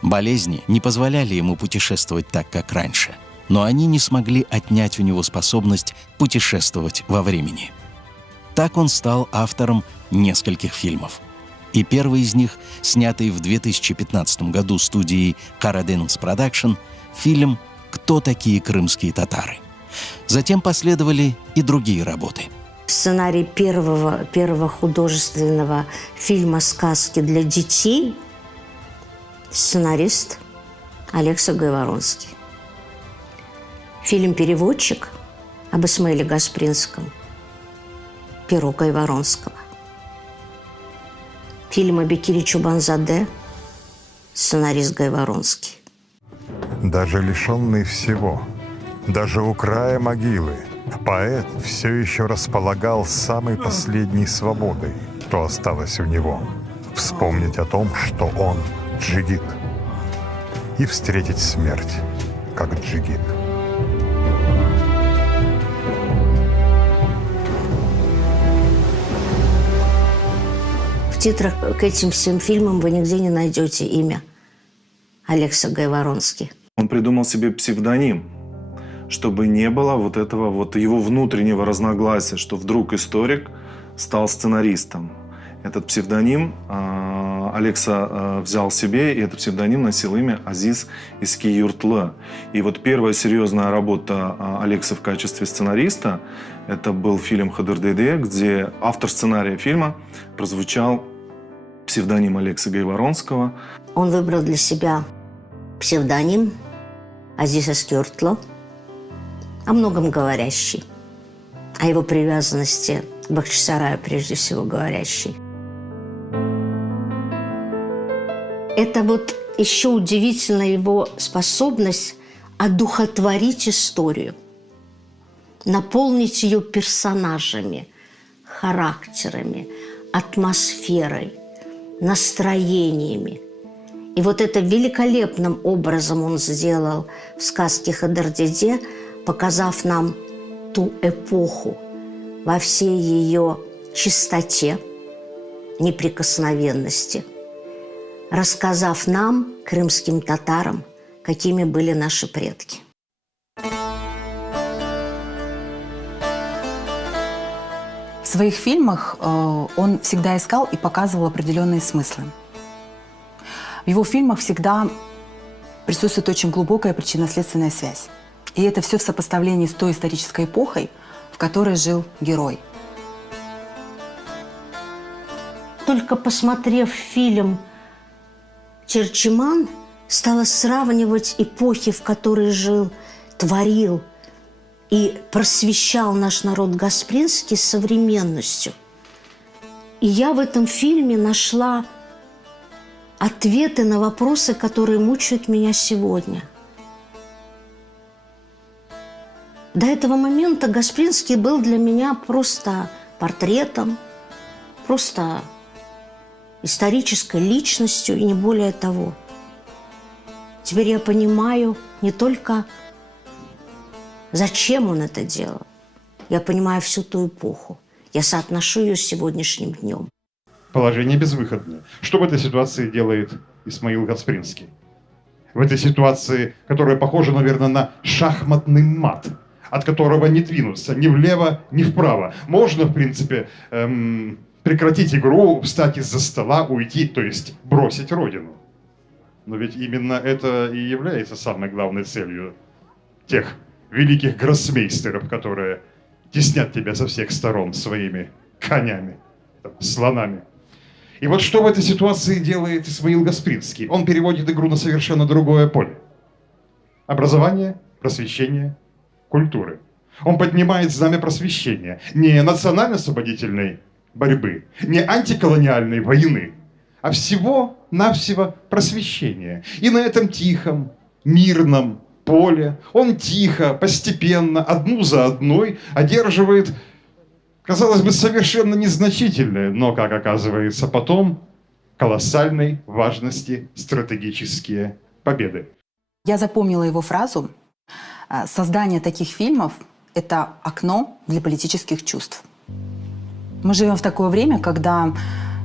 Болезни не позволяли ему путешествовать так, как раньше, но они не смогли отнять у него способность путешествовать во времени. Так он стал автором нескольких фильмов. И первый из них, снятый в 2015 году студией Караденс Продакшн, фильм «Кто такие крымские татары?». Затем последовали и другие работы. Сценарий первого художественного фильма «Сказки для детей» сценарист Алекса Гайворонский. Фильм «Переводчик» об Исмаиле Гаспринском, перо Гайворонского. Фильм о Бекире Чубанзаде, сценарист Гайворонский. Даже лишенный всего, даже у края могилы, поэт все еще располагал самой последней свободой, что осталось у него. Вспомнить о том, что он джигит, и встретить смерть, как джигит. В титрах к этим всем фильмам вы нигде не найдете имя Алекса Гайворонский. Он придумал себе псевдоним, чтобы не было вот этого вот его внутреннего разногласия, что вдруг историк стал сценаристом. Этот псевдоним Алекса взял себе, и этот псевдоним носил имя Азиз Искиюртлы. И вот первая серьезная работа Алекса в качестве сценариста – это был фильм «Хадырдыйды», где автор сценария фильма прозвучал псевдоним Алекса Гайворонского. Он выбрал для себя псевдоним Азиз Искиюртлы, о многом говорящий, о его привязанности к Бахчисараю прежде всего говорящий. Это вот еще удивительна его способность одухотворить историю, наполнить ее персонажами, характерами, атмосферой, настроениями. И вот это великолепным образом он сделал в сказке «Хадырдыйде», показав нам ту эпоху во всей ее чистоте, неприкосновенности, рассказав нам, крымским татарам, какими были наши предки. В своих фильмах он всегда искал и показывал определенные смыслы. В его фильмах всегда присутствует очень глубокая причинно-следственная связь. И это все в сопоставлении с той исторической эпохой, в которой жил герой. Только посмотрев фильм «Черчиман», стала сравнивать эпохи, в которой жил, творил и просвещал наш народ Гаспринский с современностью. И я в этом фильме нашла ответы на вопросы, которые мучают меня сегодня. До этого момента Гаспринский был для меня просто портретом, просто исторической личностью и не более того. Теперь я понимаю не только, зачем он это делал, я понимаю всю ту эпоху. Я соотношу ее с сегодняшним днем. Положение безвыходное. Что в этой ситуации делает Исмаил Гаспринский? В этой ситуации, которая похожа, наверное, на шахматный мат, от которого не двинуться ни влево, ни вправо. Можно, в принципе, прекратить игру, встать из-за стола, уйти, то есть бросить родину. Но ведь именно это и является самой главной целью тех великих гроссмейстеров, которые теснят тебя со всех сторон своими конями, слонами. И вот что в этой ситуации делает Исмаил Гаспринский? Он переводит игру на совершенно другое поле. Образование, просвещение, культуры. Он поднимает знамя просвещения, не национально-освободительной борьбы, не антиколониальной войны, а всего-навсего просвещения. И на этом тихом, мирном поле он тихо, постепенно, одну за одной одерживает, казалось бы, совершенно незначительные, но, как оказывается потом, колоссальной важности стратегические победы. Я запомнила его фразу: «Создание таких фильмов – это окно для политических чувств». Мы живем в такое время, когда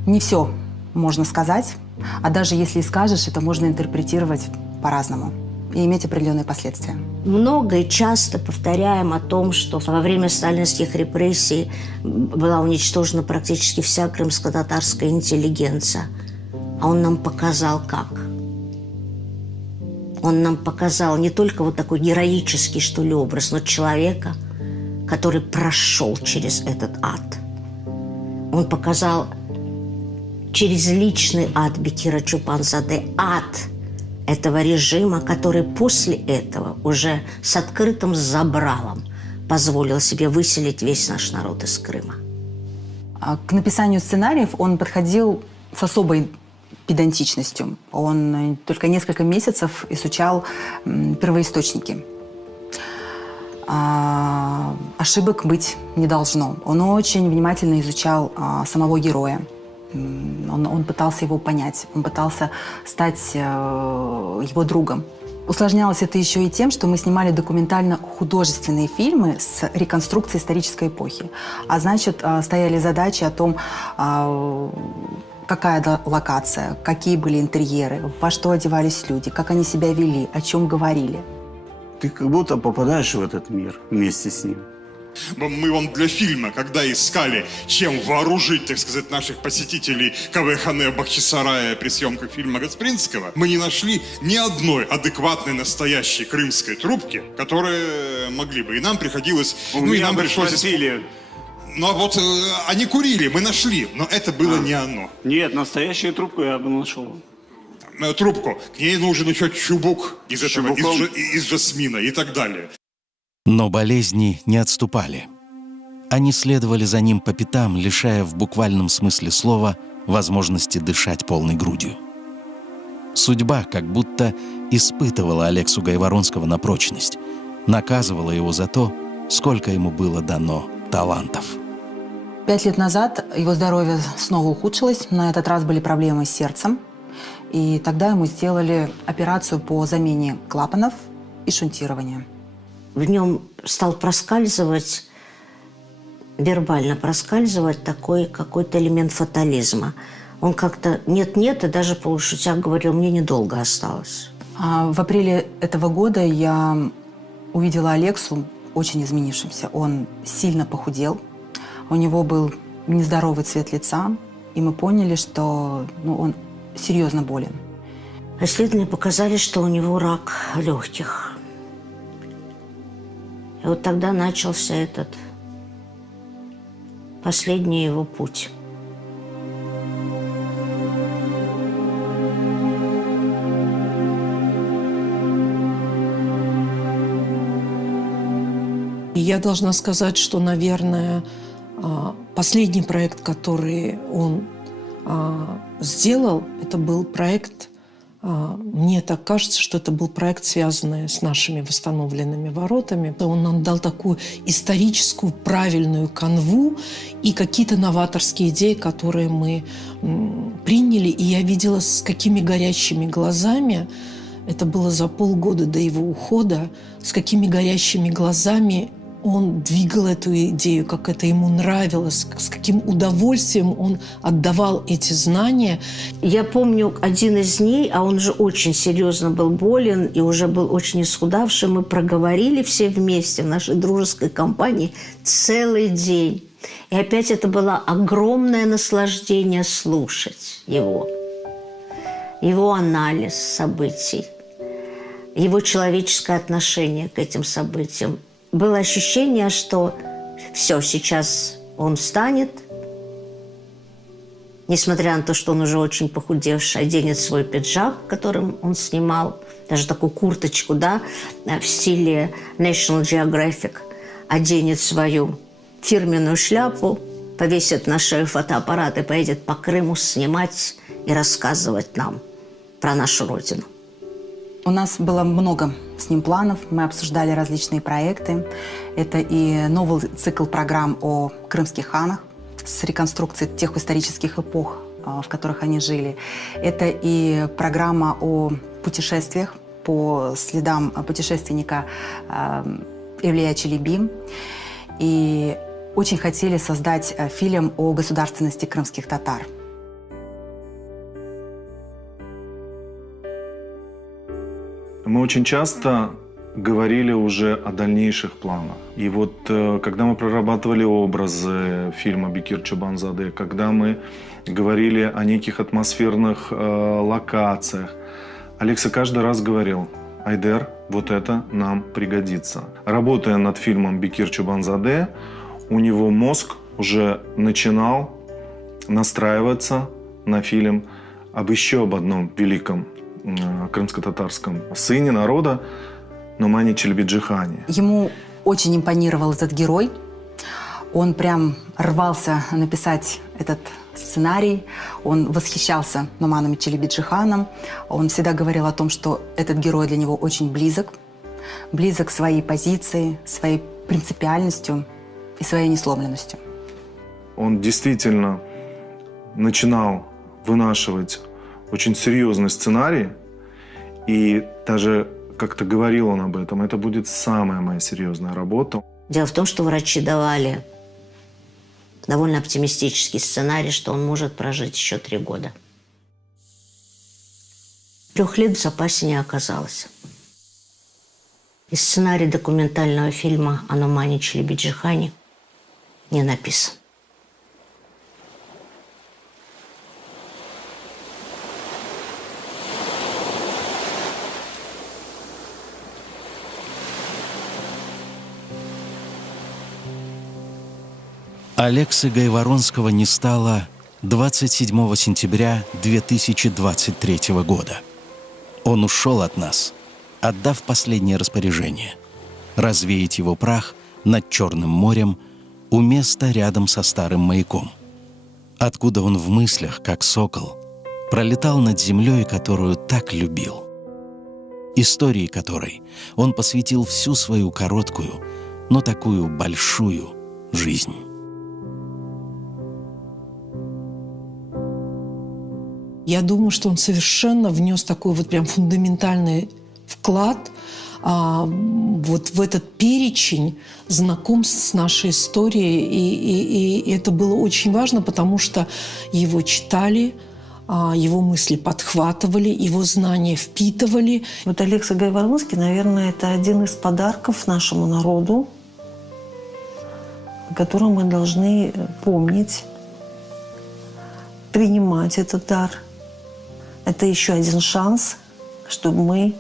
не все можно сказать, а даже если и скажешь, это можно интерпретировать по-разному и иметь определенные последствия. Много и часто повторяем о том, что во время сталинских репрессий была уничтожена практически вся крымско-татарская интеллигенция. А он нам показал как. Он нам показал не только вот такой героический, что ли, образ, но человека, который прошел через этот ад. Он показал через личный ад Бекира Чупанзаде, ад этого режима, который после этого уже с открытым забралом позволил себе выселить весь наш народ из Крыма. К написанию сценариев он подходил с особой педантичностью. Он только несколько месяцев изучал первоисточники. Ошибок быть не должно. Он очень внимательно изучал самого героя. Он пытался его понять, он пытался стать его другом. Усложнялось это еще и тем, что мы снимали документально-художественные фильмы с реконструкцией исторической эпохи. А значит, стояли задачи о том, какая локация, какие были интерьеры, во что одевались люди, как они себя вели, о чем говорили. Ты как будто попадаешь в этот мир вместе с ним. Мы вам для фильма, когда искали, чем вооружить, так сказать, наших посетителей КВХН Бахчисарая при съемках фильма Госпринского, мы не нашли ни одной адекватной настоящей крымской трубки, которые могли бы. И нам приходилось... и нам пришлось... Ну а вот они курили, мы нашли, но это было не оно. Нет, настоящую трубку я бы нашел. Трубку. К ней нужен еще чубук из этого, из жасмина и так далее. Но болезни не отступали. Они следовали за ним по пятам, лишая в буквальном смысле слова возможности дышать полной грудью. Судьба как будто испытывала Алексу Гайворонского на прочность, наказывала его за то, сколько ему было дано талантов. 5 лет назад его здоровье снова ухудшилось. На этот раз были проблемы с сердцем. И тогда ему сделали операцию по замене клапанов и шунтирования. В нем стал проскальзывать, вербально проскальзывать такой какой-то элемент фатализма. Он как-то нет-нет, и даже полушутя говорил, мне недолго осталось. В апреле этого года я увидела Алексу очень изменившимся. Он сильно похудел, у него был нездоровый цвет лица, и мы поняли, что он серьезно болен. Исследования показали, что у него рак легких. И вот тогда начался этот последний его путь. Я должна сказать, что, наверное, последний проект, который он сделал, это был проект, мне так кажется, что это был проект, связанный с нашими восстановленными воротами. Он нам дал такую историческую правильную канву и какие-то новаторские идеи, которые мы приняли. И я видела, с какими горящими глазами, это было за полгода до его ухода, с какими горящими глазами он двигал эту идею, как это ему нравилось, с каким удовольствием он отдавал эти знания. Я помню один из дней, а он же очень серьезно был болен и уже был очень исхудавший. Мы проговорили все вместе в нашей дружеской компании целый день. И опять это было огромное наслаждение слушать его. Его анализ событий, его человеческое отношение к этим событиям. Было ощущение, что все, сейчас он встанет, несмотря на то, что он уже очень похудевший, оденет свой пиджак, которым он снимал, даже такую курточку, да, в стиле National Geographic, оденет свою фирменную шляпу, повесит на шею фотоаппарат и поедет по Крыму снимать и рассказывать нам про нашу родину. У нас было много с ним планов, мы обсуждали различные проекты. Это и новый цикл программ о крымских ханах с реконструкцией тех исторических эпох, в которых они жили. Это и программа о путешествиях по следам путешественника Эвлия Челеби. И очень хотели создать фильм о государственности крымских татар. Мы очень часто говорили уже о дальнейших планах. И вот когда мы прорабатывали образы фильма «Бекир Чобанзаде», когда мы говорили о неких атмосферных локациях, Алекса каждый раз говорил: «Айдер, вот это нам пригодится». Работая над фильмом «Бекир Чобанзаде», у него мозг уже начинал настраиваться на фильм об одном великом крымско-татарском сыне народа Нумане Челебиджихане. Ему очень импонировал этот герой. Он прям рвался написать этот сценарий. Он восхищался Нуманом Челебиджиханом. Он всегда говорил о том, что этот герой для него очень близок своей позицией, своей принципиальностью и своей несломленностью. Он действительно начинал вынашивать очень серьезный сценарий, и даже как-то говорил он об этом, это будет самая моя серьезная работа. Дело в том, что врачи давали довольно оптимистический сценарий, что он может прожить еще 3 года. 3 лет в запасе не оказалось. И сценарий документального фильма о Нумане Челебиджихане не написан. Алексы Гайворонского не стало 27 сентября 2023 года. Он ушел от нас, отдав последнее распоряжение – развеять его прах над Черным морем у места рядом со старым маяком, откуда он в мыслях, как сокол, пролетал над землей, которую так любил, истории которой он посвятил всю свою короткую, но такую большую жизнь. Я думаю, что он совершенно внес такой вот прям фундаментальный вклад вот в этот перечень знакомств с нашей историей. И это было очень важно, потому что его читали, его мысли подхватывали, его знания впитывали. Вот Алекса Гайворонский, наверное, это один из подарков нашему народу, о котором мы должны помнить, принимать этот дар. Это еще один шанс, чтобы мы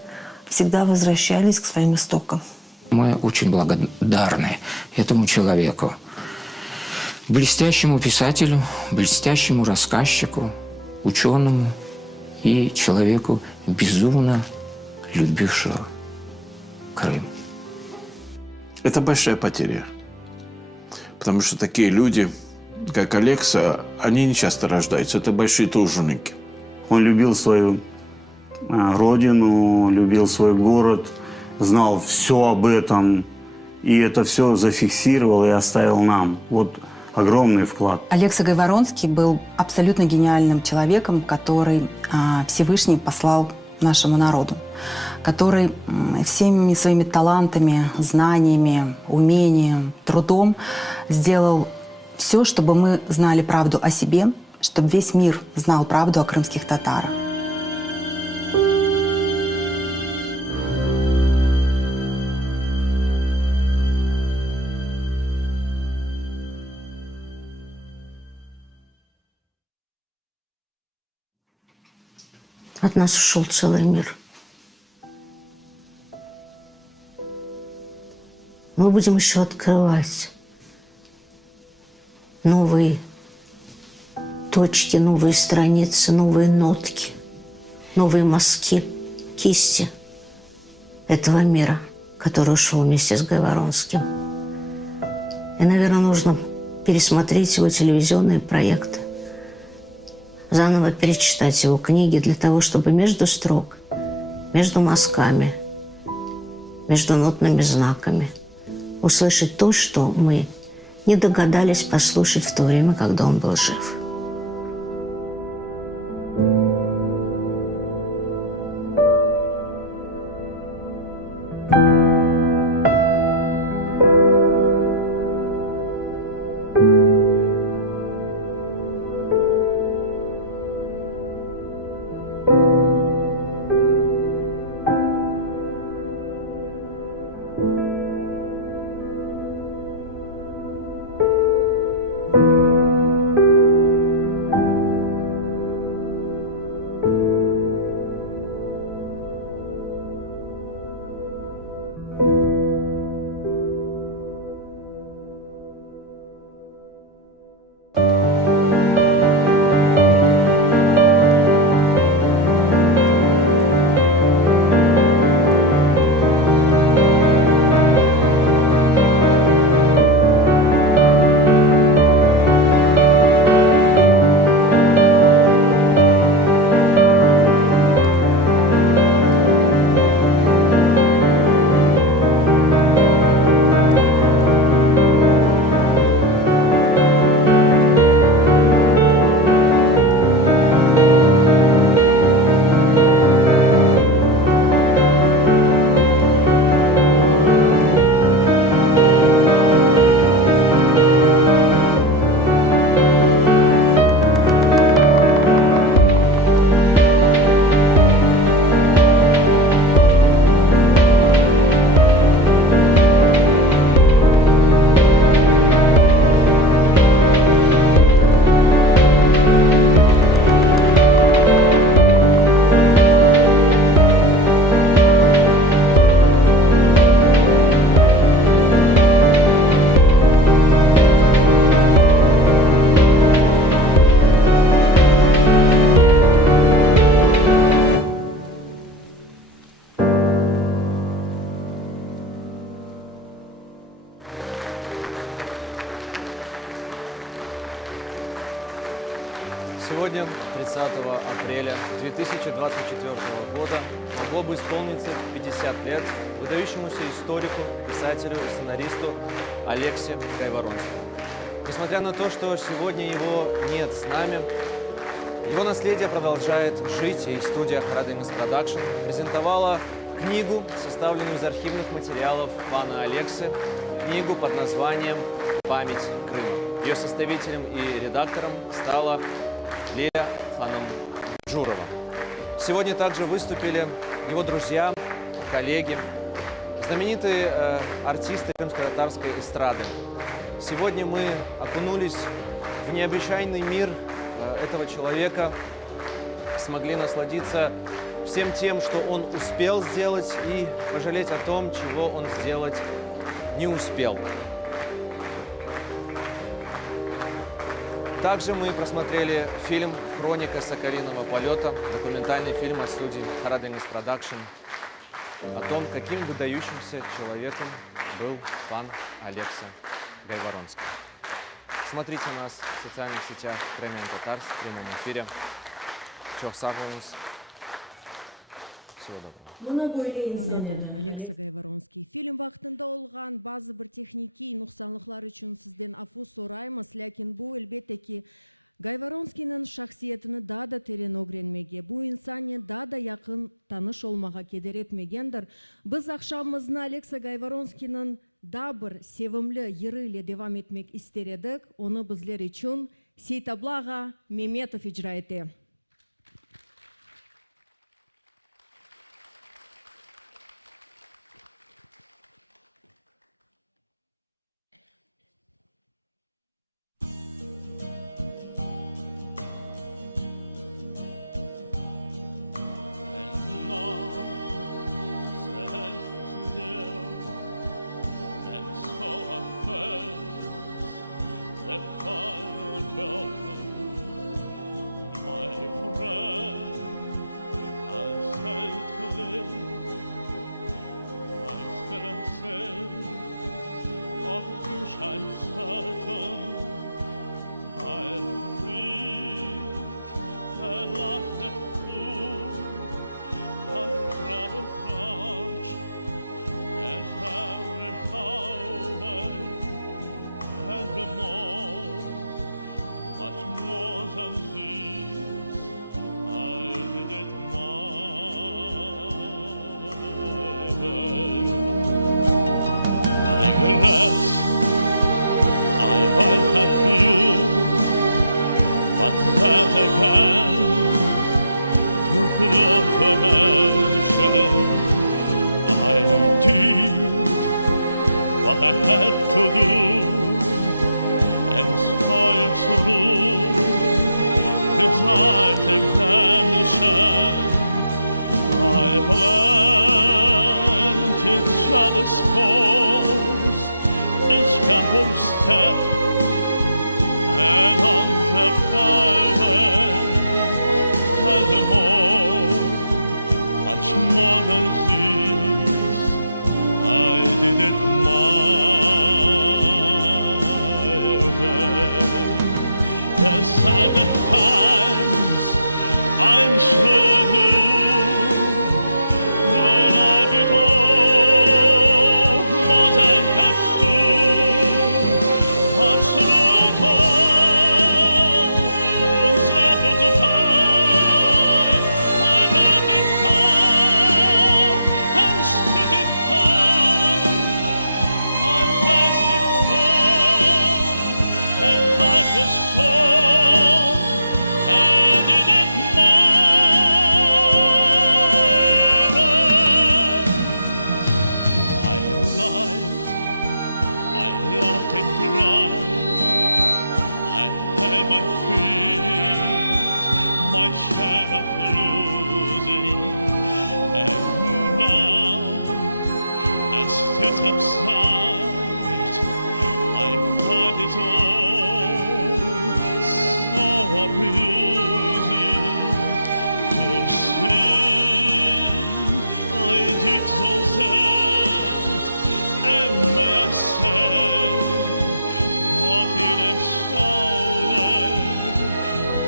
всегда возвращались к своим истокам. Мы очень благодарны этому человеку, блестящему писателю, блестящему рассказчику, ученому и человеку, безумно любившего Крым. Это большая потеря. Потому что такие люди, как Алекса, они не часто рождаются. Это большие труженики. Он любил свою родину, любил свой город, знал все об этом. И это все зафиксировал и оставил нам. Вот огромный вклад. Алекса Гайворонский был абсолютно гениальным человеком, который Всевышний послал нашему народу, который всеми своими талантами, знаниями, умением, трудом сделал все, чтобы мы знали правду о себе, чтобы весь мир знал правду о крымских татарах. От нас ушел целый мир. Мы будем еще открывать новые точки, новые страницы, новые нотки, новые мазки, кисти этого мира, который ушел вместе с Гайворонским. И, наверное, нужно пересмотреть его телевизионные проекты, заново перечитать его книги для того, чтобы между строк, между мазками, между нотными знаками услышать то, что мы не догадались послушать в то время, когда он был жив. Сегодня, 30 апреля 2024 года, могло бы исполниться 50 лет выдающемуся историку, писателю и сценаристу Алексе Гайворонскому. Несмотря на то, что сегодня его нет с нами, его наследие продолжает жить, и студия Харадимис Продакшн презентовала книгу, составленную из архивных материалов пана Алексы, книгу под названием «Память Крыма». Ее составителем и редактором стала Лилия Ханым-Джурова. Сегодня также выступили его друзья, коллеги, знаменитые артисты крымско-татарской эстрады. Сегодня мы окунулись в необычайный мир этого человека, смогли насладиться всем тем, что он успел сделать, и пожалеть о том, чего он сделать не успел. Также мы просмотрели фильм «Хроника соколиного полета», документальный фильм от студии Харадимис Продакшн о том, каким выдающимся человеком был пан Алекса Гайворонский. Смотрите нас в социальных сетях Кремль Татарс в прямом эфире. Чох сагылыңыз. Всего доброго. Санады Алекса Гайворонский. Фильм вақытында олған базы бір техники нұқсанлықлар үшін сізден афу сораймыз, ләкин бұл әлбетте ки Гайворонскийның шахсиетіні да терең öğrenmege, bu инсан да якын таныш olmağa кедер etmegендір. Біз ақшамызны Алекса Гайворонскийның да бір sevimli yeri ile devam etmek istedik. Onu bizler için Seytablağa Mehmetov icra etti.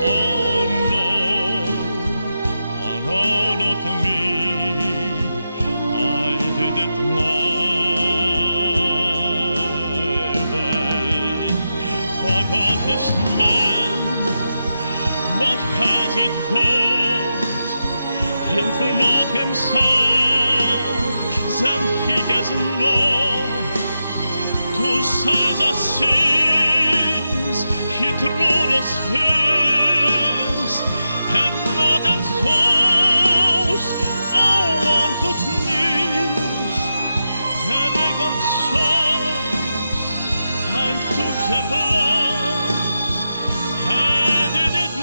Oh But what is man? What has it got? If not himself, then he has not to say the sins he truly feels, and not as those on foot knees. The record shows I took the blows and did it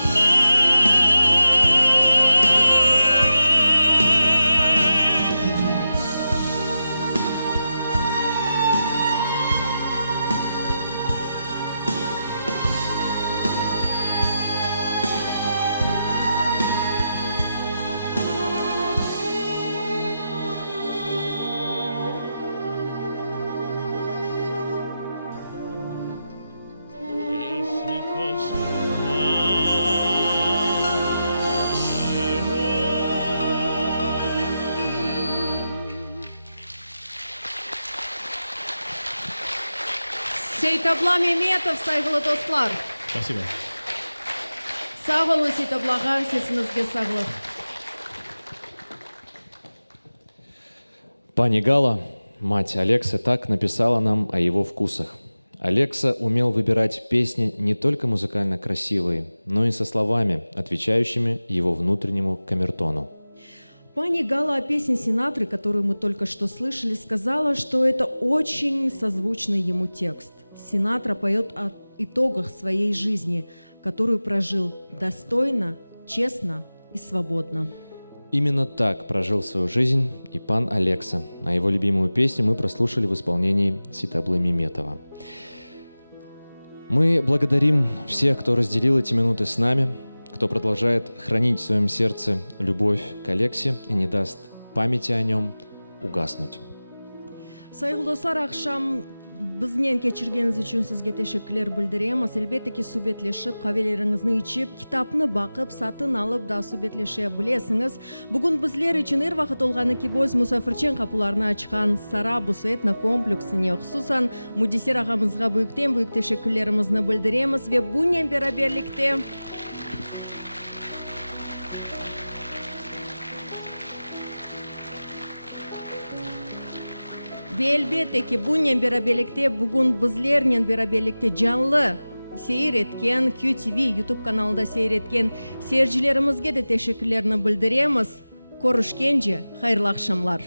Сейтабла Меметов, сайгылы достар. Спасибо. Сау болыңыз, Сейтаблаға, сесіңізге саулық. Пани Гала, мать Алексы, так написала нам о его вкусах. Алекса умел выбирать песни не только музыкально красивые, но и со словами, отвечающими его внутреннему камертону. Пани Гала о песне Синатры, которую мы только что слышали, сказала, что это очень созвучный ему текст. Синатра поет о итогах своей жизни, которую прожил достойно, честно и свободно. Именно так прожил свою жизнь и пан Алекса. А его любимую песню мы прослушали в исполнении Сейтаблы Меметова. Мы благодарим всех, кто разделил эти минуты с нами, кто продолжает хранить в своем сердце любовь к Алексе и не даст памяти о нем угаснуть. Сайгыл достар, акшам Бізден кечіргеніңіз үшін сізге тешеккілер білдіреміз. Әлбетте ки субетлешіп, қавелеріңізні ичіп, китапны бақып, сатын алып да субетлеше білесіңіз. Бүгін біздер үшін эр вақыт олғаны ки боз мұсафирчен қапуларына ачқан Сара бұсы этно комплексіне құсусан Мудисер ағамызға бұйықтен бұйық тешеккілерімізні білдіреміз. Ве бұнен бераберлікте Әлбетте ки бұнен берабелікте бүгін біздернен берабелікте жанлы сейреткен QTV YouTube каналында сейреткен сержілерімізге де тешекілеріні білдіреміз. Көрішкенше, хайырлы ақшамлар.